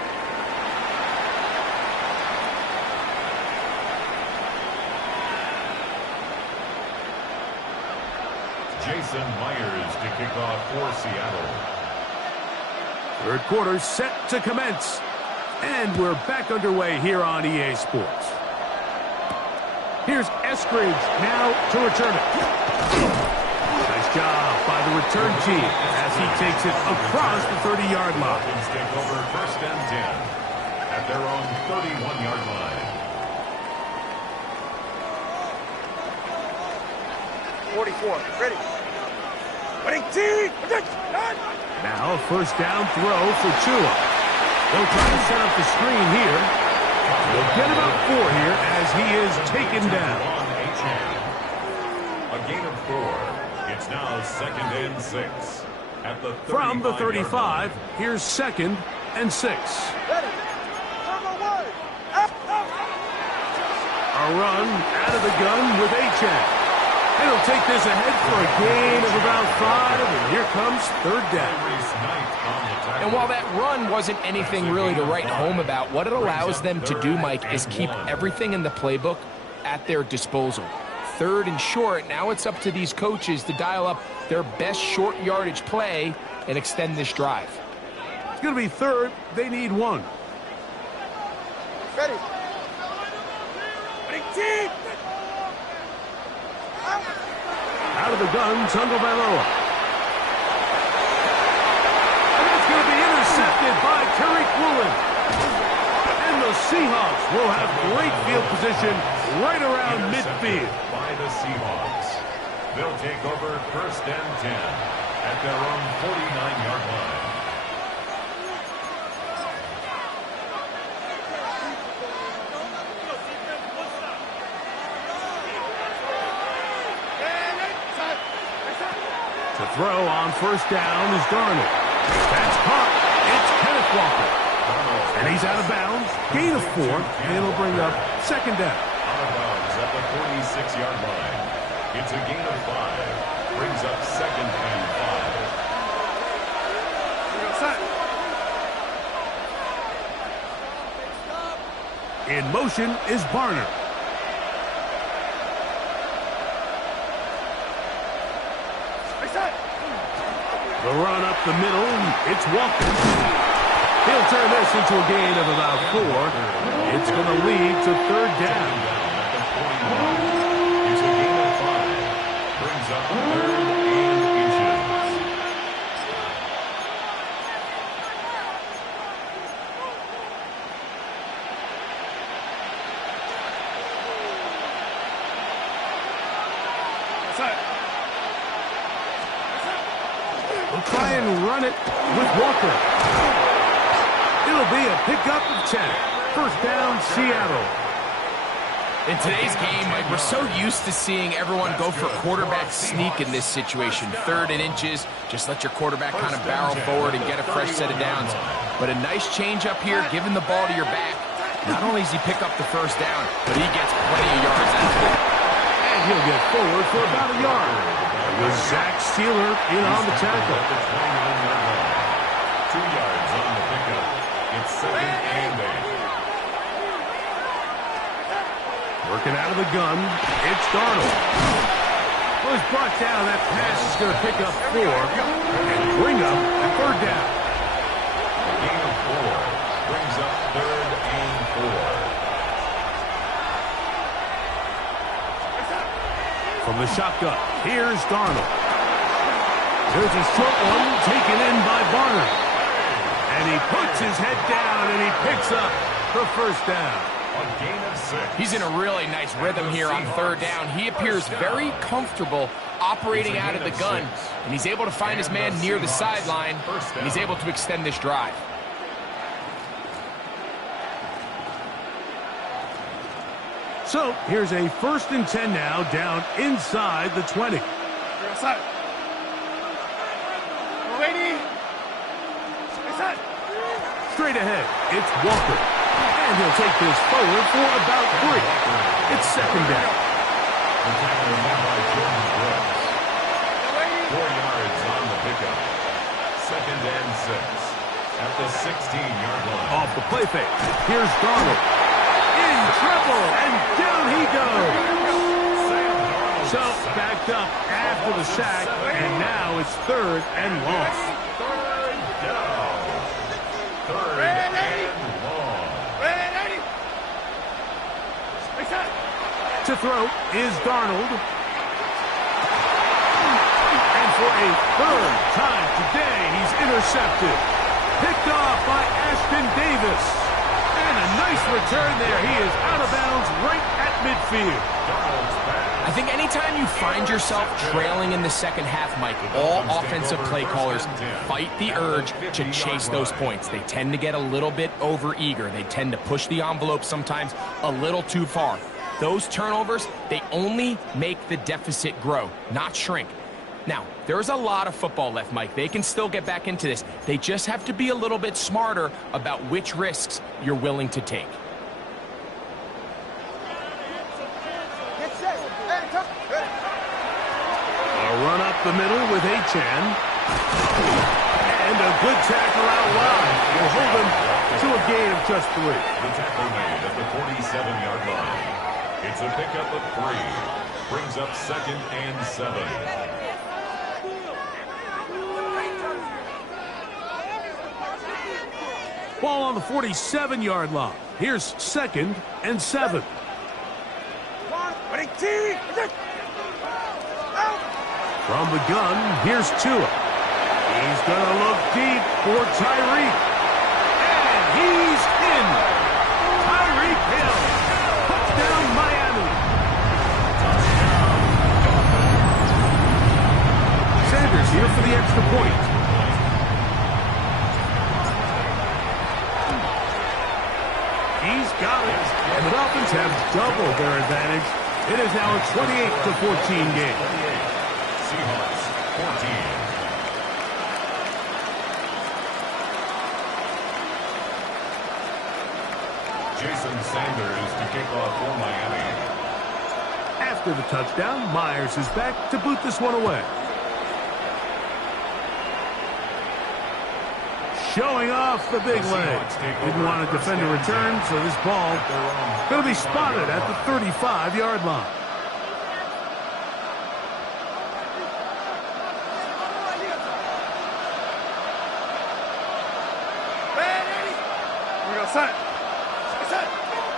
Jason Myers to kick off for Seattle. Third quarter set to commence. And we're back underway here on EA Sports. Here's Eskridge now to return it. Nice job by the return team as he takes it across the 30-yard line. Dolphins take over 1st and 10 at their own 31-yard line. 44, ready. 18, Now a 1st down throw for Tua. They'll try to set up the screen here. They'll get about 4 here as he is taken down. A gain of 4. It's now 2nd and 6 at the 35. From the 35, here's 2nd and 6. Ready. Number 1. A run out of the gun with Achane. And he'll take this ahead for a gain of about 5, and here comes 3rd down. And while that run wasn't anything really to write home about, what it allows them to do, Mike, is keep everything in the playbook at their disposal. 3rd and short, now it's up to these coaches to dial up their best short yardage play and extend this drive. It's going to be 3rd. They need 1. Ready. 18. Out of the gun, Tagovailoa. And that's going to be intercepted by Tariq Woolen. And the Seahawks will have great field position right around midfield. By the Seahawks. They'll take over 1st and 10 at their own 49-yard line. To throw on 1st down is Darnold. That's caught. It's Kenneth Walker. And he's out of bounds. Gain of 4, and it'll bring up 2nd down. Out of bounds at the 46-yard line. It's a gain of 5. Brings up 2nd and 5. In motion is Barner. The run up the middle, it's Walker. He'll turn this into a gain of about 4. It's going to lead to 3rd down. It's a gain of 5. Brings up 3rd and inches. We'll try and run it with Walker. It'll be a pickup of 10. 1st down, Seattle. In today's game, Mike, we're so used to seeing everyone go for quarterback sneak in this situation. 3rd and inches, just let your quarterback kind of barrel forward and get a fresh set of downs. But a nice change up here, giving the ball to your back. Not only does he pick up the first down, but he gets plenty of yards out of it. And he'll get forward for about a yard. With Zach Steeler in on the tackle. 2 yards on the pickup. It's 2nd and 8. Working out of the gun, it's Darnold. Well, he's brought down. That pass is going to pick up 4 and bring up a 3rd down. Gain of 4 brings up 3rd and 4. From the shotgun, here's Darnold. There's a short one taken in by Barner. And he puts his head down and he picks up the first down. A gain of 6. He's in a really nice rhythm here on 3rd down. He appears very comfortable operating out of the gun, and he's able to find his man near the sideline, and he's able to extend this drive. So here's a 1st and 10 now, down inside the 20. Straight ahead, it's Walker. And he'll take this forward for about 3. It's 2nd down. The tackle made by Jordan Brooks. 4 yards on the pickup. 2nd and 6. At the 16-yard line. Off the play fake. Here's Darnold. In trouble, and down he goes. So backed up after the sack, and now it's 3rd and long. 3rd down. 3rd and long. To throw is Darnold. And for a 3rd time today, he's intercepted. Picked off by Ashton Davis. And a nice return there. He is out of bounds right at midfield. I think anytime you find yourself trailing in the second half, Mike, all offensive play callers fight the urge to chase those points. They tend to get a little bit over-eager. They tend to push the envelope sometimes a little too far. Those turnovers, they only make the deficit grow, not shrink. Now, there's a lot of football left, Mike. They can still get back into this. They just have to be a little bit smarter about which risks you're willing to take. A run up the middle with Achan. And a good tackle out wide. Will hold him to a gain of just 3. The tackle made at the 47-yard line. It's a pickup of 3. Brings up 2nd and 7. Ball on the 47-yard line. Here's 2nd and 7. From the gun, here's Tua. He's going to look deep for Tyreek. And he's in. Tyreek Hill. Touchdown, Miami. Sanders here for the extra point. He's got it. And the Dolphins have doubled their advantage. It is now a 28-14 game. Seahawks 14. Jason Sanders to kick off for Miami. After the touchdown, Myers is back to boot this one away. Showing off the big leg. Didn't want to defend a return, so this ball going to be spotted at the 35-yard line.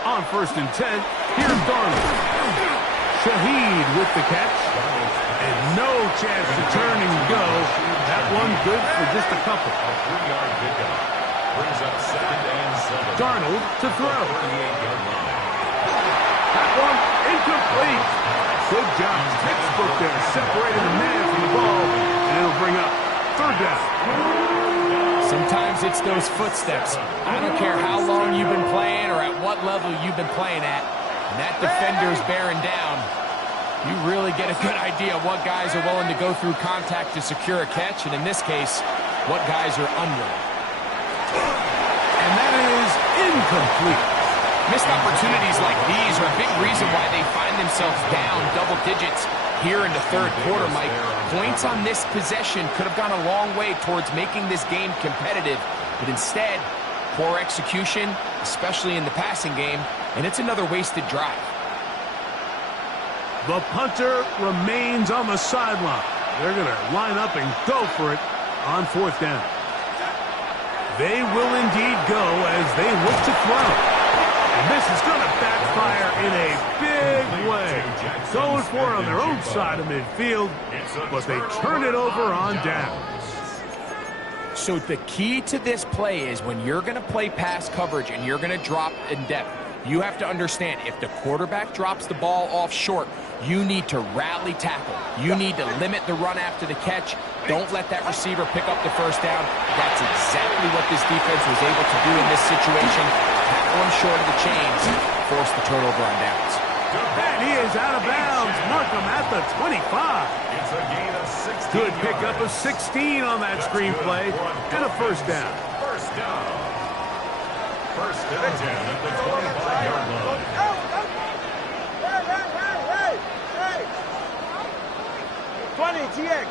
On 1st and 10, here's Darnold. Shaheed with the catch. And no chance to turn and go. That one good for just a couple. A 3-yard pickup. Brings up 2nd and 7. Darnold to throw. 38-yard line. That one incomplete. Good job. Textbook there. Separated the man from the ball. And it'll bring up 3rd down. Sometimes it's those footsteps. I don't care how long you've been playing or at what level you've been playing at. And that defender's bearing down. You really get a good idea of what guys are willing to go through contact to secure a catch, and in this case, what guys are unwilling. And that is incomplete. Missed opportunities like these are a big reason why they find themselves down double digits here in the third quarter, Mike. Points on this possession could have gone a long way towards making this game competitive, but instead, poor execution, especially in the passing game, and it's another wasted drive. The punter remains on the sideline. They're going to line up and go for it on fourth down. They will indeed go as they look to throw. And this is going to backfire in a big way. Going for it on their own side of midfield, but they turn it over on downs. So the key to this play is when you're going to play pass coverage and you're going to drop in depth, you have to understand if the quarterback drops the ball off short, you need to rally tackle. You need to limit the run after the catch. Don't let that receiver pick up the first down. That's exactly what this defense was able to do in this situation. Tackle him short of the chains, force the turnover on downs. And he is out of bounds. Mark him at the 25. It's a gain of 16 Good pickup of yards. 16 on that screen play and a first down. First down. First and 10 at the 25-yard line. Hey! 20, TX.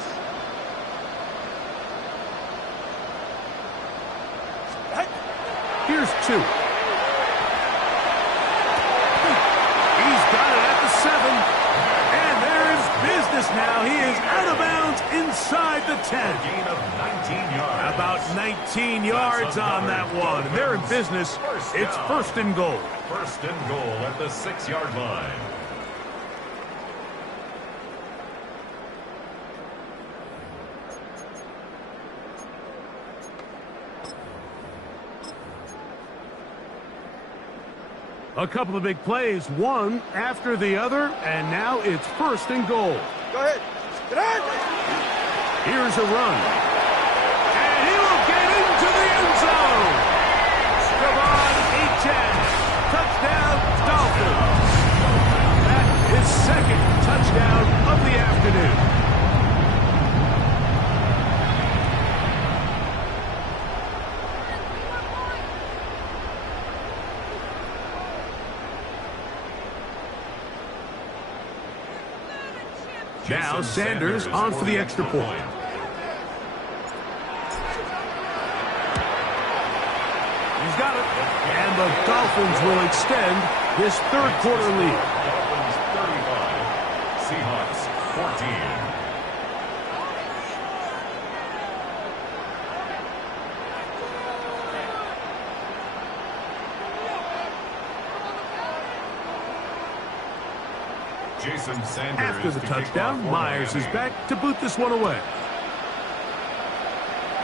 Here's 2. He's got it at the 7. And there's business now. He is out of bounds inside the 10. Gain of 19 yards. About 19 yards on that one. They're in business. It's first and goal. First and goal at the 6-yard line. A couple of big plays, one after the other, and now it's first and goal. Go ahead. Get on! Here's a run. And he will get into the end zone. Javon Etienne. Touchdown, Dolphins. That is second touchdown of the afternoon. Now Sanders on for the extra point. He's got it. And the Dolphins will extend this third quarter lead. Dolphins 35, Seahawks 14. Jason Sanders After the touchdown, Myers is back to boot this one away.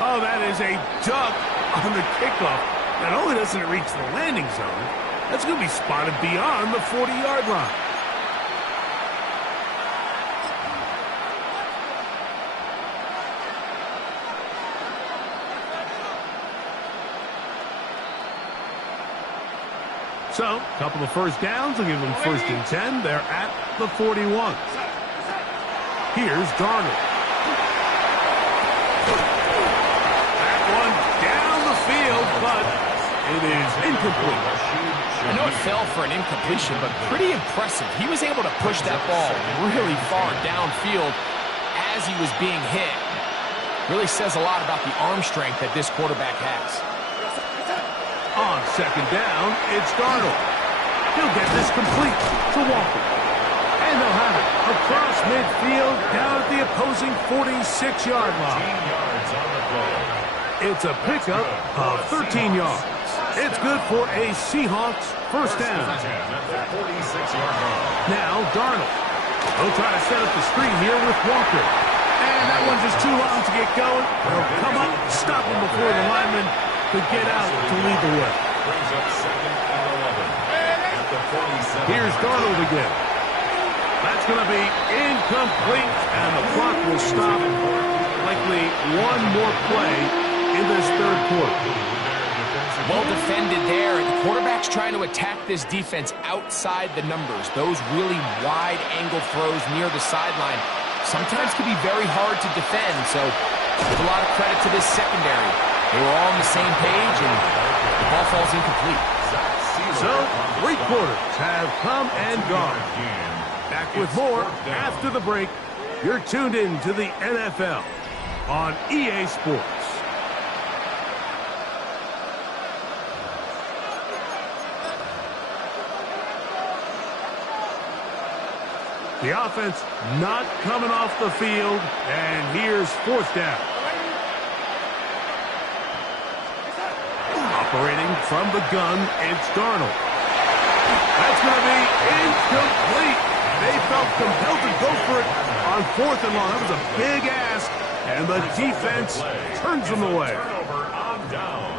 Oh, that is a duck on the kickoff. Not only doesn't it reach the landing zone, that's going to be spotted beyond the 40-yard line. So, a couple of first downs will give them first and 10. They're at the 41. Here's Darnold. That one down the field, but it is incomplete. I know it fell for an incompletion, but pretty impressive. He was able to push that ball really far downfield as he was being hit. Really says a lot about the arm strength that this quarterback has. On second down, it's Darnold. He'll get this complete to Walker. And they'll have it across midfield down at the opposing 46-yard line. 13 yards on the play. It's a pickup of 13 yards. It's good for a Seahawks first down. At the 46-yard line. Now Darnold. He'll try to set up the screen here with Walker. And that one's just too long to get going. They'll come up, stop him before the lineman could get out to lead the way. Brings up second and 11 at the 47. Here's Darnold again. That's going to be incomplete, and the clock will stop. Likely one more play in this third quarter. Their defensive Well defended there. The quarterback's trying to attack this defense outside the numbers. Those really wide angle throws near the sideline sometimes can be very hard to defend. So give a lot of credit to this secondary. They were all on the same page, and the ball falls incomplete. So, 3 quarters have come and gone. Back with more after the break. You're tuned in to the NFL on EA Sports. The offense not coming off the field, and here's 4th down. Operating from the gun, it's Darnold. That's going to be incomplete. They felt compelled to go for it on 4th and long. That was a big ask, and the defense turns them away. Turnover on downs.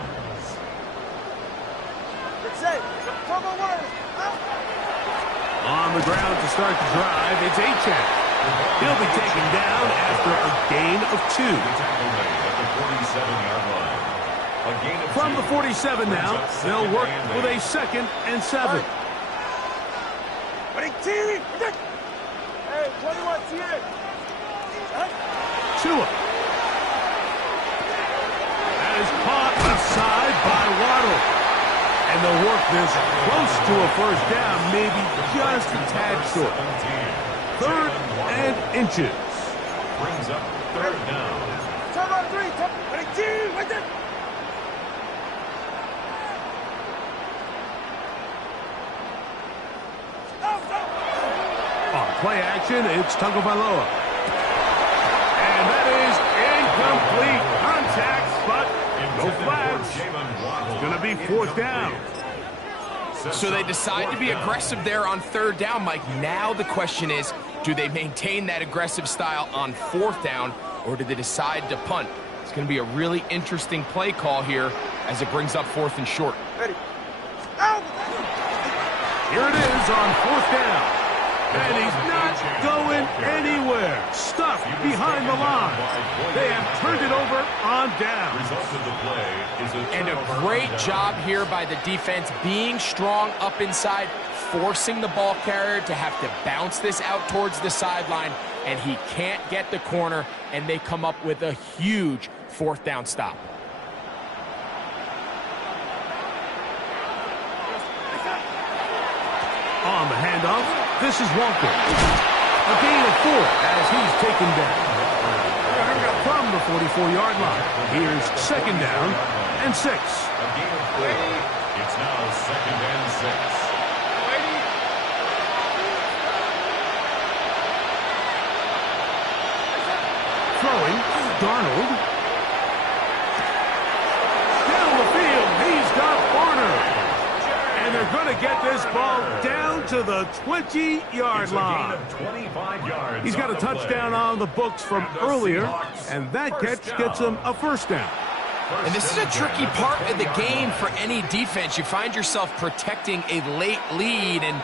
On the ground to start the drive, it's Achane. He'll be taken down after a gain of 2. At the 47-yard line. A gain of 2. From the 47 now, they'll work with a 2nd and 7. Hey, 21 TA. Tua. That is caught aside by Waddle. And they'll work this close to a 1st down, maybe just a tad short. 3rd and inches. Brings up 3rd down. Come on, 3. Right there. On play action, it's Tagovailoa. And that is incomplete. Contact, but no flags. It's going to be 4th down. So they decide to be aggressive there on 3rd down, Mike. Now the question is, do they maintain that aggressive style on 4th down, or do they decide to punt? It's going to be a really interesting play call here as it brings up 4th and short. Ready. Here it is on 4th down. And he's not going anywhere. Stuffed behind the line. They have turned it over on down. Result of the play is And a great job here by the defense, being strong up inside, forcing the ball carrier to have to bounce this out towards the sideline, and he can't get the corner, and they come up with a huge 4th down stop. On the handoff, this is Walker. A gain of 4 as he's taken down. From the 44-yard line, here's 2nd down and 6. a gain of 4. It's now 2nd and 6. Throwing, Darnold. Down the field, he's got Warner. And they're going to get this ball down to the 20-yard line. 25 yards. He's got a touchdown on the books from earlier, and that catch gets him a 1st down. And this is a tricky part of the game for any defense. You find yourself protecting a late lead, and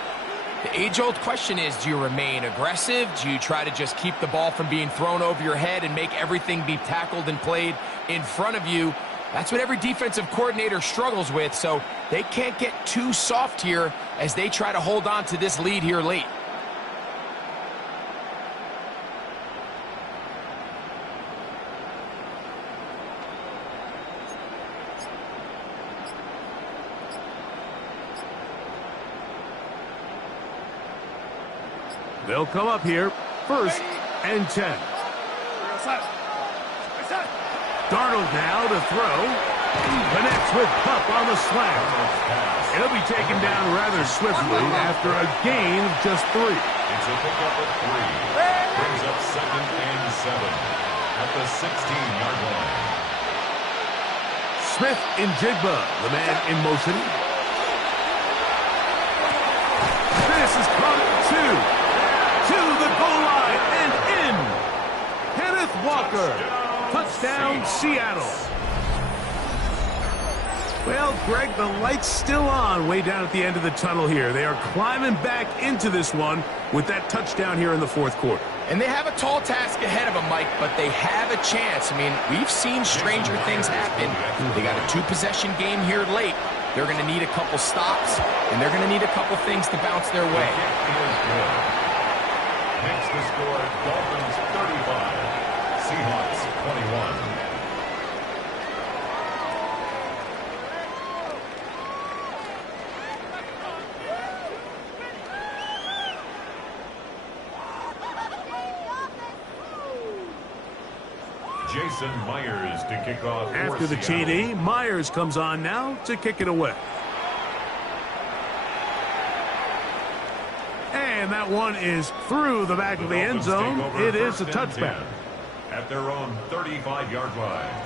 the age-old question is, do you remain aggressive? Do you try to just keep the ball from being thrown over your head and make everything be tackled and played in front of you? That's what every defensive coordinator struggles with, so they can't get too soft here as they try to hold on to this lead here late. They'll come up here, 1st and 10. Darnold now to throw. Connects with Pup on the slant. He'll be taken down rather swiftly after a gain of just 3. It's a pickup of 3. Brings up 2nd and 7 at the 16-yard line. Smith in Jigba, the man in motion. This is caught at 2. To the goal line and in. Kenneth Walker. Touchdown, Seattle. Well, Greg, the light's still on way down at the end of the tunnel here. They are climbing back into this one with that touchdown here in the 4th quarter. And they have a tall task ahead of them, Mike. Mike, but they have a chance. I mean, we've seen stranger things happen. They got a 2-possession game here late. They're going to need a couple stops, and they're going to need a couple things to bounce their way. Next to score, Dolphins 35, Seahawks 21. Jason Myers to kick off. After the TD, Myers comes on now to kick it away. And that one is through the back of the end zone. It is a touchback. At their own 35-yard line.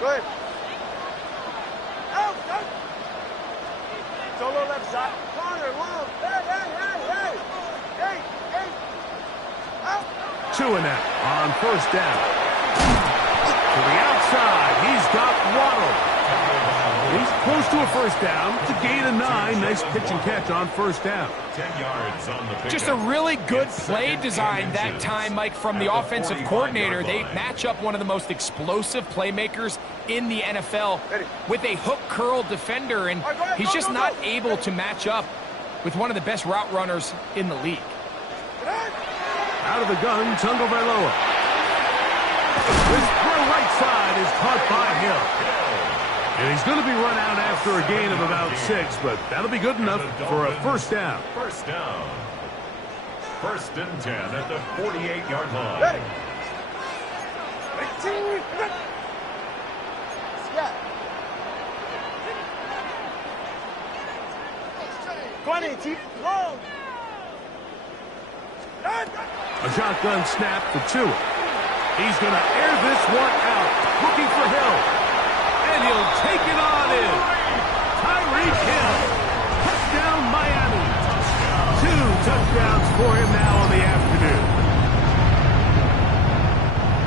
Good. Out, out. Solo left side. Corner, long. Hey. Out. 2 and out on first down. To the outside, he's got Waddle. He's close to a first down. It's a gain of 9. Nice pitch and catch on first down. 10 yards on the pickup. Just a really good play design that time, Mike, from the offensive coordinator. They match up one of the most explosive playmakers in the NFL with a hook curl defender, and he's just not able to match up with one of the best route runners in the league. Out of the gun, Tagovailoa. This throw right side is caught by Hill. And he's going to be run out after a gain of about 6, but that'll be good enough for a first down. First down. 1st and 10 at the 48-yard line. Ready. 20, long. A shotgun snap for Tua. He's going to air this one out, looking for Hill. And he'll take it on in. Tyreek Hill. Touchdown, Miami. 2 touchdowns for him now on the afternoon.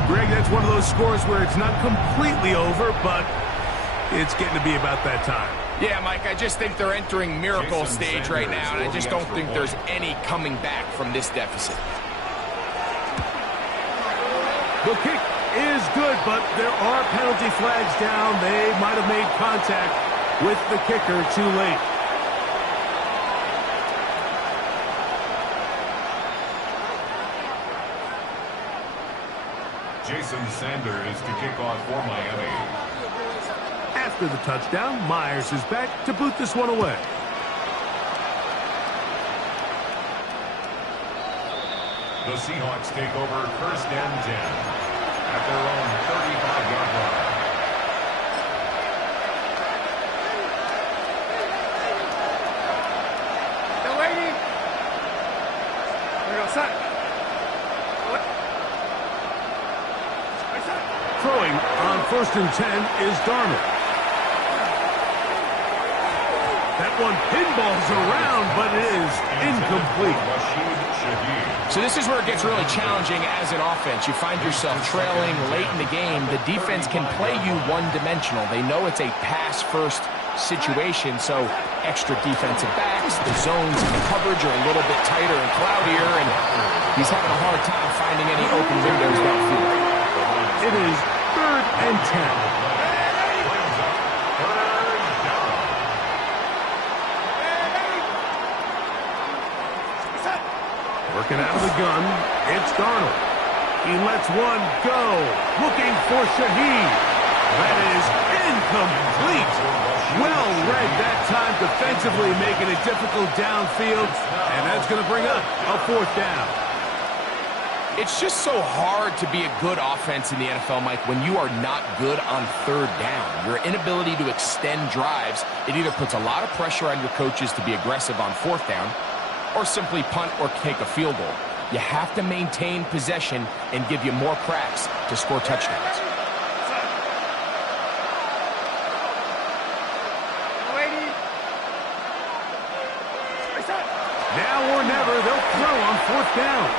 Greg, that's one of those scores where it's not completely over, but it's getting to be about that time. Yeah, Mike, I just think they're entering miracle stage right now, and I just don't think there's any coming back from this deficit. The kick is good, but there are penalty flags down. They might have made contact with the kicker too late. Jason Sanders to kick off for Miami. After the touchdown, Myers is back to boot this one away. The Seahawks take over 1st and 10 at their own 35-yard line. Still waiting. There we go, set. Throwing on 1st and 10 is Darnold. That one pinballs around, but it is incomplete. So this is where it gets really challenging as an offense. You find yourself trailing late in the game. The defense can play you one-dimensional. They know it's a pass-first situation, so extra defensive backs, the zones and the coverage are a little bit tighter and cloudier, and he's having a hard time finding any open windows downfield. It is 3rd and 10. Working out of the gun, it's Darnold. He lets one go, looking for Shaheed. That is incomplete. Well read that time defensively, making it difficult downfield, and that's going to bring up a 4th down. It's just so hard to be a good offense in the NFL, Mike, when you are not good on 3rd down. Your inability to extend drives, it either puts a lot of pressure on your coaches to be aggressive on 4th down, or simply punt or take a field goal. You have to maintain possession and give you more cracks to score touchdowns. Now or never, they'll throw on 4th down.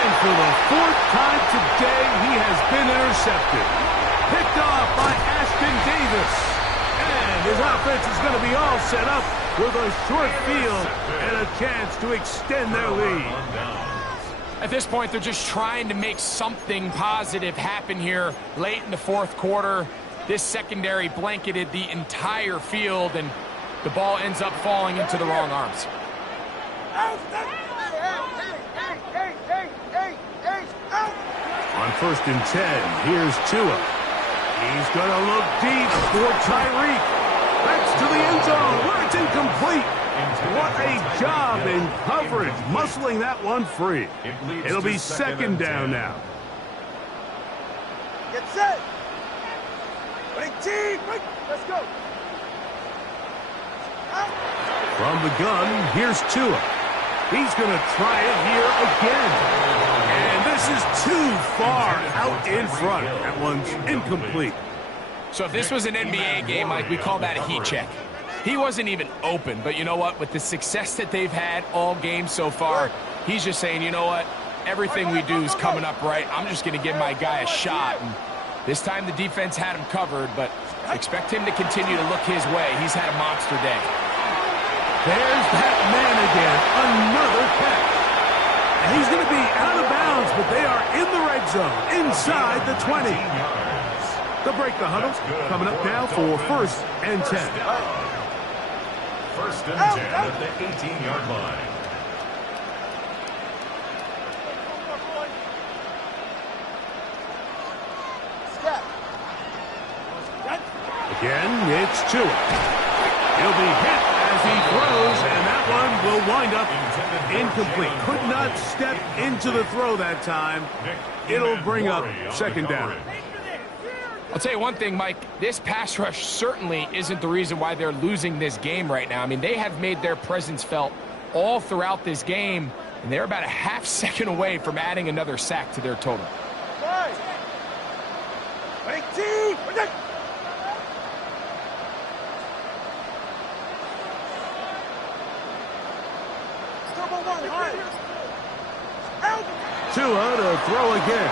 And for the 4th time today, he has been intercepted. offense is going to be all set up with a short field and a chance to extend their lead. At this point, they're just trying to make something positive happen here late in the fourth quarter. This secondary blanketed the entire field, and the ball ends up falling into the wrong arms. On 1st and 10, here's Tua. He's going to look deep for Tyreek. That's to the end zone where it's incomplete. What a job in coverage, muscling that one free. It'll be second down now. Get set. Let's go. From the gun, here's Tua. He's going to try it here again. And this is too far out in front. That one's incomplete. So if this was an NBA game, Mike, we call that a heat check. He wasn't even open, but you know what? With the success that they've had all game so far, he's just saying, you know what? Everything we do is coming up right. I'm just going to give my guy a shot. And this time the defense had him covered, but expect him to continue to look his way. He's had a monster day. There's that man again. Another catch. And he's going to be out of bounds, but they are in the red zone, inside the 20. They'll break the huddle. Coming up now for 1st and 10. 1st and 10 at the 18-yard line. Again, it's Tua. He'll be hit as he throws, and that one will wind up incomplete. Could not step into the throw that time. It'll bring up second down. I'll tell you one thing, Mike. This pass rush certainly isn't the reason why they're losing this game right now. I mean, they have made their presence felt all throughout this game, and they're about a half second away from adding another sack to their total. Tua to throw again.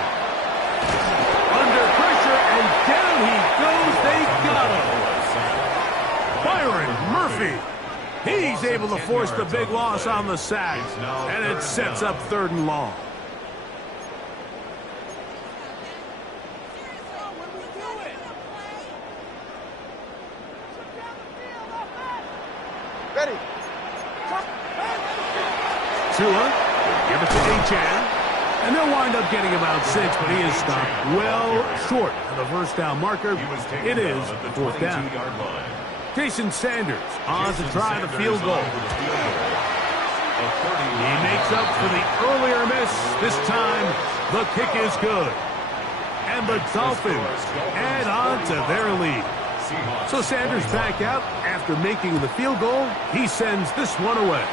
Under pressure, and down he goes. They got him. Byron Murphy. He's able to force the big loss on the sack, and it sets up 3rd and long. Ready. Tua, give it to Achan. And they'll wind up getting about 6, but he is stopped well short of the first down marker. It is 4th down. Jason Sanders on to try the field goal. He makes up for the earlier miss. This time, the kick is good. And the Dolphins add on to their lead. So Sanders back out after making the field goal. He sends this one away.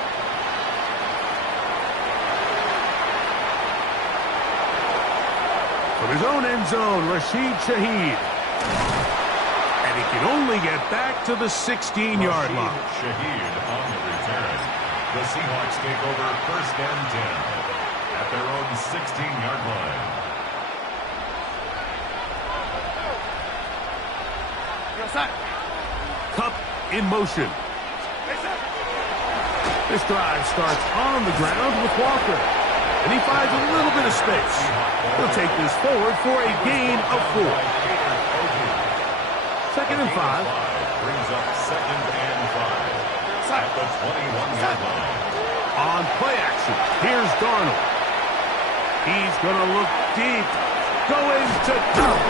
From his own end zone, Rashid Shaheed. And he can only get back to the 16-yard line. Shaheed on the return. The Seahawks take over 1st and 10 at their own 16-yard line. Cup in motion. This drive starts on the ground with Walker. And he finds a little bit of space. He'll take this forward for a gain of 4. 2nd and 5. Brings up 2nd and 5 at the 21-yard line. On play action, here's Darnold. He's going to look deep. Going to Cup.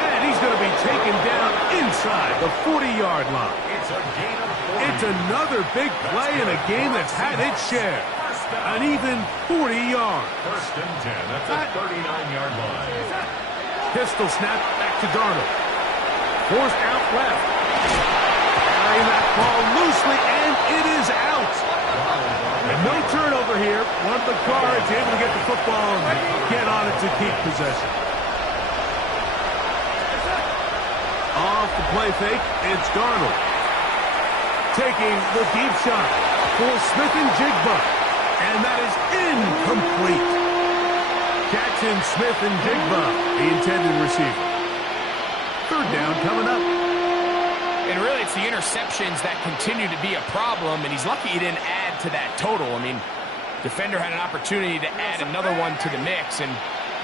And he's going to be taken down inside the 40-yard line. It's a gain of 4. It's another big play in a game that's had its share. An even 40 yards. 1st and 10 at the 39-yard line. Pistol snap back to Darnold. Forced out left. Carrying that ball loosely, and it is out. And no turnover here. One of the guards able to get the football and get on it to keep possession. Off the play fake, it's Darnold. Taking the deep shot for Smith and Jigba. And that is incomplete. Jackson, Smith, and Jigba, the intended receiver. 3rd down coming up. And really, it's the interceptions that continue to be a problem, and he's lucky he didn't add to that total. I mean, defender had an opportunity to add another one to the mix, and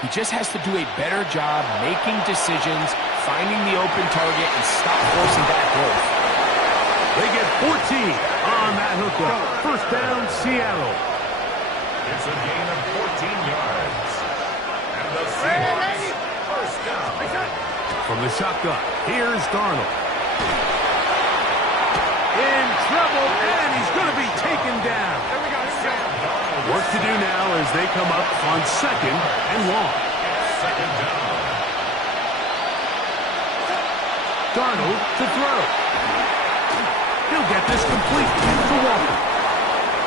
he just has to do a better job making decisions, finding the open target, and stop forcing back goals. They get 14 on that hookup. First down, Seattle. It's a gain of 14 yards. And the Seahawks, first down. From the shotgun, here's Darnold. In trouble, and he's going to be taken down. Work to do now as they come up on 2nd and long. Second down. Darnold to throw. He'll get this complete to Walker.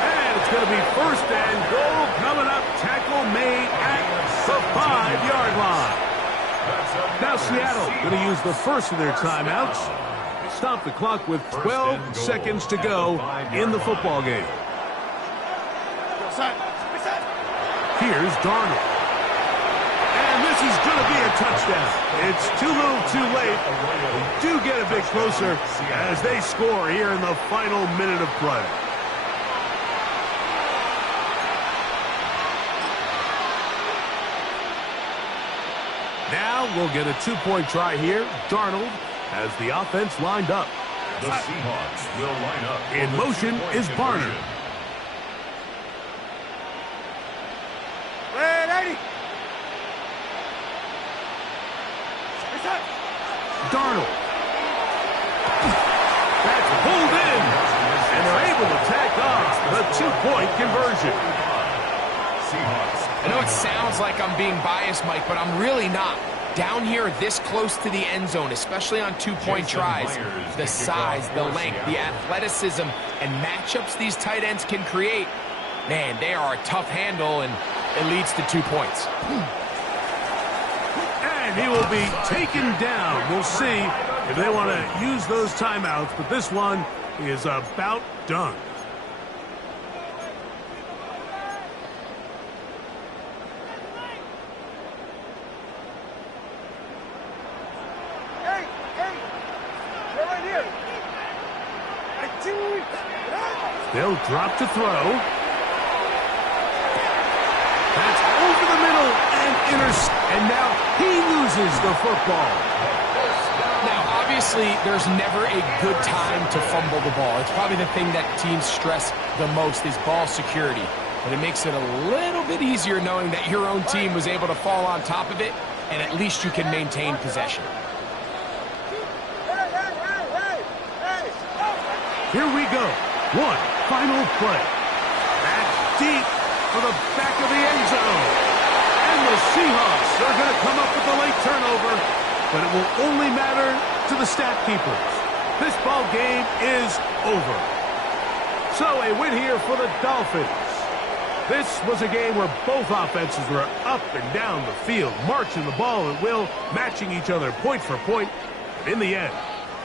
And it's going to be 1st and goal coming up. Tackle made at the 5-yard line. Now Seattle going to use the first of their timeouts. Stop the clock with 12 seconds to go in the football game. Here's Darnold. And this is going to be a touchdown. It's too little too late. We do get a bit closer as they score here in the final minute of play. Now we'll get a 2-point try here. Darnold has the offense lined up. The Seahawks will line up. In motion is Barner. Darnold. That's pulled in. And they're able to tack off the 2-point conversion. I know it sounds like I'm being biased, Mike, but I'm really not. Down here this close to the end zone, especially on 2-point tries, the size, the length, the athleticism, and matchups these tight ends can create, man, they are a tough handle, and it leads to 2 points. And he will be taken down. We'll see if they want to use those timeouts, but this one is about done. They'll drop to throw. That's over the middle and now he loses the football. Now, obviously, there's never a good time to fumble the ball. It's probably the thing that teams stress the most is ball security. But it makes it a little bit easier knowing that your own team was able to fall on top of it, and at least you can maintain possession. Here we go. One final play. That's deep for the back of the end zone. And the Seahawks are going to come up with a late turnover, but it will only matter to the stat keepers. This ball game is over. So a win here for the Dolphins. This was a game where both offenses were up and down the field, marching the ball at will, matching each other point for point. But in the end,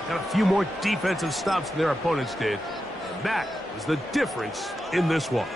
got a few more defensive stops than their opponents did. And that was the difference in this one.